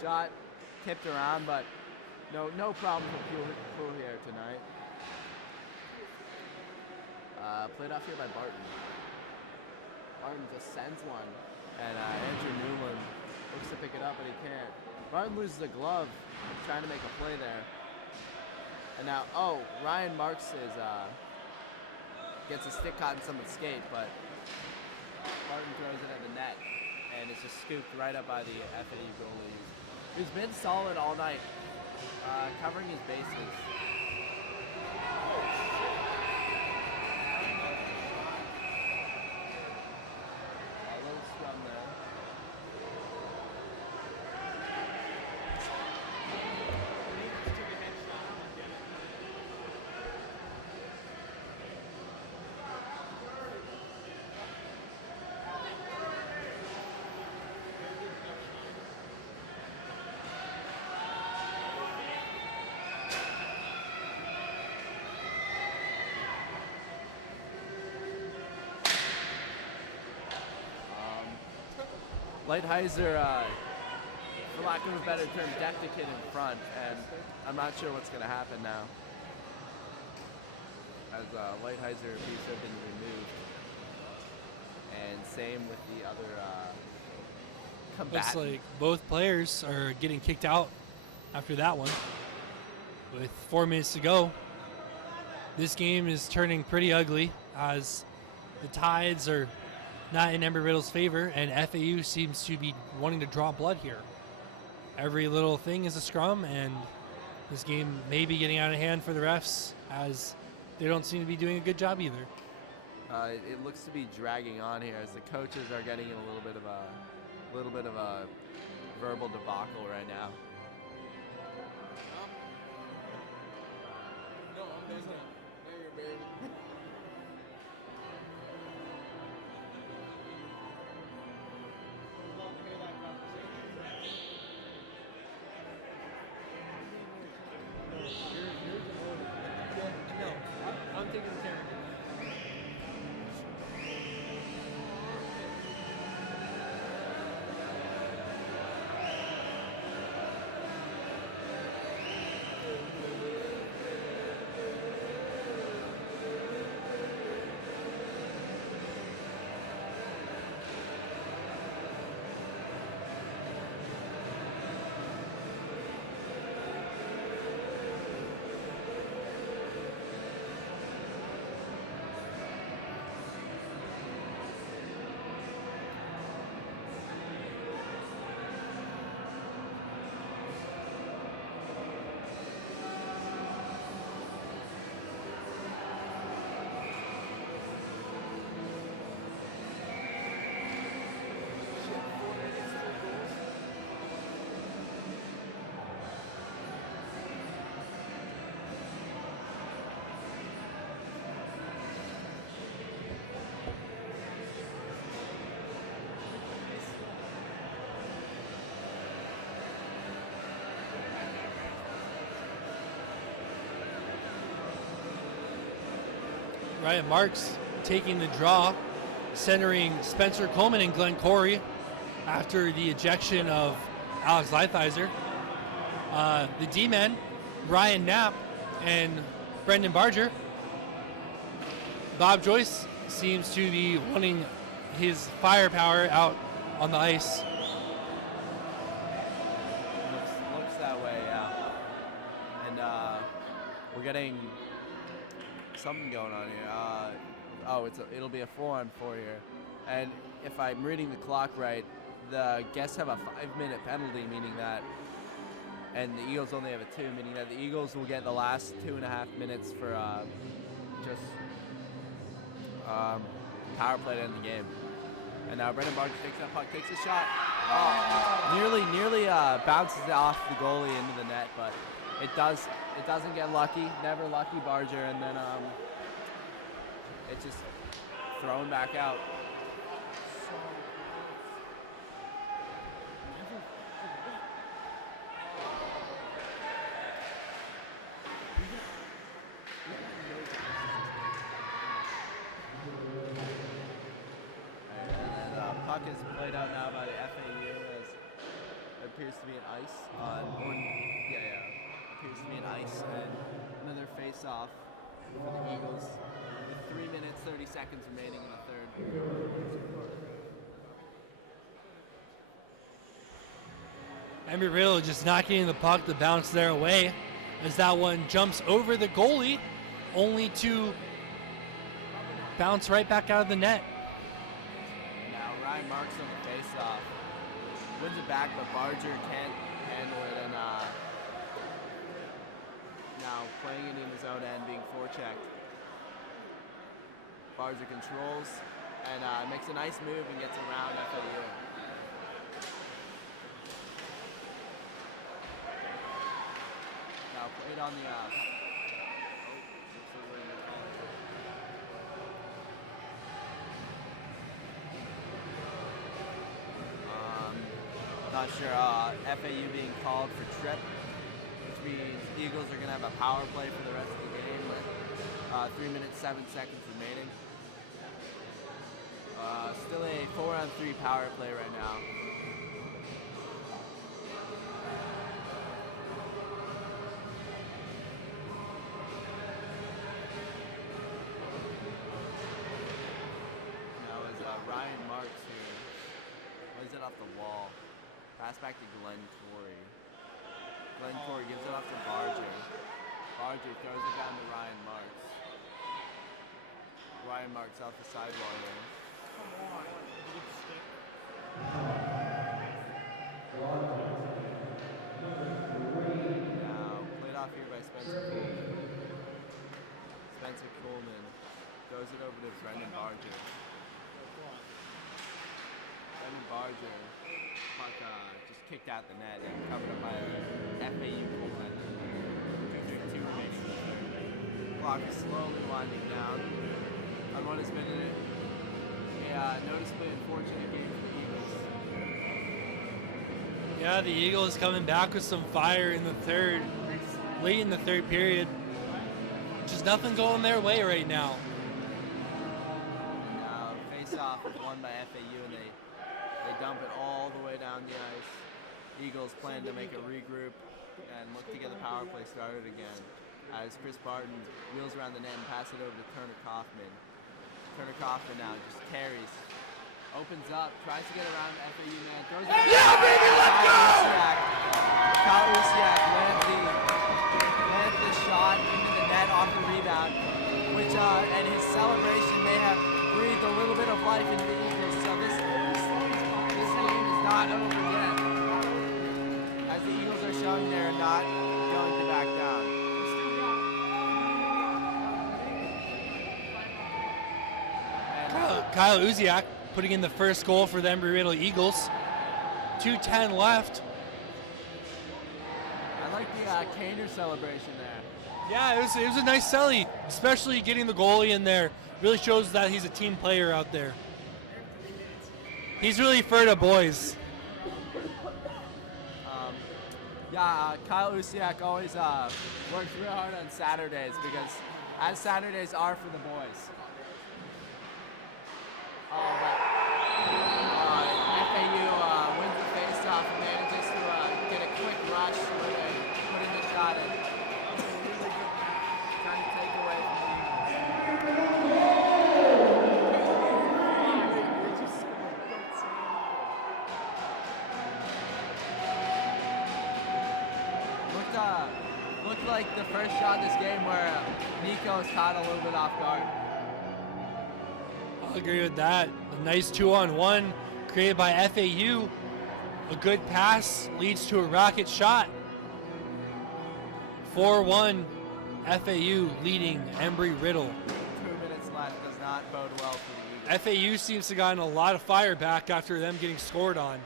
Shot tipped around, but no problem for Prohair tonight. Played off here by Barton. Barton just sends one, and Andrew Newland looks to pick it up, but he can't. Barton loses a glove, trying to make a play there. And now, Ryan Marks gets a stick caught in someone's skate, but Barton throws it at the net, and it's just scooped right up by the FAU goalie, who's been solid all night, covering his bases. A little scrum there. Lighthizer, for lack of a better term, decked a kid in front, and I'm not sure what's going to happen now, as Lighthizer appears to have been removed, and same with the other combatant. Looks like both players are getting kicked out after that one. With 4 minutes to go, this game is turning pretty ugly as the Tides are not in Embry-Riddle's favor, and FAU seems to be wanting to draw blood here. Every little thing is a scrum, and this game may be getting out of hand for the refs, as they don't seem to be doing a good job either. It looks to be dragging on here as the coaches are getting in a little bit of a verbal debacle right now. No, I'm busy. No, you're buried. I'm taking the camera. Ryan Marks taking the draw, centering Spencer Coleman and Glenn Corey after the ejection of Alex Leithizer. The D-men, Ryan Knapp and Brendan Barger. Bob Joyce seems to be wanting his firepower out on the ice. Looks that way, yeah. And we're getting something going on here. It'll be a 4-on-4 here. And if I'm reading the clock right, the guests have a 5-minute penalty, meaning that, and the Eagles only have a 2, meaning that the Eagles will get the last 2.5 minutes for just power play to end the game. And now Brendan Barger takes that puck, takes a shot. Nearly bounces off the goalie into the net, but it doesn't get lucky. Never lucky, Barger, and then it's just thrown back out. Puck is played out now by the FAU as it appears to be an ice appears to be an ice, and another face-off for the Eagles with 3 minutes 30 seconds remaining in the third. Embry-Riddle just not getting the puck to bounce their way as that one jumps over the goalie, only to bounce right back out of the net. Ryan Marks on the face-off. Wins it back, but Barger can't handle it, and now playing it in his own end, being forechecked. Barger controls and makes a nice move and gets around FAU. Now played on the not sure, FAU being called for trip, which means the Eagles are going to have a power play for the rest of the game with 3 minutes 7 seconds remaining. Still a 4-on-3 power play right now. Now is Ryan Marks here. Plays it off the wall. Pass back to Glenn Corey. Glenn Corey gives it off to Barger. Barger throws it down to Ryan Marks. Ryan Marks off the sidewall there. Now played off here by Spencer Coleman. Spencer Coleman throws it over to Brendan Barger. Brendan Barger. Puck just kicked out the net and covered up by a FAU goaltender. 2:32 remaining. Clock is slowly winding down. On what has been a noticeably unfortunate game for the Eagles. Yeah, the Eagles coming back with some fire in the third, late in the third period. Just nothing going their way right now. Now face-off is won by FAU, and they dump it all the way down the ice. Eagles plan to make a regroup and look to get the power play started again as Chris Barton wheels around the net and passes it over to Turner Kaufman. Turner Kaufman now just carries, opens up, tries to get around the FAU man, throws it. Yeah, baby, let's go! Kyle Usiak lands the shot into the net off the rebound, which and his celebration may have breathed a little bit of life into the Eagles. So this game is not over yet, as the Eagles are showing they're not going to back down. Kyle Usiak putting in the first goal for the Embry-Riddle Eagles. 2:10 left. I like the Kaner celebration there. Yeah, it was a nice celly, especially getting the goalie in there. Really shows that he's a team player out there. He's really for the boys. Kyle Usiak always works real hard on Saturdays because As Saturdays are for the boys. Oh, but FAU wins the face-off and manages to get a quick rush where they put in the shot and really good match, trying to take away from the Eagles. Looked like the first shot of this game where Nico was caught a little bit off guard. I'll agree with that. A nice 2-on-1 created by FAU. A good pass leads to a rocket shot. 4-1, FAU leading Embry-Riddle. 2 minutes left does not bode well for the Eagles. FAU seems to have gotten a lot of fire back after them getting scored on.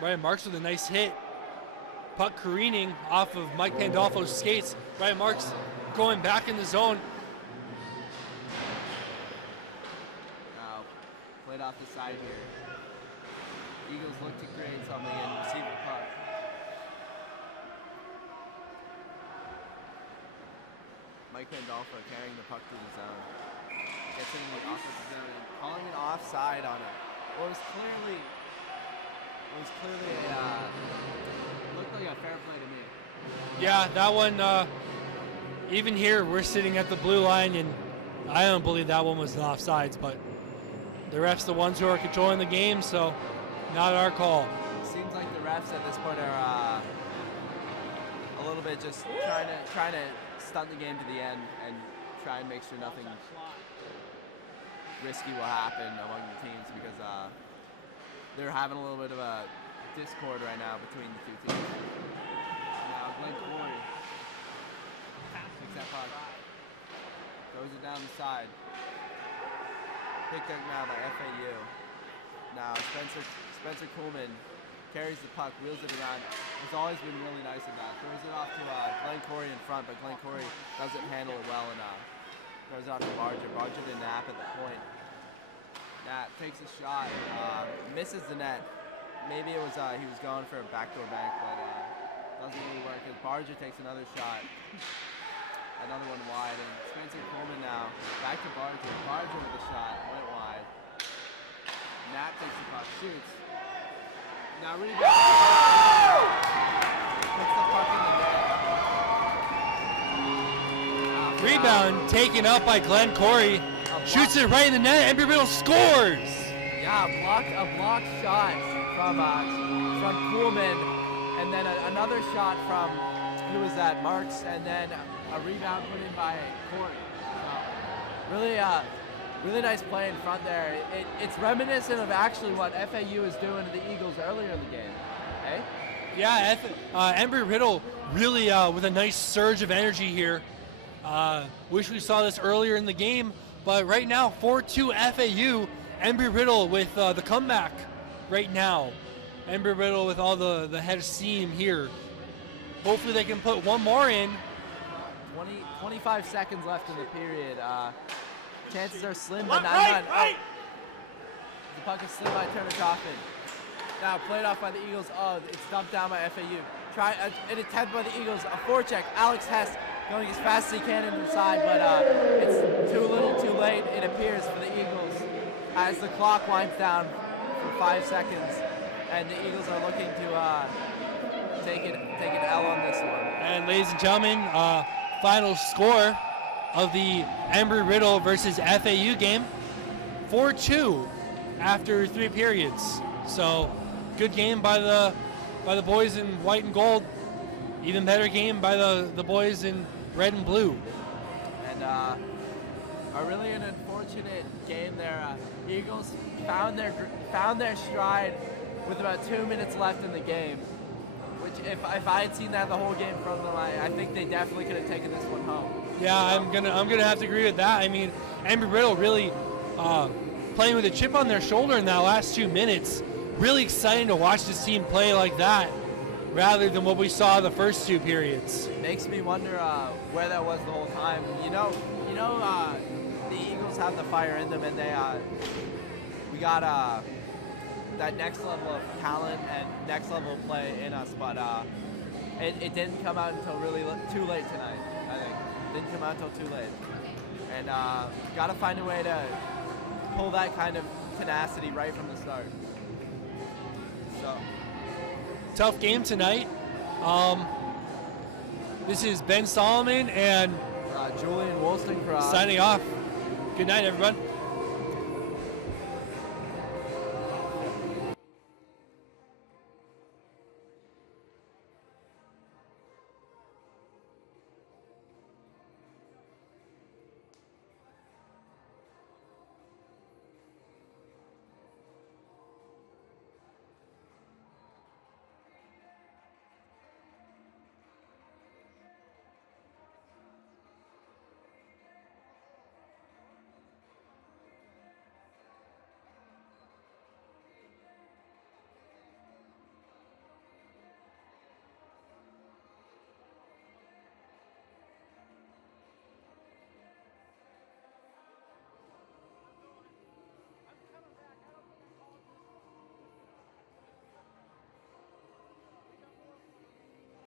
Ryan Marks with a nice hit. Puck careening off of Mike Pandolfo's skates. Ryan Marks going back in the zone. Now, played off the side here. Eagles look to create something and receive the puck. Mike Pandolfo carrying the puck through the zone. Gets it in the offensive zone and calling it offside on it. Well, it was clearly looked like a fair play to me. Yeah, that one, even here, we're sitting at the blue line, and I don't believe that one was an offsides, but the refs the ones who are controlling the game, so not our call. Seems like the refs at this point are a little bit just trying to stunt the game to the end and try and make sure nothing risky will happen among the teams because they're having a little bit of a discord right now between the two teams. Now Glenn Corey picks that puck, throws it down the side. Picked up now by FAU. Now Spencer Coleman carries the puck, wheels it around. He's always been really nice at that. Throws it off to Glenn Corey in front, but Glenn Corey doesn't handle it well and throws it off to Barger. Barger did nap at the point. Nat takes a shot, misses the net. Maybe it was he was going for a backdoor bank, but doesn't really work. As Barger takes another shot, another one wide, and Spencer Coleman now back to Barger. Barger with a shot, went wide. Nat takes the puck, shoots. Now rebound. Puts the puck in the net. Rebound taken up by Glenn Corey. Shoots it right in the net. Embry-Riddle scores. Yeah, a blocked shot from Coolman, and then another shot from who was that? Marks, and then a rebound put in by Corey. Really nice play in front there. It's reminiscent of actually what FAU is doing to the Eagles earlier in the game. Hey? Yeah, Embry-Riddle really with a nice surge of energy here. Wish we saw this earlier in the game. But right now, 4-2 FAU, Embry-Riddle with the comeback right now. Embry-Riddle with all the head of steam here. Hopefully they can put one more in. 25 seconds left in the period. Chances are slim, but not none. Right. The puck is slid by Turner Coffin. Now played off by the Eagles. Oh, it's dumped down by FAU. An attempt by the Eagles. A forecheck. Alex Hess going as fast as he can into the side, but it's too little too late, it appears, for the Eagles as the clock winds down for 5 seconds, and the Eagles are looking to take an L on this one. And ladies and gentlemen, final score of the Embry-Riddle versus FAU game, 4-2 after 3 periods. So good game by the boys in white and gold. Even better game by the boys in red and blue. And really an unfortunate game there. Eagles found their stride with about 2 minutes left in the game. Which, if I had seen that the whole game from them, I think they definitely could have taken this one home. Yeah, I'm gonna have to agree with that. I mean, Embry-Riddle really playing with a chip on their shoulder in that last 2 minutes. Really exciting to watch this team play like that, rather than what we saw the first 2 periods. Makes me wonder where that was the whole time. You know, the Eagles have the fire in them, and we got that next level of talent and next level of play in us. But it didn't come out until really too late tonight. I think didn't come out until too late, and got to find a way to pull that kind of tenacity right from the start. So Tough game tonight. This is Ben Solomon and Julian Wollsteinkrog signing off. Good night, everyone.